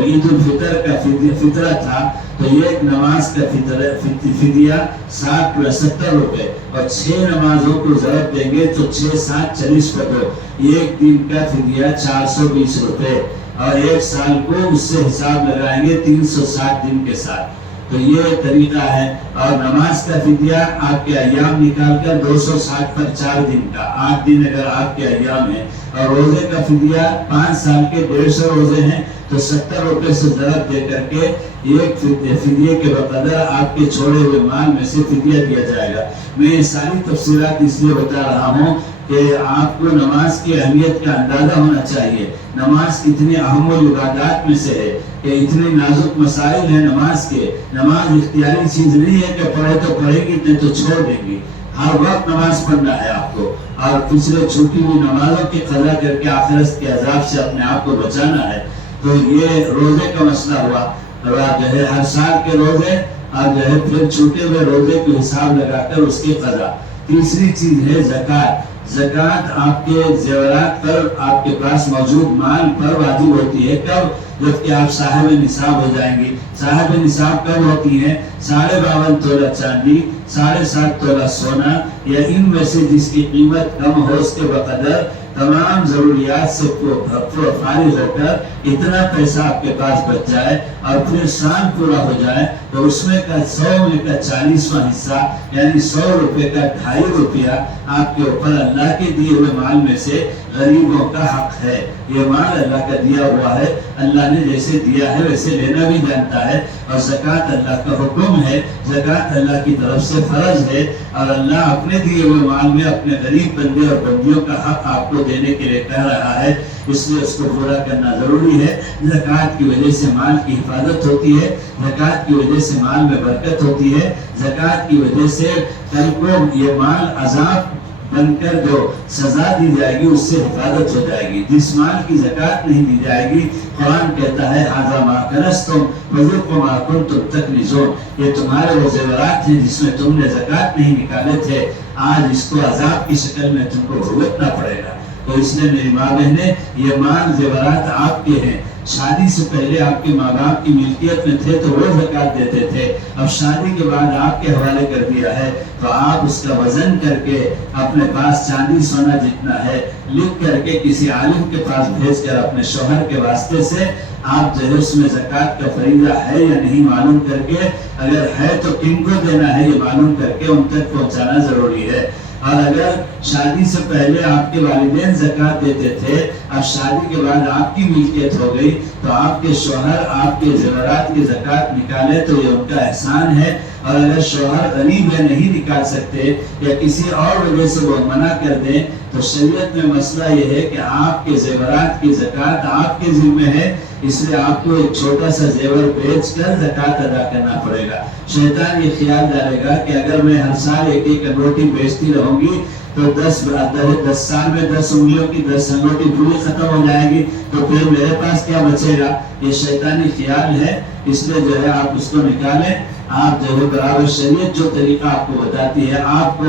عید الفطر کا فطرہ تھا تو ایک نماز کا فدیہ 70 روپے، اور 6 نمازوں کو ضرب دیں گے تو 6 7 40 پر دو، ایک دن کا فدیہ 420 روپے، اور ایک سال کو اس سے حساب لگائیں گے 360 دن کے ساتھ. تو یہ طریقہ ہے. اور نماز کا فدیہ آپ کے ایام نکال کر 260 پر 4 دن کا، 8 دن اگر آپ کے ایام ہیں، اور روزے کا فدیہ 5 سال کے 150 روزے ہیں تو 70 روپے سے ضرب دے کر کے ایک فدیے کے بقدر آپ کے چھوڑے ہوئے مال میں سے فدیہ دیا جائے گا. میں یہ ساری تفصیلات اس لیے بتا رہا ہوں کہ آپ کو نماز کی اہمیت کا اندازہ ہونا چاہیے. نماز کتنے اہم العبادات میں سے ہے کہ اتنے نازک مسائل ہیں نماز کے. نماز اختیاری چیز نہیں ہے کہ پڑھے تو پڑھے گی نہیں تو چھوڑ دیں گی. ہر وقت نماز پڑھنا ہے آپ کو، اور پچھلے چھوٹی ہوئی نمازوں کی قضا کر کے آخرت کے عذاب سے اپنے آپ کو بچانا ہے. تو یہ روزے کا مسئلہ ہوا، اور جو ہے ہر سال کے روزے اور جو ہے پھر چھوٹے ہوئے روزے کو حساب لگا کر اس کی قضا. تیسری چیز ہے زکوٰۃ. زکوٰۃ آپ کے زیورات پر، آپ کے پاس موجود مال پر واجب ہوتی ہے. کب؟ جبکہ آپ صاحب نصاب ہو جائیں گے. صاحب نصاب کب ہوتی ہے؟ 52.5 تولہ چاندی، 7.5 تولہ سونا، یا ان میں سے جس کی قیمت کم ہو اس کے بقدر تمام ضروریات سے فارغ ہو کر اتنا پیسہ آپ کے پاس بچ جائے، اور پھر سال پورا ہو جائے تو اس میں کا 100 میں کا 40واں حصہ، یعنی 100 روپے کا 2.5 روپیہ آپ کے اوپر اللہ کے دیے ہوئے مال میں سے غریبوں کا حق ہے. یہ مال اللہ کا دیا ہوا ہے، اللہ نے جیسے دیا ہے ویسے لینا بھی جانتا ہے. اور زکوٰۃ اللہ کا حکم ہے، زکوٰۃ اللہ کی طرف سے فرض ہے، اور اللہ اپنے دیے ہوئے مال میں اپنے غریب بندے اور بندیوں کا حق آپ کو دینے کے لیے کہہ رہا ہے. اس لیے اس کو پورا کرنا ضروری ہے. زکوٰۃ کی وجہ سے مال کی حفاظت ہوتی ہے، زکوٰۃ کی وجہ سے مال میں برکت ہوتی ہے، زکوٰۃ کی وجہ سے کل کو یہ مال عذاب بن کر جو سزا دی جائے گی اس سے حفاظت ہو جائے گی. جس مال کی زکوٰۃ نہیں دی جائے گی، قرآن کہتا ہے ھذا ما کنزتم فذوقوا ما کنتم تکنزون، یہ تمہارے وہ زیورات ہیں جس میں تم نے زکوٰۃ نہیں نکالے تھے، آج اس کو عذاب کی شکل میں تم کو بھگتنا پڑے گا. تو اس لیے میری ماں بہنیں، یہ مال زیورات آپ کے ہیں. شادی سے پہلے آپ کے ماں باپ کی ملکیت میں تھے تو وہ زکوٰۃ دیتے تھے. اب شادی کے بعد آپ کے حوالے کر دیا ہے تو آپ اس کا وزن کر کے اپنے پاس چاندی سونا جتنا ہے لکھ کر کے کسی عالم کے پاس بھیج کر اپنے شوہر کے واسطے سے آپ جو ہے اس میں زکوٰۃ کا فریضہ ہے یا نہیں معلوم کر کے، اگر ہے تو کن کو دینا ہے یہ معلوم کر کے ان تک پہنچانا ضروری ہے. اور اگر شادی سے پہلے آپ کے والدین زکوٰۃ دیتے تھے، اب شادی کے بعد آپ کی ملکیت ہو گئی تو آپ کے شوہر آپ کے زیورات کی زکوٰۃ نکالے تو یہ ان کا احسان ہے. اور اگر شوہر غریب ہے نہیں نکال سکتے یا کسی اور وجہ سے وہ منع کر دیں تو شریعت میں مسئلہ یہ ہے کہ آپ کے زیورات کی زکوٰۃ آپ کے ذمہ ہے، اس لیے آپ کو ایک چھوٹا سا زیور بیچ کر زکوٰۃ ادا کرنا پڑے گا. شیطان یہ خیال ڈالے گا کہ اگر میں ہر سال ایک ایک انگوٹی بیچتی رہوں گی تو 10 سال میں 10 انگلیوں کی 10 انگوٹی پوری ختم ہو جائے گی تو پھر میرے پاس کیا بچے گا. یہ شیطانی خیال ہے، اس لیے جو ہے آپ اس کو نکالیں. آپ جو ہے برابر شریعت جو طریقہ آپ کو بتاتی ہے، آپ کو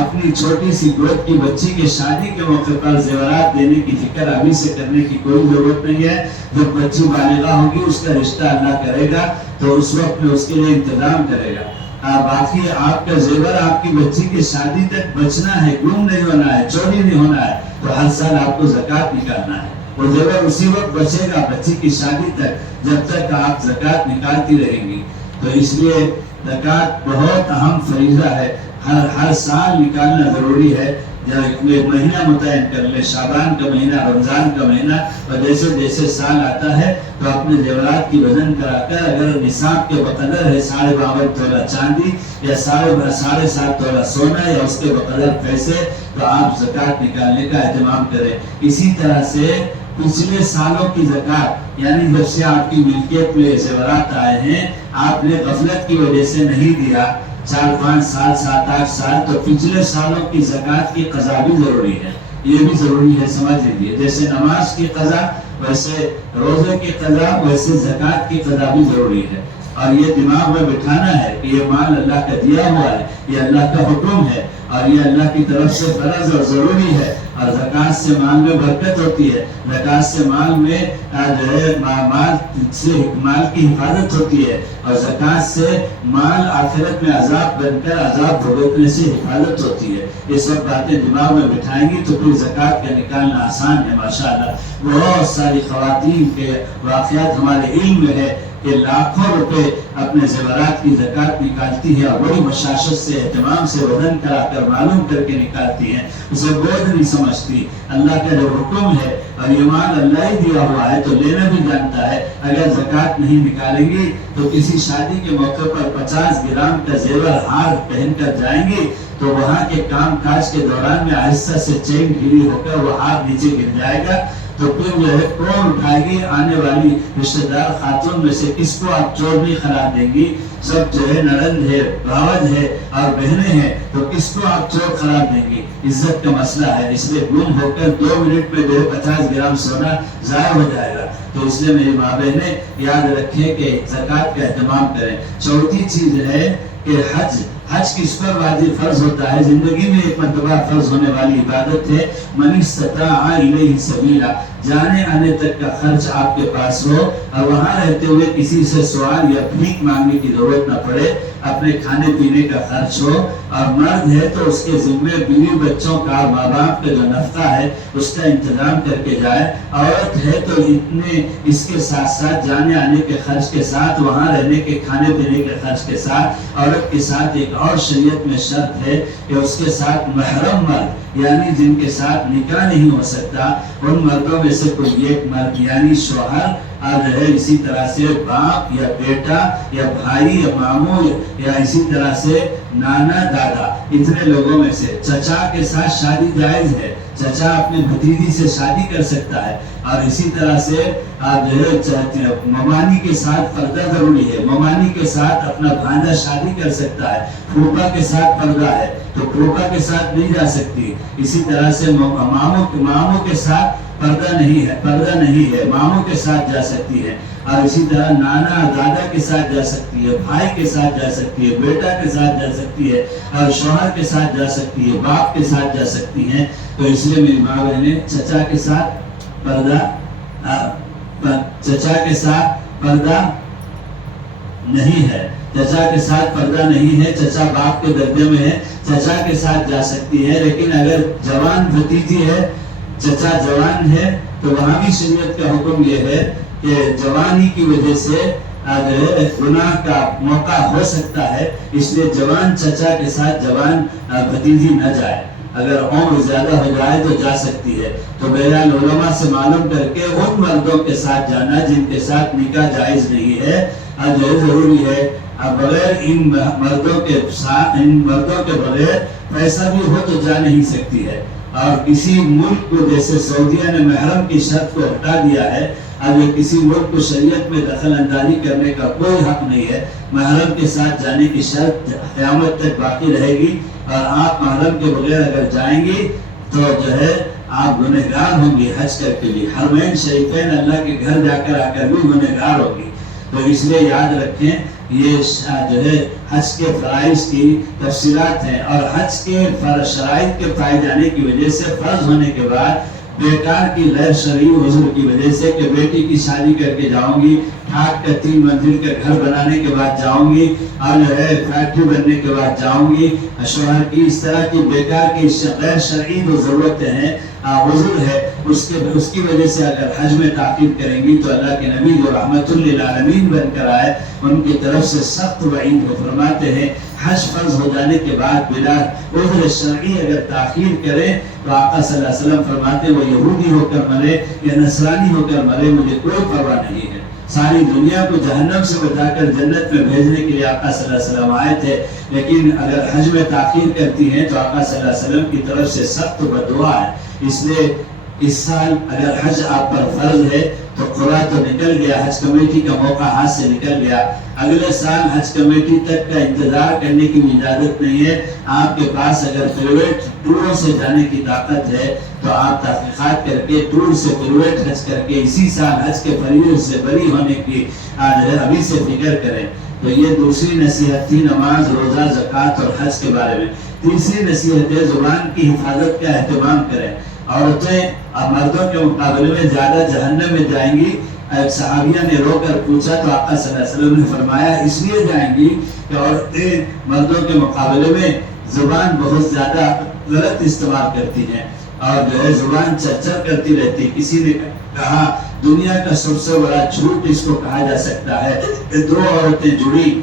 اپنی چھوٹی سی گود کی بچی کے شادی کے موقع پر زیورات دینے کی فکر ابھی سے کرنے کی کوئی ضرورت نہیں ہے. جب بچی بالغہ ہوگی اس کا رشتہ اللہ کرے گا تو اس وقت میں اس کے لیے انتظام کرے گا. باقی آپ کا زیور آپ کی بچی کی شادی تک بچنا ہے، گم نہیں ہونا ہے، چوری نہیں ہونا ہے، تو ہر سال آپ کو زکوٰۃ نکالنا ہے. وہ زیور اسی وقت بچے گا بچی کی شادی تک جب تک آپ زکوٰۃ نکالتی رہیں گی. تو اس لیے زکوٰۃ بہت اہم فریضہ ہے. ہر سال نکالنا ضروری ہے. ایک مہینہ متعین کر لے، شعبان کا مہینہ، رمضان کا مہینہ، اور جیسے جیسے سال آتا ہے تو اپنے زیورات کی وزن کرا کر اگر نصاب کے بقدر ہے 52.5 تولہ چاندی یا 7.5 تولہ سونا یا اس کے بقدر پیسے، تو آپ زکوٰۃ نکالنے کا اہتمام کریں. اسی طرح سے پچھلے سالوں کی زکوٰۃ، یعنی جب سے آپ کی ملکیت میں زیورات آئے ہیں، آپ نے غفلت کی وجہ سے نہیں دیا 4-5 سال 7-8 سال، تو پچھلے سالوں کی زکوٰۃ کی قضا بھی ضروری ہے. یہ بھی ضروری ہے، سمجھ لیجیے. جیسے نماز کی قضا، ویسے روزے کی قضا، ویسے زکوٰۃ کی قضا بھی ضروری ہے. اور یہ دماغ میں بٹھانا ہے کہ یہ مال اللہ کا دیا ہوا ہے، یہ اللہ کا حکم ہے اور یہ اللہ کی طرف سے فرض اور ضروری ہے. اور زکوٰۃ سے مال میں برکت ہوتی ہے، زکوٰۃ سے مال میں جو ہے مال کی حفاظت ہوتی ہے، اور زکوٰۃ سے مال آخرت میں عذاب بن کر عذاب بھگتنے سے حفاظت ہوتی ہے. یہ سب باتیں دماغ میں بٹھائیں گی تو پھر زکوٰۃ کا نکالنا آسان ہے. ماشاءاللہ بہت ساری خواتین کے واقعات ہمارے علم میں ہے کہ لاکھوں روپے اپنے زیورات کی زکوٰۃ نکالتی ہے اور بڑی مشاشت سے اہتمام سے وزن کرا کر معلوم کر کے نکالتی ہیں. اسے بوجھ نہیں سمجھتی. اللہ کا جو حکم ہے اور یہ مال اللہ ہی دیا ہوا ہے تو لینا بھی جانتا ہے. اگر زکوٰۃ نہیں نکالیں گی تو کسی شادی کے موقع پر 50 گرام کا زیور ہار پہن کر جائیں گی تو وہاں کے کام کاج کے دوران میں آہستہ سے چین ڈھیلی ہو کر وہ ہار نیچے گر جائے گا. تو پھر جو ہے کون اٹھائے گی؟ آنے والی رشتہ دار خاتون میں سے کس کو آپ چور نہیں قرار دیں گی؟ سب جو ہے نرند ہے، باوج ہے اور بہنیں ہیں، تو کس کو آپ چور قرار دیں گی؟ عزت کا مسئلہ ہے. اس لیے گم ہو کر 2 منٹ میں جو ہے 50 گرام سونا ضائع ہو جائے گا. تو اس لیے میری ماں بہنیں یاد رکھیں کہ زکوٰۃ کا اہتمام کریں. چوتھی چیز ہے کہ حج کس پر واجب فرض ہوتا ہے؟ زندگی میں ایک مرتبہ فرض ہونے والی عبادت ہے. من استطاع الیہ سبیلا، جانے آنے تک کا خرچ آپ کے پاس ہو اور وہاں رہتے ہوئے کسی سے سوال یا بھیک مانگنے کی ضرورت نہ پڑے، اپنے کھانے پینے کا خرچ ہو. اور مرد ہے تو اس کے ذمے بیوی بچوں کا، ماں باپ کا جو نفقہ ہے اس کا انتظام کر کے جائے. عورت ہے تو اتنے اس کے ساتھ ساتھ جانے آنے کے خرچ کے ساتھ، وہاں رہنے کے کھانے پینے کے خرچ کے ساتھ عورت کے ساتھ ایک اور شریعت میں شرط ہے کہ اس کے ساتھ محرم مرد، یعنی جن کے ساتھ نکاح نہیں ہو سکتا، ان مردوں میں سے کوئی ایک مرد یعنی شوہر اور ہے اسی طرح سے باپ یا بیٹا یا بھائی یا ماموں یا اسی طرح سے نانا دادا، اتنے لوگوں میں سے. چچا کے ساتھ شادی جائز ہے، چچا اپنے بھتیجی سے شادی کر سکتا ہے. اور اسی طرح سے ممانی کے ساتھ پردہ ضروری ہے، ممانی کے ساتھ اپنا بھانجا شادی کر سکتا ہے. پھوپھا کے ساتھ پردہ ہے تو پھوپھا کے ساتھ نہیں جا سکتی. اسی طرح سے ماموں کے ساتھ پردہ نہیں ہے، ماموں کے ساتھ جا سکتی ہے. اور اسی طرح نانا دادا کے ساتھ جا سکتی ہے، بھائی کے ساتھ جا سکتی ہے، بیٹا کے ساتھ جا سکتی ہے، اور شوہر کے ساتھ جا سکتی ہے، باپ کے ساتھ جا سکتی ہیں. تو اس لیے میری ماں بہنیں چچا کے ساتھ پردہ نہیں ہے، چچا کے ساتھ پردہ نہیں ہے. چچا باپ کے درجے میں ہے، چچا کے ساتھ جا سکتی ہے. لیکن اگر جوان بھتیجی ہے، چچا جوان ہے، تو وہاں بھی شریعت کا حکم یہ ہے کہ جوانی کی وجہ سے گناہ کا موقع ہو سکتا ہے. اس لیے جوان چچا کے ساتھ جوان بھتیجی نہ جائے. اگر عمر زیادہ ہو جائے تو جا سکتی ہے. تو بہرحال علماء سے معلوم کر کے ان مردوں کے ساتھ جانا جن کے ساتھ نکاح جائز نہیں ہے جو ضروری ہے. بغیر ان مردوں کے بغیر پیسہ بھی ہو تو جا نہیں سکتی ہے. اور کسی ملک کو جیسے سعودیہ نے محرم کی شرط کو ہٹا دیا ہے، اب کسی ملک کو شریعت میں دخل اندازی کرنے کا کوئی حق نہیں ہے. محرم کے ساتھ جانے کی شرط قیامت تک باقی رہے گی. اور آپ محرم کے بغیر اگر جائیں گی تو جو ہے آپ گنہگار ہوں گے. حج کر کے لیے حرمین شریفین اللہ کے گھر جا کر آ کر بھی گنہگار ہوگی. تو اس لیے یاد رکھیں یہ جو ہے حج کے فرائض کی تفصیلات ہیں. اور حج کے شرائط کے پائے جانے کی وجہ سے فرض ہونے کے بعد بیکار کی غیر شرعی عذر کی وجہ سے کہ بیٹی کی شادی کر کے جاؤں گی، ٹھاٹ کا 3 منزل کا گھر بنانے کے بعد جاؤں گی، اور جو ہے فیکٹری بننے کے بعد جاؤں گی، شوہر کی اس طرح کی بیکار کی غیر شرعی جو ضرورتیں ہیں عذر ہے، اس کی وجہ سے اگر حج میں تاخیر کریں گی تو اللہ کے نبی جو رحمت للعالمین بن کر آئے ان کی طرف سے سخت وعید کو فرماتے ہیں حج فرض ہو جانے کے بعد بلا عذر شرعی اگر تاخیر کرے تو آقا صلی اللہ علیہ وسلم فرماتے وہ یہودی ہو کر مرے یا نصرانی ہو کر مرے مجھے کوئی پرواہ نہیں ہے. ساری دنیا کو جہنم سے بچا کر جنت میں بھیجنے کے لیے آقا صلی اللہ علیہ وسلم آئے تھے، لیکن اگر حج میں تاخیر کرتی ہیں تو آقا صلی اللہ علیہ وسلم کی طرف سے سخت بددعا ہے. اس لیے اس سال اگر حج آپ پر فرض ہے تو قرآ تو نکل گیا، حج کمیٹی کا موقع ہاتھ سے نکل گیا. اگلے سال حج کمیٹی تک کا انتظار کرنے کی اجازت نہیں ہے. آپ کے پاس اگر پریویٹ ٹوروں سے جانے کی طاقت ہے تو آپ تحقیقات کر کے ٹور سے پریویٹ حج کر کے اسی سال حج کے فریضے سے بری ہونے کی ابھی سے فکر کریں. تو یہ دوسری نصیحت تھی نماز، روزہ، زکوٰۃ اور حج کے بارے میں. تیسری نصیحت ہے زبان کی حفاظت کا اہتمام کریں. عورتیں مردوں کے مقابلے میں زیادہ جہنم میں جائیں گی. ایک صحابیہ نے رو کر پوچھا تو آقا صلی اللہ علیہ وسلم نے فرمایا اس لیے جائیں گی کہ عورتیں مردوں کے مقابلے میں زبان بہت زیادہ غلط استعمال کرتی ہیں اور جو ہے زبان چرچر کرتی رہتی. کسی نے کہا دنیا کا سب سے بڑا جھوٹ اس کو کہا جا سکتا ہے کہ دو عورتیں جڑی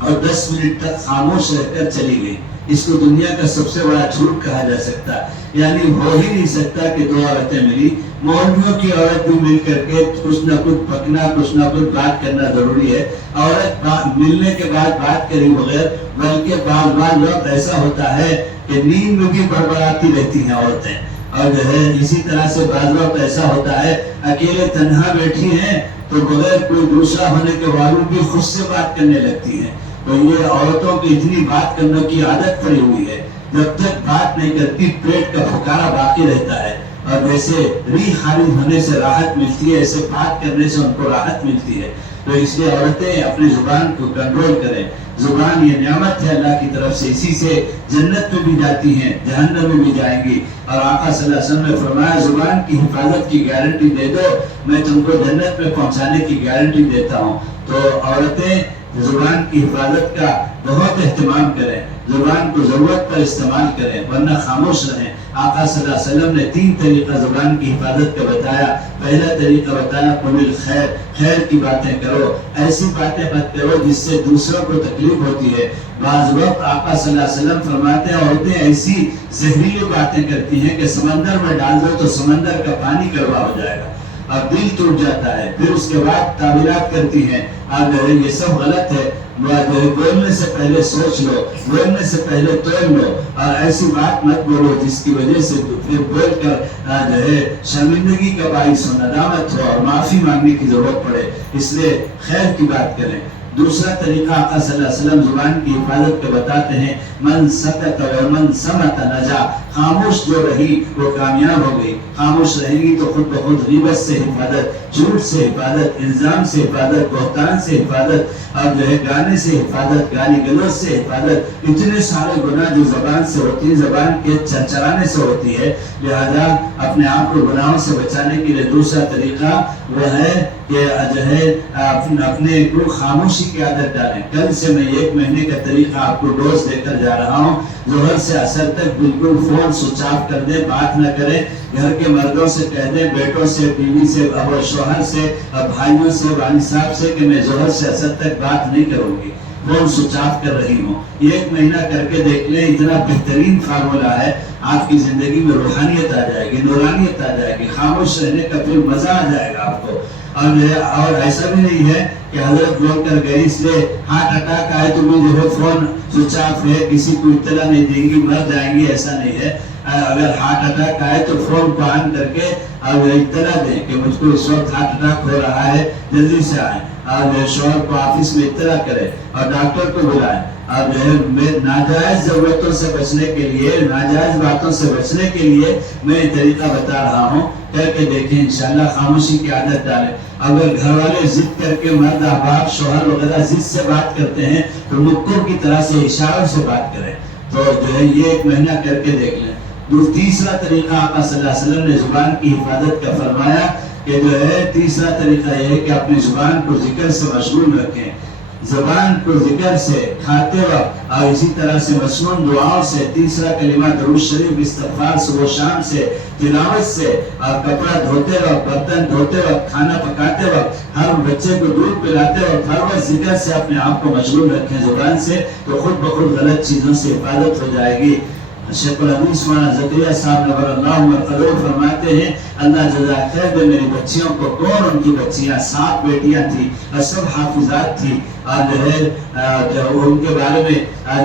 اور 10 منٹ تک خاموش رہ کر چلی گئی. اس کو دنیا کا سب سے بڑا جھوٹ کہا جا سکتا ہے. یعنی ہو ہی نہیں سکتا کہ دو عورتیں ملی. مولویوں کی عورت بھی مل کر کے کچھ نہ کچھ پکنا، کچھ نہ کچھ بات کرنا ضروری ہے. عورت ملنے کے بعد بات کرے بغیر، بلکہ بعض وقت ایسا ہوتا ہے کہ نیند میں بھی بڑبڑاتی رہتی ہیں عورتیں. اور جو ہے اسی طرح سے بعض وقت ایسا ہوتا ہے اکیلے تنہا بیٹھی ہیں تو بغیر کوئی دوسرا ہونے کے باوجود بھی خود سے بات کرنے لگتی ہیں. تو یہ عورتوں کی اتنی بات کرنے کی عادت پڑی ہوئی ہے، جب تک بات نہیں کرتی پیٹ کا پھکارا باقی رہتا ہے. اور جیسے ری خارج ہونے سے راحت ملتی ہے ایسے بات کرنے سے ان کو راحت ملتی ہے. تو اس لیے عورتیں اپنی زبان کو کنٹرول کریں. زبان یہ نعمت ہے اللہ کی طرف سے، اسی سے جنت میں بھی جاتی ہیں، جہنم میں بھی جائیں گی. اور آقا صلی اللہ علیہ وسلم نے فرمایا زبان کی حفاظت کی گارنٹی دے دو، میں تم کو جنت میں پہنچانے کی گارنٹی دیتا ہوں. تو عورتیں زبان کی حفاظت کا بہت اہتمام کریں، زبان کو ضرورت پر استعمال کریں ورنہ خاموش رہیں. آقا صلی اللہ علیہ وسلم نے 3 طریقہ زبان کی حفاظت کا بتایا. پہلا طریقہ بتایا قول الخیر، خیر کی باتیں کرو، ایسی باتیں مت کرو جس سے دوسروں کو تکلیف ہوتی ہے. بعض وقت آقا صلی اللہ علیہ وسلم فرماتے ہیں عورتیں ایسی زہریلی باتیں کرتی ہیں کہ سمندر میں ڈال دو تو سمندر کا پانی کڑوا ہو جائے گا اور دل ٹوٹ جاتا ہے. پھر اس کے بعد تعبیرات کرتی ہیں. اب یہ سب غلط ہے. بولنے سے پہلے سوچ لو، بولنے سے پہلے تول لو اور ایسی بات مت بولو جس کی وجہ سے پھر بول کر جو ہے شرمندگی کا باعث ہو، ندامت ہو اور معافی مانگنے کی ضرورت پڑے. اس لیے خیر کی بات کریں. دوسرا طریقہ آقا صلی اللہ علیہ وسلم زبان کی حفاظت کا بتاتے ہیں من سکت و من صمت نجا. خاموش جو رہی وہ کامیاب ہو گئی. خاموش رہیں گی تو خود بخود غیبت سے حفاظت، جھوٹ سے حفاظت، الزام سے حفاظت، بہتان سے حفاظت اور جو ہے گانے سے حفاظت، گالی گلوچ سے حفاظت. اتنے سارے گناہ جو زبان سے ہوتی ہے، زبان کے چرچرانے سے ہوتی ہے. لہذا اپنے آپ کو گناہوں سے بچانے کے لیے دوسرا طریقہ وہ ہے کہ جو ہے اپنے کو خاموشی کی عادت ڈالیں. کل سے میں 1 مہینے کا طریقہ آپ کو ڈوز دے کر جا رہا ہوں. ظہر سے عصر تک بالکل فون سوئچ آف کر دیں، بات نہ کریں. گھر کے مردوں سے کہہ دیں، بیٹوں سے، بیوی سے اور شوہر سے اور بھائیوں سے، والد صاحب سے کہ میں ظہر سے عصر تک بات نہیں کروں گی، فون سوئچ آف کر رہی ہوں. 1 مہینہ کر کے دیکھ لیں. اتنا بہترین فارمولا ہے. آپ کی زندگی میں روحانیت آ جائے گی، نورانیت آ جائے گی. خاموش رہنے کا پھر مزہ آ جائے گا آپ کو. اور ایسا بھی نہیں ہے کہ حضرت بول کر گئے اس لیے ہارٹ اٹیک آئے تو بھی جو ہے فون سوئچ آف ہے، کسی کو اطلاع نہیں دیں گی، مر جائیں گی، ایسا نہیں ہے. اگر ہارٹ اٹیک آئے تو فون کو آن کر کے اور اطلاع دیں کہ مجھ کو اس وقت ہارٹ اٹیک ہو رہا ہے، جلدی سے آئیں. اور شوہر کو آفس میں اطلاع کریں اور ڈاکٹر کو بلائیں. اور جو ہے ناجائز ضرورتوں سے بچنے کے لیے، ناجائز باتوں سے بچنے کے لیے میں یہ طریقہ بتا رہا ہوں. کر کے دیکھیں انشاءاللہ. خاموشی کی عادت ڈالیں. اگر گھر والے ضد کر کے، مرد احباب شوہر وغیرہ ضد سے بات کرتے ہیں تو نکتوں کی طرح سے اشاروں سے بات کریں. تو جو ہے یہ 1 مہینہ کر کے دیکھ لیں. تیسرا طریقہ آقا صلی اللہ علیہ وسلم نے زبان کی حفاظت کا فرمایا کہ جو ہے تیسرا طریقہ یہ ہے کہ اپنی زبان کو ذکر سے مشغول رکھیں. زبان کو ذکر سے کھاتے وقت اور اسی طرح سے مصنون دعاؤں سے، تیسرا کلمہ درود شریف استغفار صبح و شام سے، تلاوت سے، اور کپڑا دھوتے وقت، برتن دھوتے وقت، کھانا پکاتے وقت، ہر بچے کو دودھ پلاتے وقت ہر وقت ذکر سے اپنے آپ کو مشغول رکھیں زبان سے، تو خود بخود غلط چیزوں سے حفاظت ہو جائے گی۔ شیخ الحدیث مولانا زکریا صاحب نور اللہ مرقدہ فرماتے ہیں اللہ جزائے خیر دے میری بچیوں کو، کون ان کی بچیاں 7 بیٹیاں تھیں اور سب حافظات تھیں، اور جو ہے ان کے بارے میں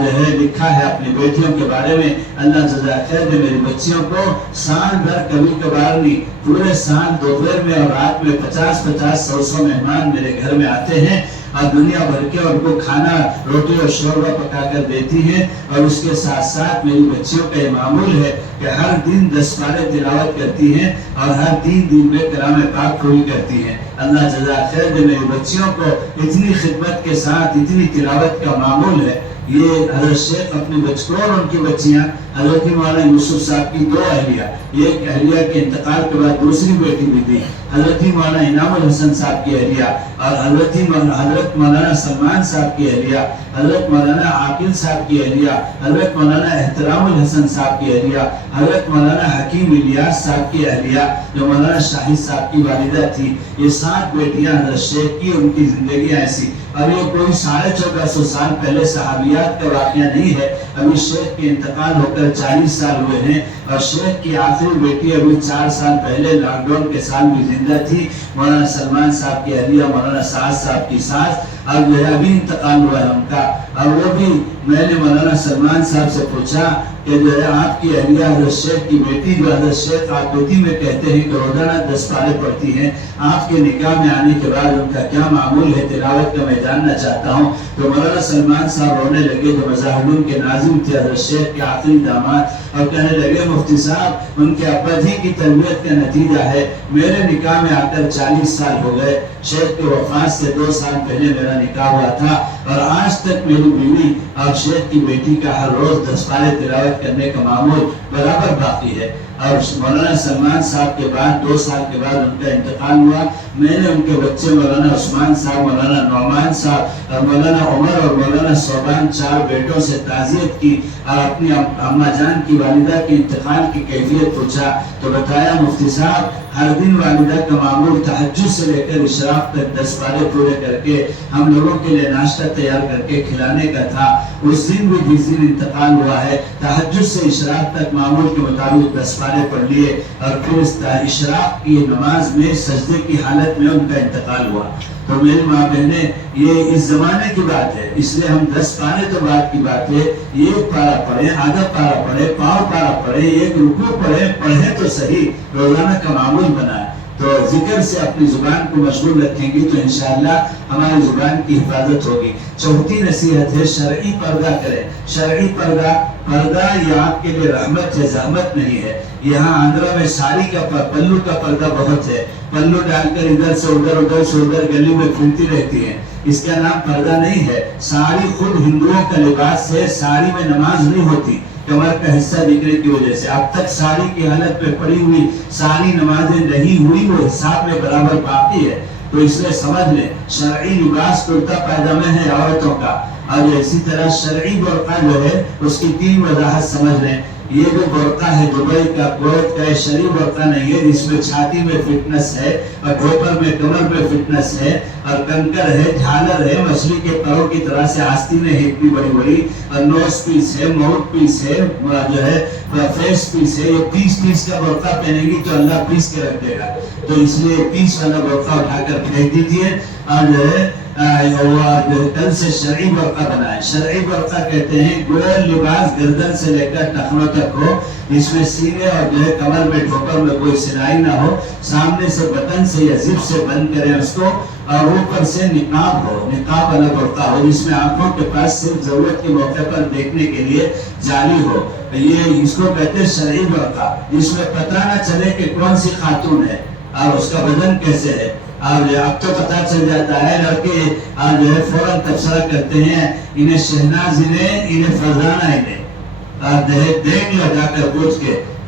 جو ہے لکھا ہے اپنی بیٹیوں کے بارے میں، اللہ جزائے خیر دے میری بچیوں کو سال بھر کبھی کبھار نہیں، پورے سال دوپہر میں اور رات میں 50 100 مہمان میرے گھر میں آتے ہیں، اور دنیا بھر کے ان کو کھانا روٹی اور شوربہ پکا کر دیتی ہیں، اور اس کے ساتھ ساتھ میری بچیوں کا یہ معمول ہے کہ ہر دن 10 پارے تلاوت کرتی ہیں اور ہر 3 دن میں کلام پاک پوری کرتی ہیں۔ اللہ جزائے خیر دے میری بچیوں کو اتنی خدمت کے ساتھ اتنی تلاوت کا معمول ہے۔ یہ حضرت شیخ اپنی بچوں اور ان کی بچیاں، حضرت مولانا یوسف صاحب کی 2 اہلیہ، ایک اہلیہ کے انتقال کے بعد دوسری بیٹی بھی تھی، حضرت مولانا انعام الحسن صاحب کی اہلیہ، اور حضرت مولانا سلمان صاحب کی اہلیہ، حضرت مولانا عاقل صاحب کی اہلیہ، حضرت مولانا احترام الحسن صاحب کی اہلیہ، حضرت مولانا حکیم الیاس صاحب کی اہلیہ جو مولانا شاہد صاحب کی والدہ تھی۔ یہ 7 بیٹیاں حضرت شیخ کی، ان کی زندگی ایسی، اب یہ کوئی 1450 سال پہلے صحابیات کا واقعہ نہیں ہے، ابھی شیخ کے انتقال ہو کر 40 سال ہوئے ہیں، اور شیخ کی آخری بیٹی ابھی 4 سال پہلے لاک ڈاؤن کے سال بھی زندہ تھی، مولانا سلمان صاحب کی اہلیہ، مولانا سعد صاحب کی ساس، اب جو ہے ابھی انتقال ہوا ہے ان کا۔ اور وہ بھی میں نے مولانا سلمان صاحب سے پوچھا کہ جو ہے آپ کی اہلیہ حضرت شیخ کی بیٹی جو حضرت شیخ آکوتی میں کہتے ہیں کہ روزانہ 10 پارے پڑھتی ہیں، آپ کے نکاح میں آنے کے بعد ان کا کیا معمول ہے تلاوت کا، میں جاننا چاہتا ہوں۔ تو مولانا سلمان صاحب رونے لگے جو مزاحمین کے ناظم تھے، حضرت شیخ کے آخری داماد، اور کہنے لگے مفتی صاحب ان کے ابا جی کی تربیت کا نتیجہ ہے، میرے نکاح میں آ کر 40 سال ہو گئے، شیخ کے وفات سے 2 سال پہلے میرا نکاح ہوا تھا، اور آج تک میری بیوی اور شیخ کی بیٹی کا ہر روز 10 پارے تلاوت کرنے کا معمول برابر باقی ہے۔ اور مولانا سلمان صاحب کے بعد 2 سال کے بعد ان کا انتقال ہوا، میں نے ان کے بچے مولانا عثمان صاحب، مولانا نعمان صاحب اور مولانا عمر اور مولانا صوبان 4 بیٹوں سے تعزیت کی، اور اپنی اماں جان کی والدہ کے انتقال کی کیفیت پوچھا تو بتایا مفتی صاحب ہر دن والدہ کا معمول تہجد سے لے کر اشراق تک 10 پارے پورے کر کے ہم لوگوں کے لیے ناشتہ تیار کر کے کھلانے کا تھا۔ اس دن بھی جس دن انتقال ہوا ہے تہجد سے اشراق تک معمول کے مطابق 10 پارے پڑھ لیے، اور پھر اشراق کی نماز میں سجدے کی حالت میں ان کا انتقال ہوا۔ تو میری ماں بہنیں یہ اس زمانے کی بات ہے، اس لیے ہم 10 پارے تو بات کی بات ہے، ایک پارا پڑھیں، آدھا پارا پڑھیں، پاؤ پارا پڑھیں، ایک رکوع پڑھیں تو صحیح، روزانہ کا معمول بنائیں۔ تو ذکر سے اپنی زبان کو مشغول رکھیں گی تو انشاءاللہ ہماری زبان کی حفاظت ہوگی۔ چوتھی نصیحت ہے شرعی پردہ کریں۔ شرعی پردہ یہ آپ کے لیے رحمت ہے، زحمت نہیں ہے۔ یہاں آندھرا میں ساری کا پلو کا پردہ بہت ہے، پلو ڈال کر ادھر سے ادھر گلی میں پھرتی رہتی ہیں، اس کا نام پردہ نہیں ہے۔ ساری خود ہندوؤں کا لباس ہے، ساری میں نماز نہیں ہوتی کمر کا حصہ دکھنے کی وجہ سے، اب تک ساری کی حالت میں پڑی ہوئی ساری نمازیں نہیں ہوئی، وہ حساب میں برابر باقی ہے۔ تو اس لیے سمجھ لیں شرعی لباس کرتا پائجامہ ہے عورتوں کا، اور اسی طرح شرعی برقع جو ہے اس کی 3 وضاحت سمجھ لیں۔ یہ جو برقع ہے دبئی کا، کویت کا، شرعی برقع نہیں ہے جس میں چھاتی میں فٹنس ہے اور ڈھوپر میں کمر میں فٹنس ہے اور کنکر ہے، جھالر ہے، مچھلی کے پروں کی طرح سے آستینیں ہیں اتنی بڑی بڑی، اور نوز پیس ہے، ماؤتھ پیس ہے، جو ہے فیس پیس ہے۔ یہ 30 پیس کا برقع پہنے گی تو اللہ پیس کے رکھ دے گا، تو اس لیے 30 والا برقع اٹھا کر پھینک دیجیے، اور جو ہے کل سے شرعی برقع بنائے۔ شرعی برقع کہتے ہیں گوئل لباس گردن سے لے کر ٹخنوں تک ہو، جس میں سینے اور جو ہے کمر میں ٹھوکر میں کوئی سلائی نہ ہو، سامنے سے بٹن سے یا زپ سے بند کریں اس کو، اور اوپر سے نقاب ہو، نقاب والا برقع ہو جس میں آنکھوں کے پاس صرف ضرورت کے موقع پر دیکھنے کے لیے جالی ہو۔ یہ اس کو کہتے ہیں شرعی برقع، جس میں پتہ نہ چلے کہ کون سی خاتون ہے اور اس کا بدن کیسے ہے۔ اب تو پتہ چل جاتا ہے، لڑکے جو ہے فوراً تبصرہ کرتے ہیں انہیں شہناز انہیں فرزانہ انہیں دیکھ لو جا کر پوچھ کے،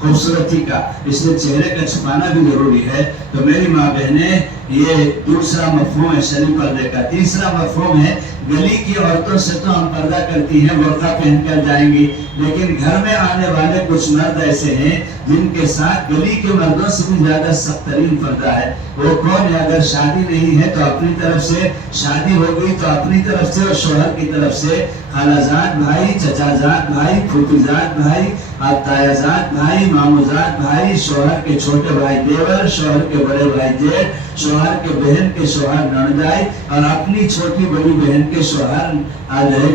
خوبصورتی کا، اس لیے چہرے کا چھپانا بھی ضروری ہے۔ تو میری ماں بہنیں، یہ دوسرا مفہوم ہے شرعی پردے کا۔ تیسرا مفہوم ہے گلی کی عورتوں سے تو ہم پردہ کرتی ہیں، برقع پہن کر جائیں گی، لیکن گھر میں آنے والے کچھ مرد ایسے ہیں جن کے ساتھ گلی کے مردوں سے بھی زیادہ سخت ترین پردہ ہے۔ وہ کون ہے؟ اگر شادی نہیں ہے تو اپنی طرف سے، شادی ہو گئی تو اپنی طرف سے اور شوہر کی طرف سے خالہ زاد بھائی، چچا زاد بھائی، پھوپھی زاد بھائی، تایا زاد بھائی، مامو زاد بھائی، شوہر کے چھوٹے بھائی دیور، شوہر کے بڑے بھائی جیٹھ، شوہر کے بہن کے شوہر نندائی، اور اپنی چھوٹی بڑی بہن کے شوہر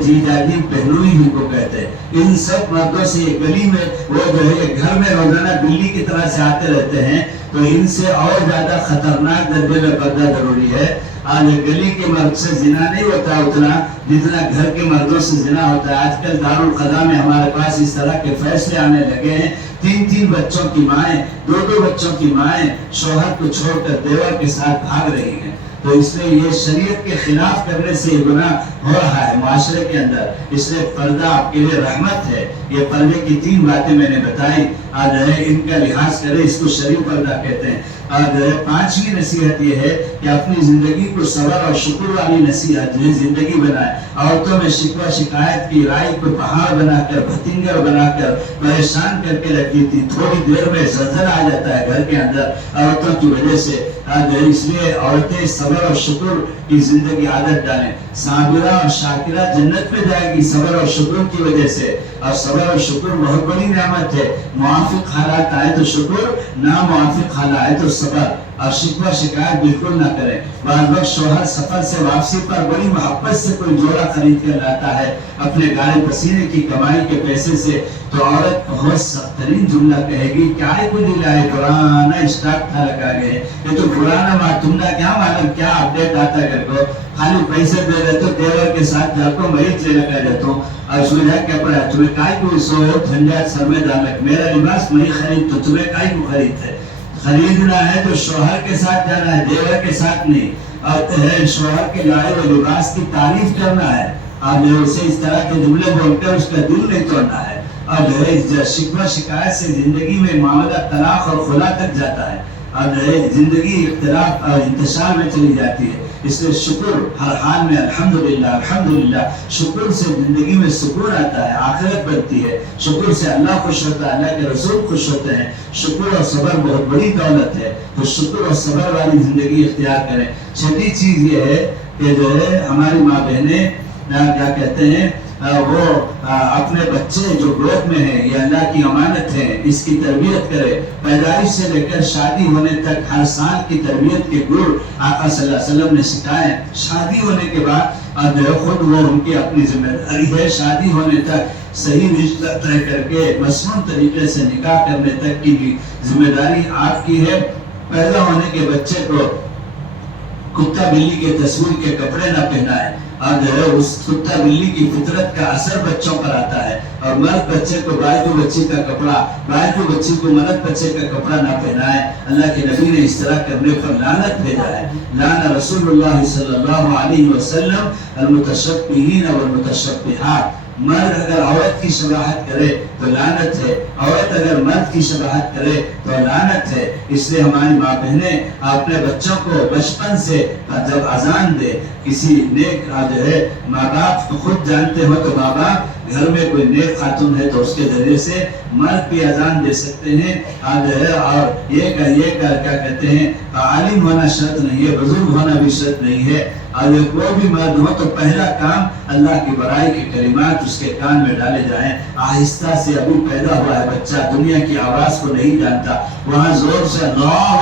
جیجا جی پہلوئی ہی کو کہتے ہیں۔ ان سب مردوں سے یہ گلی میں، وہ جو ہے گھر میں روزانہ بلی کی طرح سے آتے رہتے ہیں، تو ان سے اور زیادہ خطرناک درجے میں پردہ ضروری ہے۔ آج گلی کے مرد سے زنا نہیں ہوتا اتنا جتنا گھر کے مردوں سے زنا ہوتا ہے۔ آج کل دارالقضا میں ہمارے پاس اس طرح کے فیصلے آنے لگے ہیں، 3 بچوں کی مائیں، 2 بچوں کی مائیں شوہر کو چھوڑ کر دیور کے ساتھ بھاگ رہی ہیں۔ تو اس لیے یہ شریعت کے خلاف کرنے سے یہ گناہ ہو رہا ہے معاشرے کے اندر۔ اس لیے پردہ آپ کے لیے رحمت ہے۔ یہ پردے کی 3 باتیں میں نے بتائی، آج ان کا لحاظ کرے، اس کو شرعی پردہ کہتے ہیں۔ اور 5ویں نصیحت یہ ہے کہ اپنی زندگی کو صبر اور شکر والی نصیحت زندگی بنائے۔ عورتوں میں شکوہ شکایت کی رائی کو پہاڑ بنا کر، بھتنگا بنا کر پریشان کر کے رکھی تھی۔ تھوڑی دیر میں زلزلہ آ جاتا ہے گھر کے اندر عورتوں کی وجہ سے۔ اس لیے عورتیں صبر اور شکر کی زندگی عادت ڈالیں۔ صابرہ اور شاکرہ جنت میں جائے گی صبر اور شکر کی وجہ سے۔ اور صبر اور شکر بہت بڑی نعمت ہے۔ موافق حالات آئے تو شکر، ناموافق حالات آئے تو صبر، اور شکوہ شکایت بالکل نہ کریں۔ بعض وقت شوہر سفر سے واپسی پر بڑی محبت سے کوئی جوڑا خرید کر لاتا ہے اپنے گارے پسینے کی کمائی کے پیسے سے، تو عورت بہت سخت ترین جملہ کہے گی، کیا کو دلائے، پرانا اسٹاک تھا لگا گئے، یہ تو پرانا ماں، تم نے کیا معلوم کیا اپڈیٹ آتا کر کو، خالی پیسے دے رہے تو دیور کے ساتھ جا کو مریض لے لگا جاتا ہوں، اور سوچا کیا پڑا تمہیں کائی کو سو جھنجھٹ سر میں ڈال رکھ، میرا لباس نہیں خرید تو تمہیں کائی کو خریدتے؟ خریدنا ہے تو شوہر کے ساتھ جانا ہے، دیور کے ساتھ نہیں۔ اور شوہر کے لائے ہوئے لباس کی تعریف کرنا ہے، اور جو اسے اس طرح کے جملے بول کر اس کا دل نہیں توڑنا ہے۔ اور جو ہے شکوہ شکایت سے زندگی میں معاملہ طلاق اور خلا تک جاتا ہے، اور جو ہے زندگی اختلاف اور انتشار میں چلی جاتی ہے۔ اس لیے شکر ہر حال میں الحمدللہ الحمدللہ، شکر سے زندگی میں سکون آتا ہے، آخرت بنتی ہے، شکر سے اللہ خوش ہوتا ہے، اللہ کے رسول خوش ہوتے ہیں۔ شکر اور صبر بہت بڑی دولت ہے، تو شکر اور صبر والی زندگی اختیار کریں۔ چھٹی چیز یہ ہے کہ جو ہے ہماری ماں بہنیں کیا کہتے ہیں، وہ اپنے بچے جو گود میں ہیں یہ اللہ کی امانت ہے، اس کی تربیت کرے۔ پیدائش سے لے کر شادی ہونے تک ہر سال کی تربیت کے گر آقا صلی اللہ علیہ وسلم نے سکھائے۔ شادی ہونے کے بعد جو خود وہ ان کی اپنی ذمہ داری ہے، شادی ہونے تک صحیح رشتہ طے کر کے مسنون طریقے سے نکاح کرنے تک کی بھی ذمہ داری آپ کی ہے۔ پیدا ہونے کے بچے کو کتا بلی کے تصویر کے کپڑے نہ پہنائے، اور جو ہے اس کتا بلی کی فطرت کا اثر بچوں پر آتا ہے، اور مرد بچے کو بائجو بچی کا کپڑا، بائجو بچی کو مرد بچے کا کپڑا نہ پہنائے۔ اللہ کے نبی نے اس طرح کرنے پر لعنت بھیجا ہے۔ لعن رسول اللہ صلی اللہ علیہ وسلم المتشبہین والمتشبہات۔ مرد اگر عورت کی شباہت کرے تو لعنت ہے، عورت اگر مرد کی شباہت کرے تو لعنت ہے۔ اس لیے ہماری ماں بہنیں اپنے بچوں کو بچپن سے جب اذان دے، کسی نیک جو ہے ماں باپ تو خود جانتے ہو تو ماں باپ گھر میں کوئی نیک خاتون ہے تو اس کے ذریعے سے مرد بھی اذان دے سکتے ہیں، اور یہ کیا کہتے ہیں، عالم ہونا شرط نہیں ہے، بزرگ ہونا بھی شرط نہیں ہے، اور کوئی بھی مرد ہو تو پہلا کام اللہ کی بڑائی کے کلمات اس کے کان میں ڈالے جائیں۔ آہستہ سے ابھی پیدا ہوا ہے بچہ، دنیا کی آواز کو نہیں جانتا، وہاں زور سے اللہ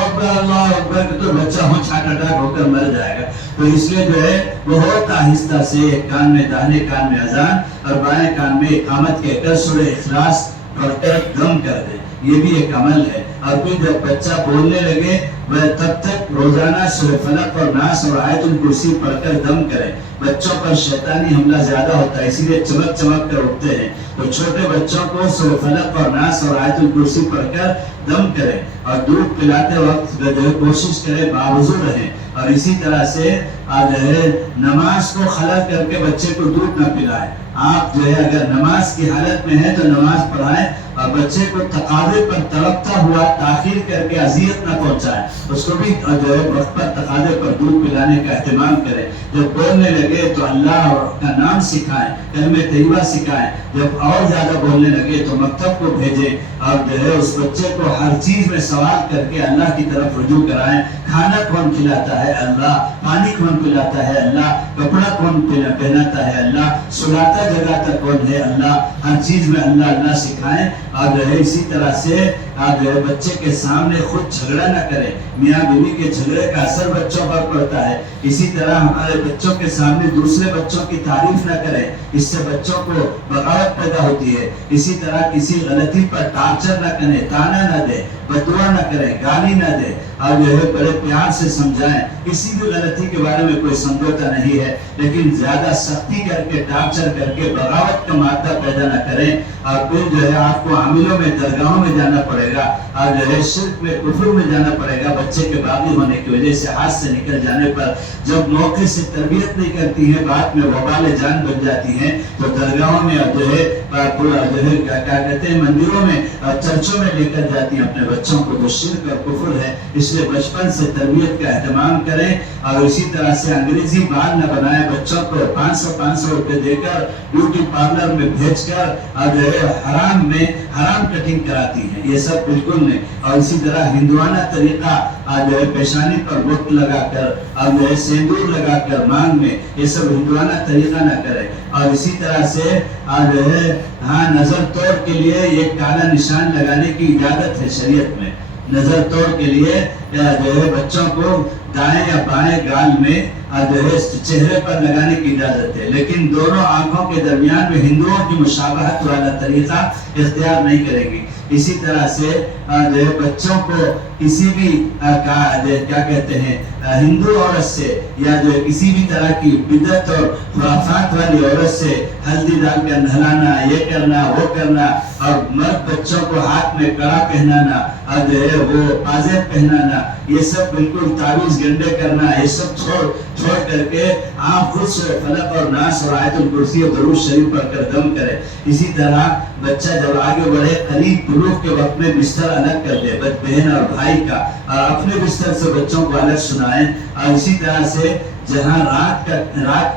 اکبر کہ تو بچہ ہو چھاٹ اٹاک ہو کر مر جائے گا۔ تو اس لیے جو ہے بہت آہستہ سے ایک کان میں داہنے کان میں اذان اور بائیں کان میں اقامت کہہ کر سورہ اخلاص پڑھ کر دم کر دیں، یہ بھی ایک عمل ہے۔ اور پھر جب بچہ بولنے لگے وہ تب تک روزانہ سورہ فلق اور ناس اور آیت الکرسی پڑھ کر دم کریں۔ بچوں پر شیطانی حملہ زیادہ ہوتا ہے، اسی لیے چمک چمک کر اٹھتے ہیں، تو چھوٹے بچوں کو سورہ فلق اور ناس اور آیت الکرسی پڑھ کر دم کریں، اور دودھ پلاتے وقت جو ہے کوشش کریں باوضو رہیں، اور اسی طرح سے نماز کو خلل کر کے بچے کو دودھ نہ پلائیں۔ آپ جو ہے اگر نماز کی حالت میں ہیں تو نماز پڑھائیں، اور بچے کو تقاضے پر تڑپتا ہوا تاخیر کر کے اذیت نہ پہنچائیں، اس کو بھی جو ہے وقت پر تقاضے پر دودھ پلانے کا اہتمام کریں۔ جب بولنے لگے تو اللہ کا نام سکھائیں، کلمہ طیبہ سکھائیں۔ جب اور زیادہ بولنے لگے تو مکتب کو بھیجیں اور جو ہے اس بچے کو ہر چیز میں سوال کر کے اللہ کی طرف رجوع کرائیں۔ کھانا کون کھلاتا ہے؟ اللہ۔ پانی کون پلاتا ہے؟ اللہ۔ کپڑا کون پہناتا ہے؟ اللہ۔ سلاتا جگاتا کون ہے؟ اللہ۔ ہر چیز میں اللہ اللہ سکھائیں اور جو ہے اسی طرح سے جو ہے بچے کے سامنے خود جھگڑا نہ کریں۔ میاں بیوی کے جھگڑے کا اثر بچوں پر پڑتا ہے۔ اسی طرح ہمارے بچوں کے سامنے دوسرے بچوں کی تعریف نہ کریں، اس سے بچوں کو بغاوت پیدا ہوتی ہے۔ اسی طرح کسی غلطی پر ٹارچر نہ کریں، تانا نہ دیں، بددعا نہ کریں، گالی نہ دیں اور جو ہے بڑے پیار سے سمجھائیں۔ کسی بھی غلطی کے بارے میں کوئی سمجھوتا نہیں ہے، لیکن زیادہ سختی کر کے ٹارچر کر کے بغاوت کا مادہ پیدا نہ کریں اور پھر جو ہے آپ کو عاملوں میں درگاہوں میں جانا پڑے گا اور جو ہے شرک میں کفر میں جانا پڑے گا بچے کے باغی ہونے کی وجہ سے، ہاتھ سے نکل جانے پر۔ جب موقع سے تربیت نہیں کرتی ہے، بعد میں وبال جان بن جاتی ہیں، تو درگاہوں میں جو ہے کیا کہتے ہیں مندروں میں چرچوں میں لے کر جاتی ہیں اپنے بچوں کو، جو شرک اور کفر ہے۔ اس لیے بچپن سے تربیت کا اہتمام کریں اور اسی طرح سے انگریزی بال نہ بنائیں۔ بچوں کو 500 روپے دے کر بیوٹی پارلر میں بھیج کر اور جو ہے حرام کٹنگ کراتی ہیں، یہ سب بالکل نہیں۔ اور اسی طرح ہندوانہ طریقہ جو ہے پیشانی پر وقت لگا کر اور جو ہے سندور لگا کر مانگ میں، یہ سب ہندوانہ طریقہ نہ کریں۔ اور اسی طرح سے جو ہے نظر توڑ کے لیے ایک کالا نشان لگانے کی اجازت ہے شریعت میں۔ نظر توڑ کے لیے جو ہے بچوں کو دائیں یا بائیں گال میں جو ہے چہرے پر لگانے کی اجازت ہے، لیکن دونوں آنکھوں کے درمیان میں ہندوؤں کی مشابہت والا طریقہ اختیار نہیں کرے گی۔ اسی طرح سے جو ہے بچوں کو کسی بھی کیا کہتے ہیں ہندو عورت سے یا جو ہے کسی بھی طرح کی بدعت اور خرافات والی عورت سے ہلدی ڈال کر نہلانا، یہ کرنا وہ کرنا، اور مرد بچوں کو ہاتھ میں کڑا پہنانا اور جو ہے وہ پازیب پہنانا، یہ سب بالکل تعویذ گنڈے کرنا، یہ سب چھوڑ کر کے آپ خود سے فلق اور ناس اور آیت الکرسی اور درود شریف پڑھ کر دم کریں۔ اسی طرح بچہ جب آگے بڑھے قریب بلوغ کے وقت میں بستر الگ کر دے بہن اور بھائی کا، اور اپنے بستر سے بچوں کو الگ سنائیں۔ اور اسی طرح سے جہاں رات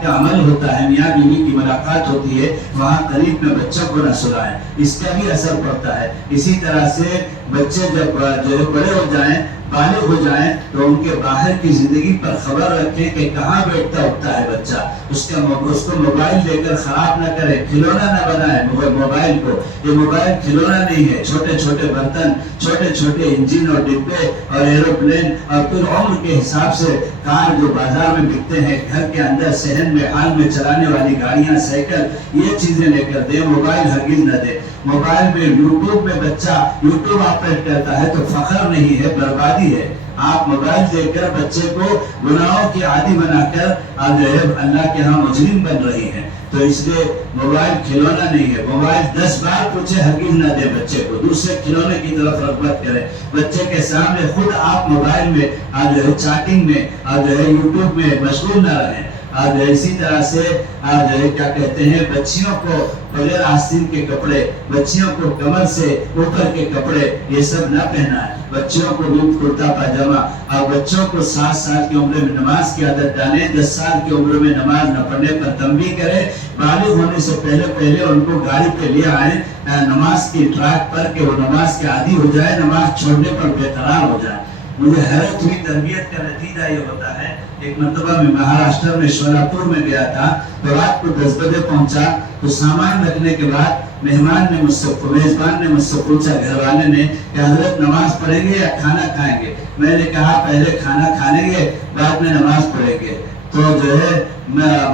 کا عمل ہوتا ہے، میاں بیوی کی ملاقات ہوتی ہے، وہاں قریب میں بچوں کو نہ سلائیں، اس کا بھی اثر پڑتا ہے۔ اسی طرح سے بچے جب جو ہے بڑے ہو جائیں، بالغ ہو جائیں، تو ان کے باہر کی زندگی پر خبر رکھیں کہ کہاں بیٹھتا اٹھتا ہے بچہ، اس کو موبائل دے کر خراب نہ کریں، کھلونا نہ بنائیں موبائل کو۔ یہ موبائل کھلونا نہیں ہے، چھوٹے چھوٹے برتن، چھوٹے چھوٹے انجن اور ڈبے اور ایروپلین، اور پھر عمر کے حساب سے کار جو بازار میں بکتے ہیں، گھر کے اندر صحن میں حال میں چلانے والی گاڑیاں، سائیکل، یہ چیزیں لے کر دیں، موبائل ہرگز نہ دیں۔ موبائل میں یوٹیوب میں بچہ یوٹیوب آپریٹ کرتا ہے تو فخر نہیں ہے، بربادی ہے۔ آپ موبائل دے کر بچے کو گناہوں کی عادی بنا کر جو ہے اللہ کے ہاں مجرم بن رہی ہیں۔ تو اس لیے موبائل کھلونا نہیں ہے، موبائل 10 بار پوچھے ہرگز نہ دے بچے کو، دوسرے کھلونے کی طرف رغبت کرے۔ بچے کے سامنے خود آپ موبائل میں جو ہے چیٹنگ میں جو ہے یوٹیوب میں مشغول نہ رہیں۔ اور اسی طرح سے جو ہے کیا کہتے ہیں بچیوں کو بغیر آستین کے کپڑے، بچیوں کو کمر سے اوپر کے کپڑے یہ سب نہ پہنائیں، بچوں کو بھی کرتا پاجامہ، اور بچوں کو 7 سال کی عمر میں نماز کی عادت ڈالیں، 10 سال کی عمر میں نماز نہ پڑھنے پر تنبیہ کریں، بالغ ہونے سے پہلے ان کو گاڑی پہ لے آئیں نماز کی ٹریک پر کہ وہ نماز کے عادی ہو جائے، نماز چھوڑنے پر بے قرار ہو جائے۔ مجھے حیرت ہوئی، تربیت کا نتیجہ یہ ہوتا ہے۔ ایک مرتبہ میں مہاراشٹر میں شولاپور میں گیا تھا، تو رات کو 10 بجے پہنچا، تو سامان رکھنے کے بعد میزبان نے مجھ سے پوچھا، گھر والے نے، کہ حضرت نماز پڑھیں گے یا کھانا کھائیں گے؟ میں نے کہا پہلے کھانا کھائیں گے، بعد میں نماز پڑھیں گے۔ تو جو ہے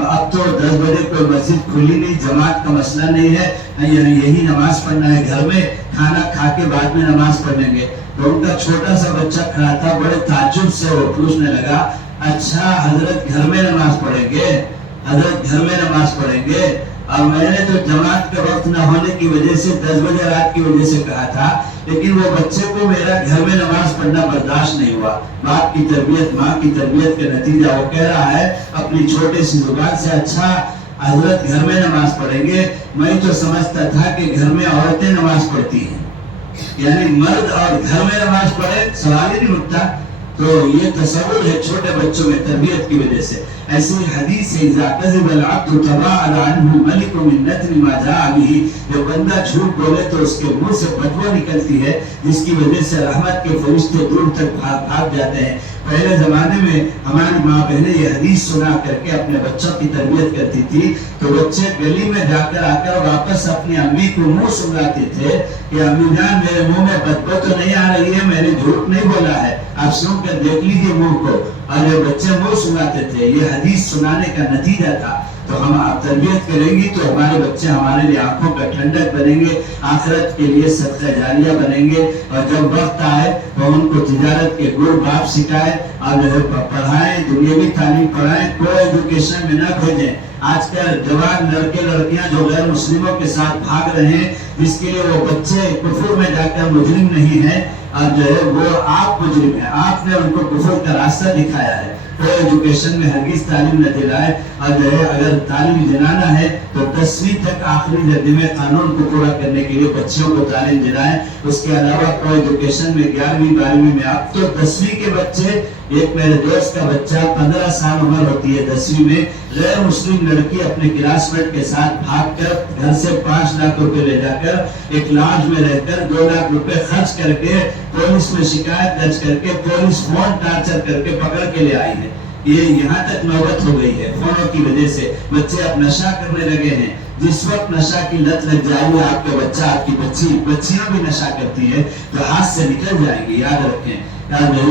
اب تو 10 بجے کوئی مسجد کھلی نہیں، جماعت کا مسئلہ نہیں ہے، یہی نماز پڑھنا ہے گھر میں، کھانا کھا کے بعد میں نماز پڑھیں گے۔ تو ان کا چھوٹا سا بچہ کھڑا تھا، بڑے تعجب سے وہ پوچھنے لگا، اچھا حضرت گھر میں نماز پڑھیں گے، حضرت گھر میں نماز پڑھیں گے؟ اور میں نے تو جماعت کا وقت نہ ہونے کی وجہ سے 10 بجے رات کی وجہ سے کہا تھا، لیکن وہ بچے کو میرا گھر میں نماز پڑھنا برداشت نہیں ہوا۔ باپ کی تربیت، ماں کی تربیت کا نتیجہ وہ کہہ رہا ہے اپنی چھوٹے سی زبان سے، اچھا حضرت گھر میں نماز پڑھیں گے. میں تو سمجھتا تھا کہ گھر میں عورتیں نماز پڑھتی ہیں, یعنی مرد اور گھر میں نماز پڑھے, سوال ہی نہیں اٹھتا. تو یہ تصور ہے چھوٹے بچوں میں تربیت کی وجہ سے. ایسی حدیث ہے اذا كذب العبد تباعد عنه ملك من نتن ما جاء به, جو بندہ جھوٹ بولے تو اس کے منہ سے بدبو نکلتی ہے جس کی وجہ سے رحمت کے فرشتے دور تک بھاگ جاتے ہیں. پہلے زمانے میں ہماری ماں بہنیں یہ حدیث سنا کر کے اپنے بچوں کی تربیت کرتی تھی تو بچے گلی میں جا کر آ کر واپس اپنی امی کو منہ سنگاتے تھے کہ امی جان میرے منہ میں بدبو تو نہیں آ رہی ہے, میں نے جھوٹ نہیں بولا ہے, آپ سن کر دیکھ لیجیے منہ کو. اور جو بچے منہ سنگاتے تھے یہ حدیث سنانے کا نتیجہ تھا. تو ہم آپ تربیت کریں گی تو ہمارے بچے ہمارے لیے آنکھوں کا ٹھنڈک بنیں گے, آخرت کے لیے صدقہ جاریہ بنیں گے. اور جب وقت آئے تو ان کو تجارت کے گڑ باپ سکھائے اور پڑھائیں, دنیاوی تعلیم پڑھائیں, کو ایجوکیشن میں نہ بھیجیں. آج کل جوان لڑکے لڑکیاں جو غیر مسلموں کے ساتھ بھاگ رہے ہیں جس کے لیے وہ بچے کفر میں جا کر مجرم نہیں ہیں, اور جو ہے وہ آپ مجرم ہیں, آپ نے ان کو کفر کا راستہ دکھایا ہے. تو ایجوکیشن میں ہرگز تعلیم نہ دلائے. اور جو ہے اگر تعلیم دلانا ہے تو 10ویں تک آخری درجے میں قانون کو پورا کرنے کے لیے بچوں کو تعلیم دلائیں. اس کے علاوہ کو ایجوکیشن میں 11ویں 12ویں میں, اب تو 10ویں کے بچے, ایک میرے دوست کا بچہ 15 سال عمر ہوتی ہے 10ویں میں, غیر مسلم لڑکی اپنے کلاس میٹ کے ساتھ بھاگ کر گھر سے 5 لاکھ روپے لے جا کر ایک لاج میں رہ کر 2 لاکھ روپے خرچ کر کے پولیس میں شکایت درج کر کے پولیس فون ٹارچر کر کے پکڑ کے لے آئی ہے. یہ یہاں تک نوبت ہو گئی ہے فونوں کی وجہ سے. بچے اب نشہ کرنے لگے ہیں. جس وقت نشہ کی لت لگ جائے گی آپ کا بچہ, آپ کی بچیاں بھی نشہ کرتی ہے تو ہاتھ سے نکل جائیں گی, یاد رکھیں.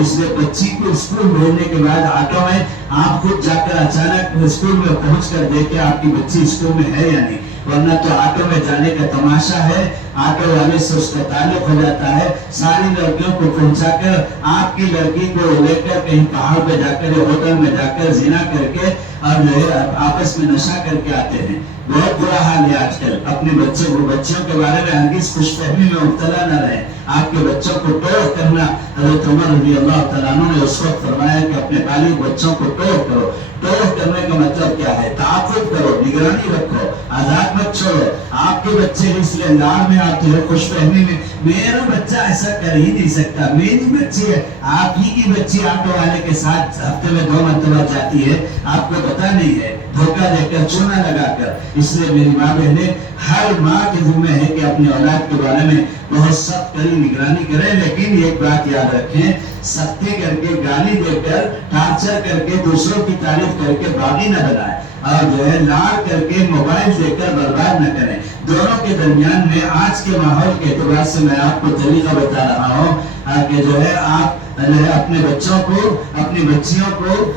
اس لیے بچی کو اسکول بھیجنے کے بعد آٹو میں آپ خود جا کر اچانک اسکول میں پہنچ کر دیکھیں آپ کی بچی اسکول میں ہے یا نہیں, ورنہ تو آٹو میں جانے کا تماشا ہے, آٹو والے سے اس کا تعلق ہو جاتا ہے. ساری لڑکیوں کو پہنچا کر آپ کی لڑکی کو لے کر کہیں پہاڑ پہ جا کر ہوٹل میں جا کر زنا کر کے اور جو ہے آپس میں نشہ کر کے آتے ہیں. بہت برا حال ہے آج کل. اپنے بچوں کے بارے میں ہرگز خوش فہمی میں مبتلا نہ رہے. آپ کے بچوں کو ٹور کرنا, حضرت عمر رضی اللہ تعالیٰ عنہ نے اس وقت فرمایا کہ اپنے بالغ بچوں کو ٹور کرو. ٹور کرنے کا مطلب کیا ہے؟ تعاقب کرو, نگرانی رکھو, آزاد مت چھوڑو. آپ کے بچے اس لیے لاڑ میں آتے ہیں, خوش فہمی میں, میرا بچہ ایسا کر ہی نہیں سکتا, میری بچی ہے. آپ ہی کی بچی آٹو والے کے ساتھ ہفتے میں 2 مرتبہ جاتی ہے, آپ کو پتا نہیں ہے, دھوکہ دے کر, چونا لگا کر. اس لیے میری ماں بہنیں, ہر ماں کے ذمہ ہے کہ اپنی اولاد کے بارے میں بہت سخت کری نگرانی کریں. لیکن ایک بات یاد رکھیں, سختی کر کے, گالی دے کر, ٹارچر کر کے, دوسروں کی تعریف کر کے باغی نہ بنائیں, اور جو ہے لاڑ کر کے, موبائل دے کر برباد نہ کریں. دونوں کے درمیان میں آج کے ماحول کے اعتبار سے میں آپ کو طریقہ بتا رہا ہوں کہ جو ہے آپ اپنے بچوں کو, اپنی بچیوں کو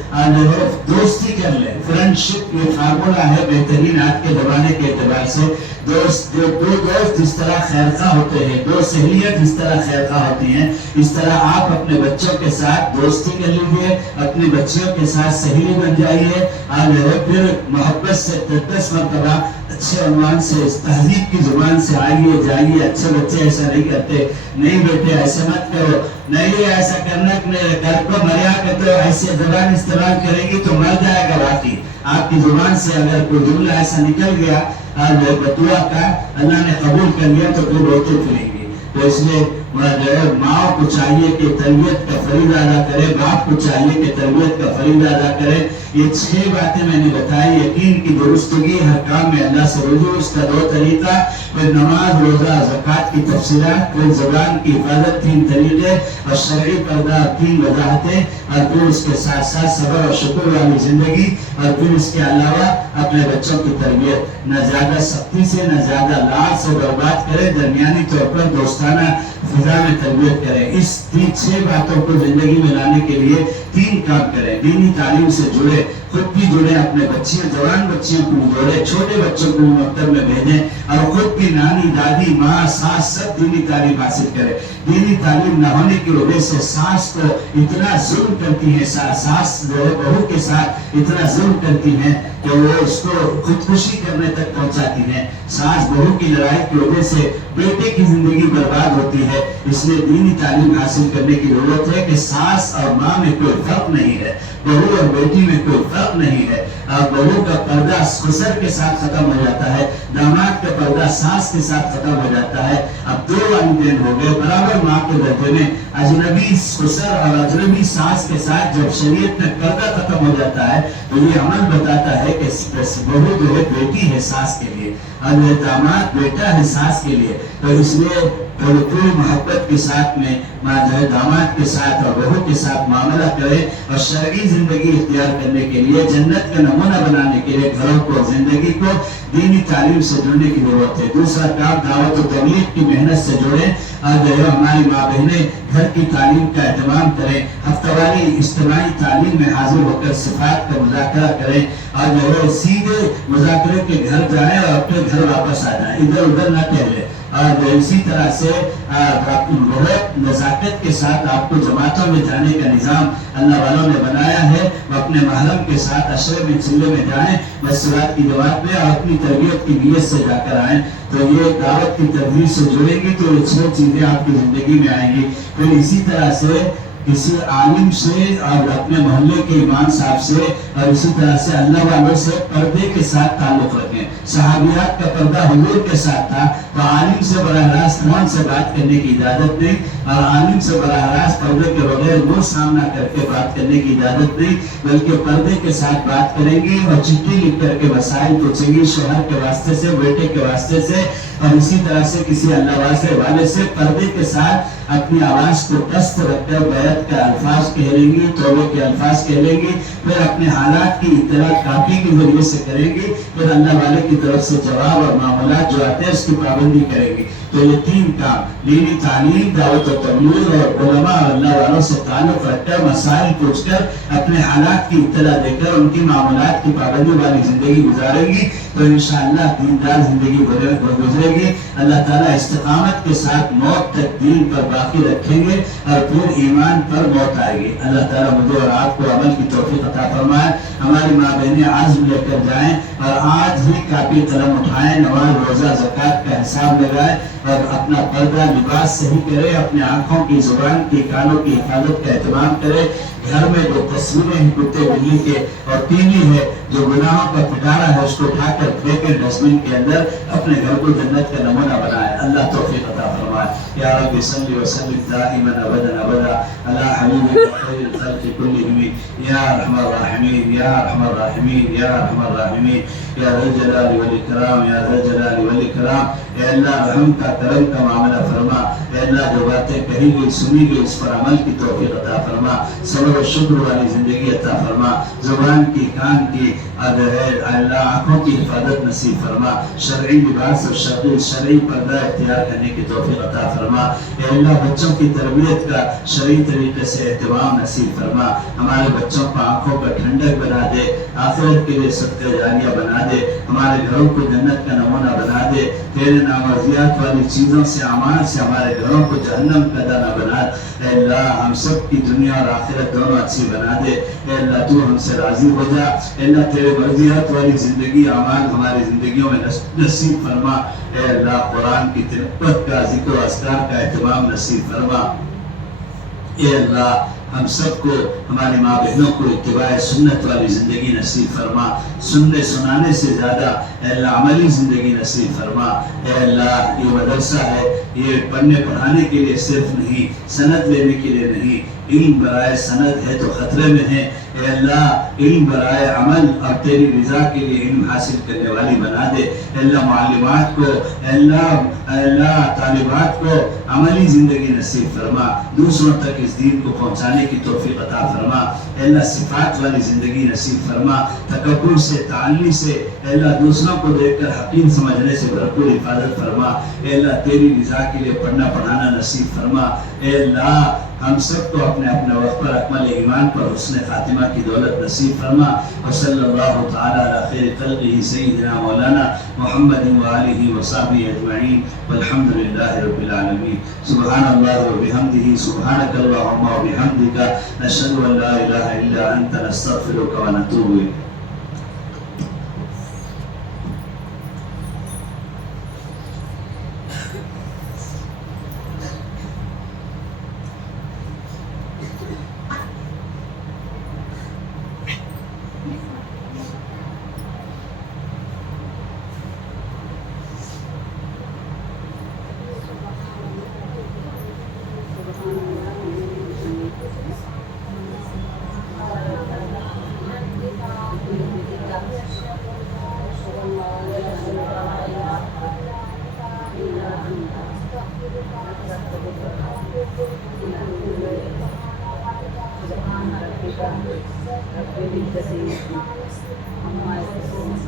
دوستی کر لیں. فرینڈشپ یہ فارمولا ہے بہترین آج کے زمانے کے اعتبار سے. دو دوست جس طرح خیرخواہ ہوتے ہیں, 2 سہیلیاں جس طرح خیرخواہ ہوتی ہیں, اس طرح آپ اپنے بچوں کے ساتھ دوستی کر لیجیے, اپنی بچیوں کے ساتھ سہیلی بن جائیے, اور پھر محبت سے 10 مرتبہ اچھے عنوان سے, تہذیب کی زبان سے آئیے جائیے. اچھے بچے ایسا نہیں کرتے, نہیں بیٹے ایسا مت کرو, نہیں ایسا کرنا, گھر کو مریا کہ تو ایسے زبان استعمال کرے گی تو مر جائے گا. باقی آپ کی زبان سے اگر کوئی جملہ ایسا نکل گیا بتوا کا, اللہ نے قبول کر لیا تو پھر روتے پھریں گے. تو اس لیے ماں کو چاہیے کہ تربیت کا فریضہ ادا کرے, باپ کو چاہیے کہ تربیت کا فریضہ ادا کرے. یہ 6 باتیں میں نے بتائی. یقین کی درستگی, ہر کام میں اللہ سے رجوع, اس کا 2 طریقہ, پھر نماز, روزہ, زکوٰۃ کی تفصیلات, پھر زبان کی حفاظت 3 طریقے, اور شرعی پردہ 3 وضاحتیں, اور پھر اس کے ساتھ ساتھ صبر اور شکر والی زندگی, اور پھر اس کے علاوہ اپنے بچوں کی تربیت نہ زیادہ سختی سے, نہ زیادہ لاڑ سے برباد کرے, درمیانی طور پر دوستانہ فضا میں تربیت کریں. اس 6 باتوں کو زندگی میں لانے کے لیے 3 کام کریں. دینی تعلیم سے جڑے, خود بھی جڑے, اپنے بچیوں, جوان بچیوں کو بھی جوڑے, چھوٹے بچوں کو بھی مکتب میں بھیجیں, اور خود بھی نانی, دادی, ماں, ساس سب دینی تعلیم حاصل کریں. دینی تعلیم نہ ہونے کی وجہ سے ساس کو اتنا ظلم کرتی ہیں, ساس بہو کے ساتھ اتنا ظلم کرتی ہیں کہ وہ اس کو خودکشی کرنے تک پہنچاتی ہیں. ساس بہو کی لڑائی کی وجہ سے بیٹے کی زندگی برباد ہوتی ہے. اس لیے دینی تعلیم حاصل کرنے کی ضرورت ہے کہ ساس اور ماں میں کوئی فرق نہیں ہے, بہو اور بیٹی میں کوئی فرق نہیں ہے. بہو کا پردہ خسر کے ساتھ ختم ہو جاتا ہے, داماد کا پردہ ساس کے ساتھ ختم ہو جاتا ہے. اب دو والدین ہو گئے برابر ماں کے درجے میں. اجنبی خسر اور اجنبی ساس کے ساتھ جب شریعت میں پردہ ختم ہو جاتا ہے تو یہ عمل بتاتا ہے کہ بہو جو ہے بیٹی ہے ساس کے لیے, اور داماد بیٹا ہے ساس کے لیے. تو اس لیے پوری محبت کے ساتھ میں ماں جو ہے داماد کے ساتھ اور بہو کے ساتھ معاملہ کرے, اور شرعی زندگی اختیار کرنے کے لیے, جنت کا نمونہ بنانے کے لیے گھروں کو, زندگی کو دینی تعلیم سے جڑنے کی ضرورت ہے. دوسرا کام دعوت و تبلیغ کی محنت سے جڑیں, اور جو ہے ہماری ماں بہنیں گھر کی تعلیم کا اہتمام کریں, ہفتہ واری اجتماعی تعلیم میں حاضر ہو کر صفات کا مذاکرہ کریں, اور جو ہے سیدھے مذاکرے کے گھر جائیں اور اپنے گھر واپس آ جائیں, ادھر ادھر نہ ٹہلیں. اور اسی طرح سے بہت نزاکت کے ساتھ آپ کو جماعتوں میں جانے کا نظام اللہ والوں نے بنایا ہے. وہ اپنے محرم کے ساتھ عشرے میں چلے میں جائیں مسجد کی جماعت میں, اور اپنی تربیت کی نیت سے جا کر آئیں. تو یہ دعوت کی تدریس سے جڑیں گی تو یہ 6 چیزیں آپ کی زندگی میں آئیں گی. پھر اسی طرح سے کسی عالم سے اور اپنے محلے کے امام صاحب سے, اور اسی طرح سے اللہ والوں سے پردے کے ساتھ تعلق رکھیں. صحابیات کا پردہ حضور کے ساتھ تھا, تو عالم سے براہ راست فون سے بات کرنے کی اجازت نہیں, اور عالم سے براہ راست پردے کے بغیر منہ سامنا کر کے بات کرنے کی اجازت نہیں, بلکہ پردے کے ساتھ بات کریں گی اور چٹھی لکھ کر کے وسائل پوچھیں گی شوہر کے واسطے سے, بیٹے کے واسطے سے, اور اسی طرح سے کسی اللہ والے سے پردے کے ساتھ اپنی آواز کو پست رکھ کر بیعت کے الفاظ کہہ لیں گی, توبے کے الفاظ کہہ لیں گی. پھر اپنے حالات کی اطلاع کاپی کے ذریعے سے کریں گی. پھر اللہ والے کی طرف سے جواب اور معاملات جو آتے ہیں اس کی پابندی کریں گی. تو یہ 3 کام, دینی تعلیم, دعوت و تبلیغ, اور علماء اور اللہ والوں سے تعلق رکھ کر مسائل پوچھ کر اپنے حالات کی اطلاع دے کر ان کی معاملات کی پابندی والی زندگی گزاریں گی تو انشاءاللہ دیندار زندگی گزرے گی. اللہ تعالیٰ استقامت کے ساتھ موت تک دین پر باقی رکھیں گے, اور پھر ایمان پر موت آئے گی. اللہ تعالیٰ مجھے اور آپ کو عمل کی توفیق عطا فرمائے. ہماری ماں بہنیں عزم لے کر جائیں اور آج ہی کاپی قلم اٹھائیں, نماز, روزہ, زکوٰۃ کا حساب لگائیں, اور اپنا پردہ لباس صحیح کرے, اپنے آنکھوں کی, زبان کی, کانوں کی حفاظت کا اہتمام کرے. گھر میں جو تصویریں ہیں کتے بلی کے اور ٹی وی ہے جو گناہوں کا پٹارا ہے اس کو اٹھا کر پھینکے ڈسٹبن کے اندر, اپنے گھر کو جنت کا نمونہ بنائے. اللہ توفیق عطا فرمائے. یا رب صلی وسلم دائما ابدا ابدا علی حبیبک خیر الخلق کلہم یا ارحم الراحمین یا ارحم الراحمین یا ارحم الراحمین یا ذا الجلال والاکرام یا ذا الجلال والاکرام. اے اللہ رحم کا, کرم کا معاملہ فرما. اے اللہ جو باتیں کہی گئی سنی گئی اس پر عمل کی توفیق عطا فرما. صبر و شکر والی زندگی عطا فرما. زبان کی, کان کی, اللہ آنکھوں کی حفاظت نصیب فرما. شرعی لباس اور شرعی پردہ اختیار کرنے کی توفیق عطا فرما. اے اللہ بچوں کی تربیت کا شرعی طریقے سے اہتمام نصیب فرما. ہمارے بچوں کو آنکھوں کا ٹھنڈک بنا دے, آخرت کے لیے صدقہ جاریہ بنا دے, ہمارے گھروں کو جنت کا نمونہ بنا دے. تیرے نامرضیات والی چیزوں سے, اعمال سے ہمارے گھروں کو جہنم کا دانہ بنا. اے اللہ ہم سب کی دنیا اور آخرت دونوں اچھی بنا دے. اے اللہ تو ہم سے راضی ہو جا. اے اللہ تیرے مرضیات والی زندگی, اعمال ہماری زندگیوں میں نصیب فرما. اے اللہ قرآن کی تلاوت کا, ذکر و اذکار کا اہتمام نصیب فرما. اے اللہ ہم سب کو, ہماری ماں بہنوں کو اتباع سنت والی زندگی نصیب فرما. سننے سنانے سے زیادہ اے اللہ عملی زندگی نصیب فرما. اے اللہ یہ مدرسہ ہے, یہ پڑھنے پڑھانے کے لیے صرف نہیں, سند لینے کے لیے نہیں, علم برائے سند ہے تو خطرے میں ہے. اے اللہ علم برائے عمل اور تیری رضا کے لیے علم حاصل کرنے والی بنا دے. اے اللہ معلمات کو, اے اللہ طالبات کو عملی زندگی نصیب فرما. دوسروں تک اس دین کو پہنچانے کی توفیق عطا فرما. اے اللہ صفات والی زندگی نصیب فرما. تکبر سے, تعلی سے, اے اللہ دوسروں کو دیکھ کر حقیر سمجھنے سے بھرپور حفاظت فرما. اے اللہ تیری رضا کے لیے پڑھنا پڑھانا نصیب فرما. اے اللہ ہم سب کو اپنے اپنے وقت پر اکمل ایمان پر حسن خاتمہ کی دولت نصیب فرما. وصلی اللہ تعالی علی خیر خلقہ سیدنا مولانا محمد وآلہ وصحبہ اجمعین والحمد للہ رب العالمین. سبحان اللہ وبحمدہ, سبحانک اللہم وبحمدک, نشہد ان لا الہ الا انت, نستغفرک ونتوب الیک. رب العزة عما يصفون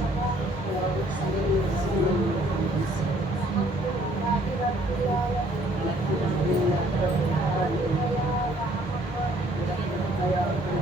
الحمد لله رب العالمين برحمتك يا أرحم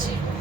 Thank you.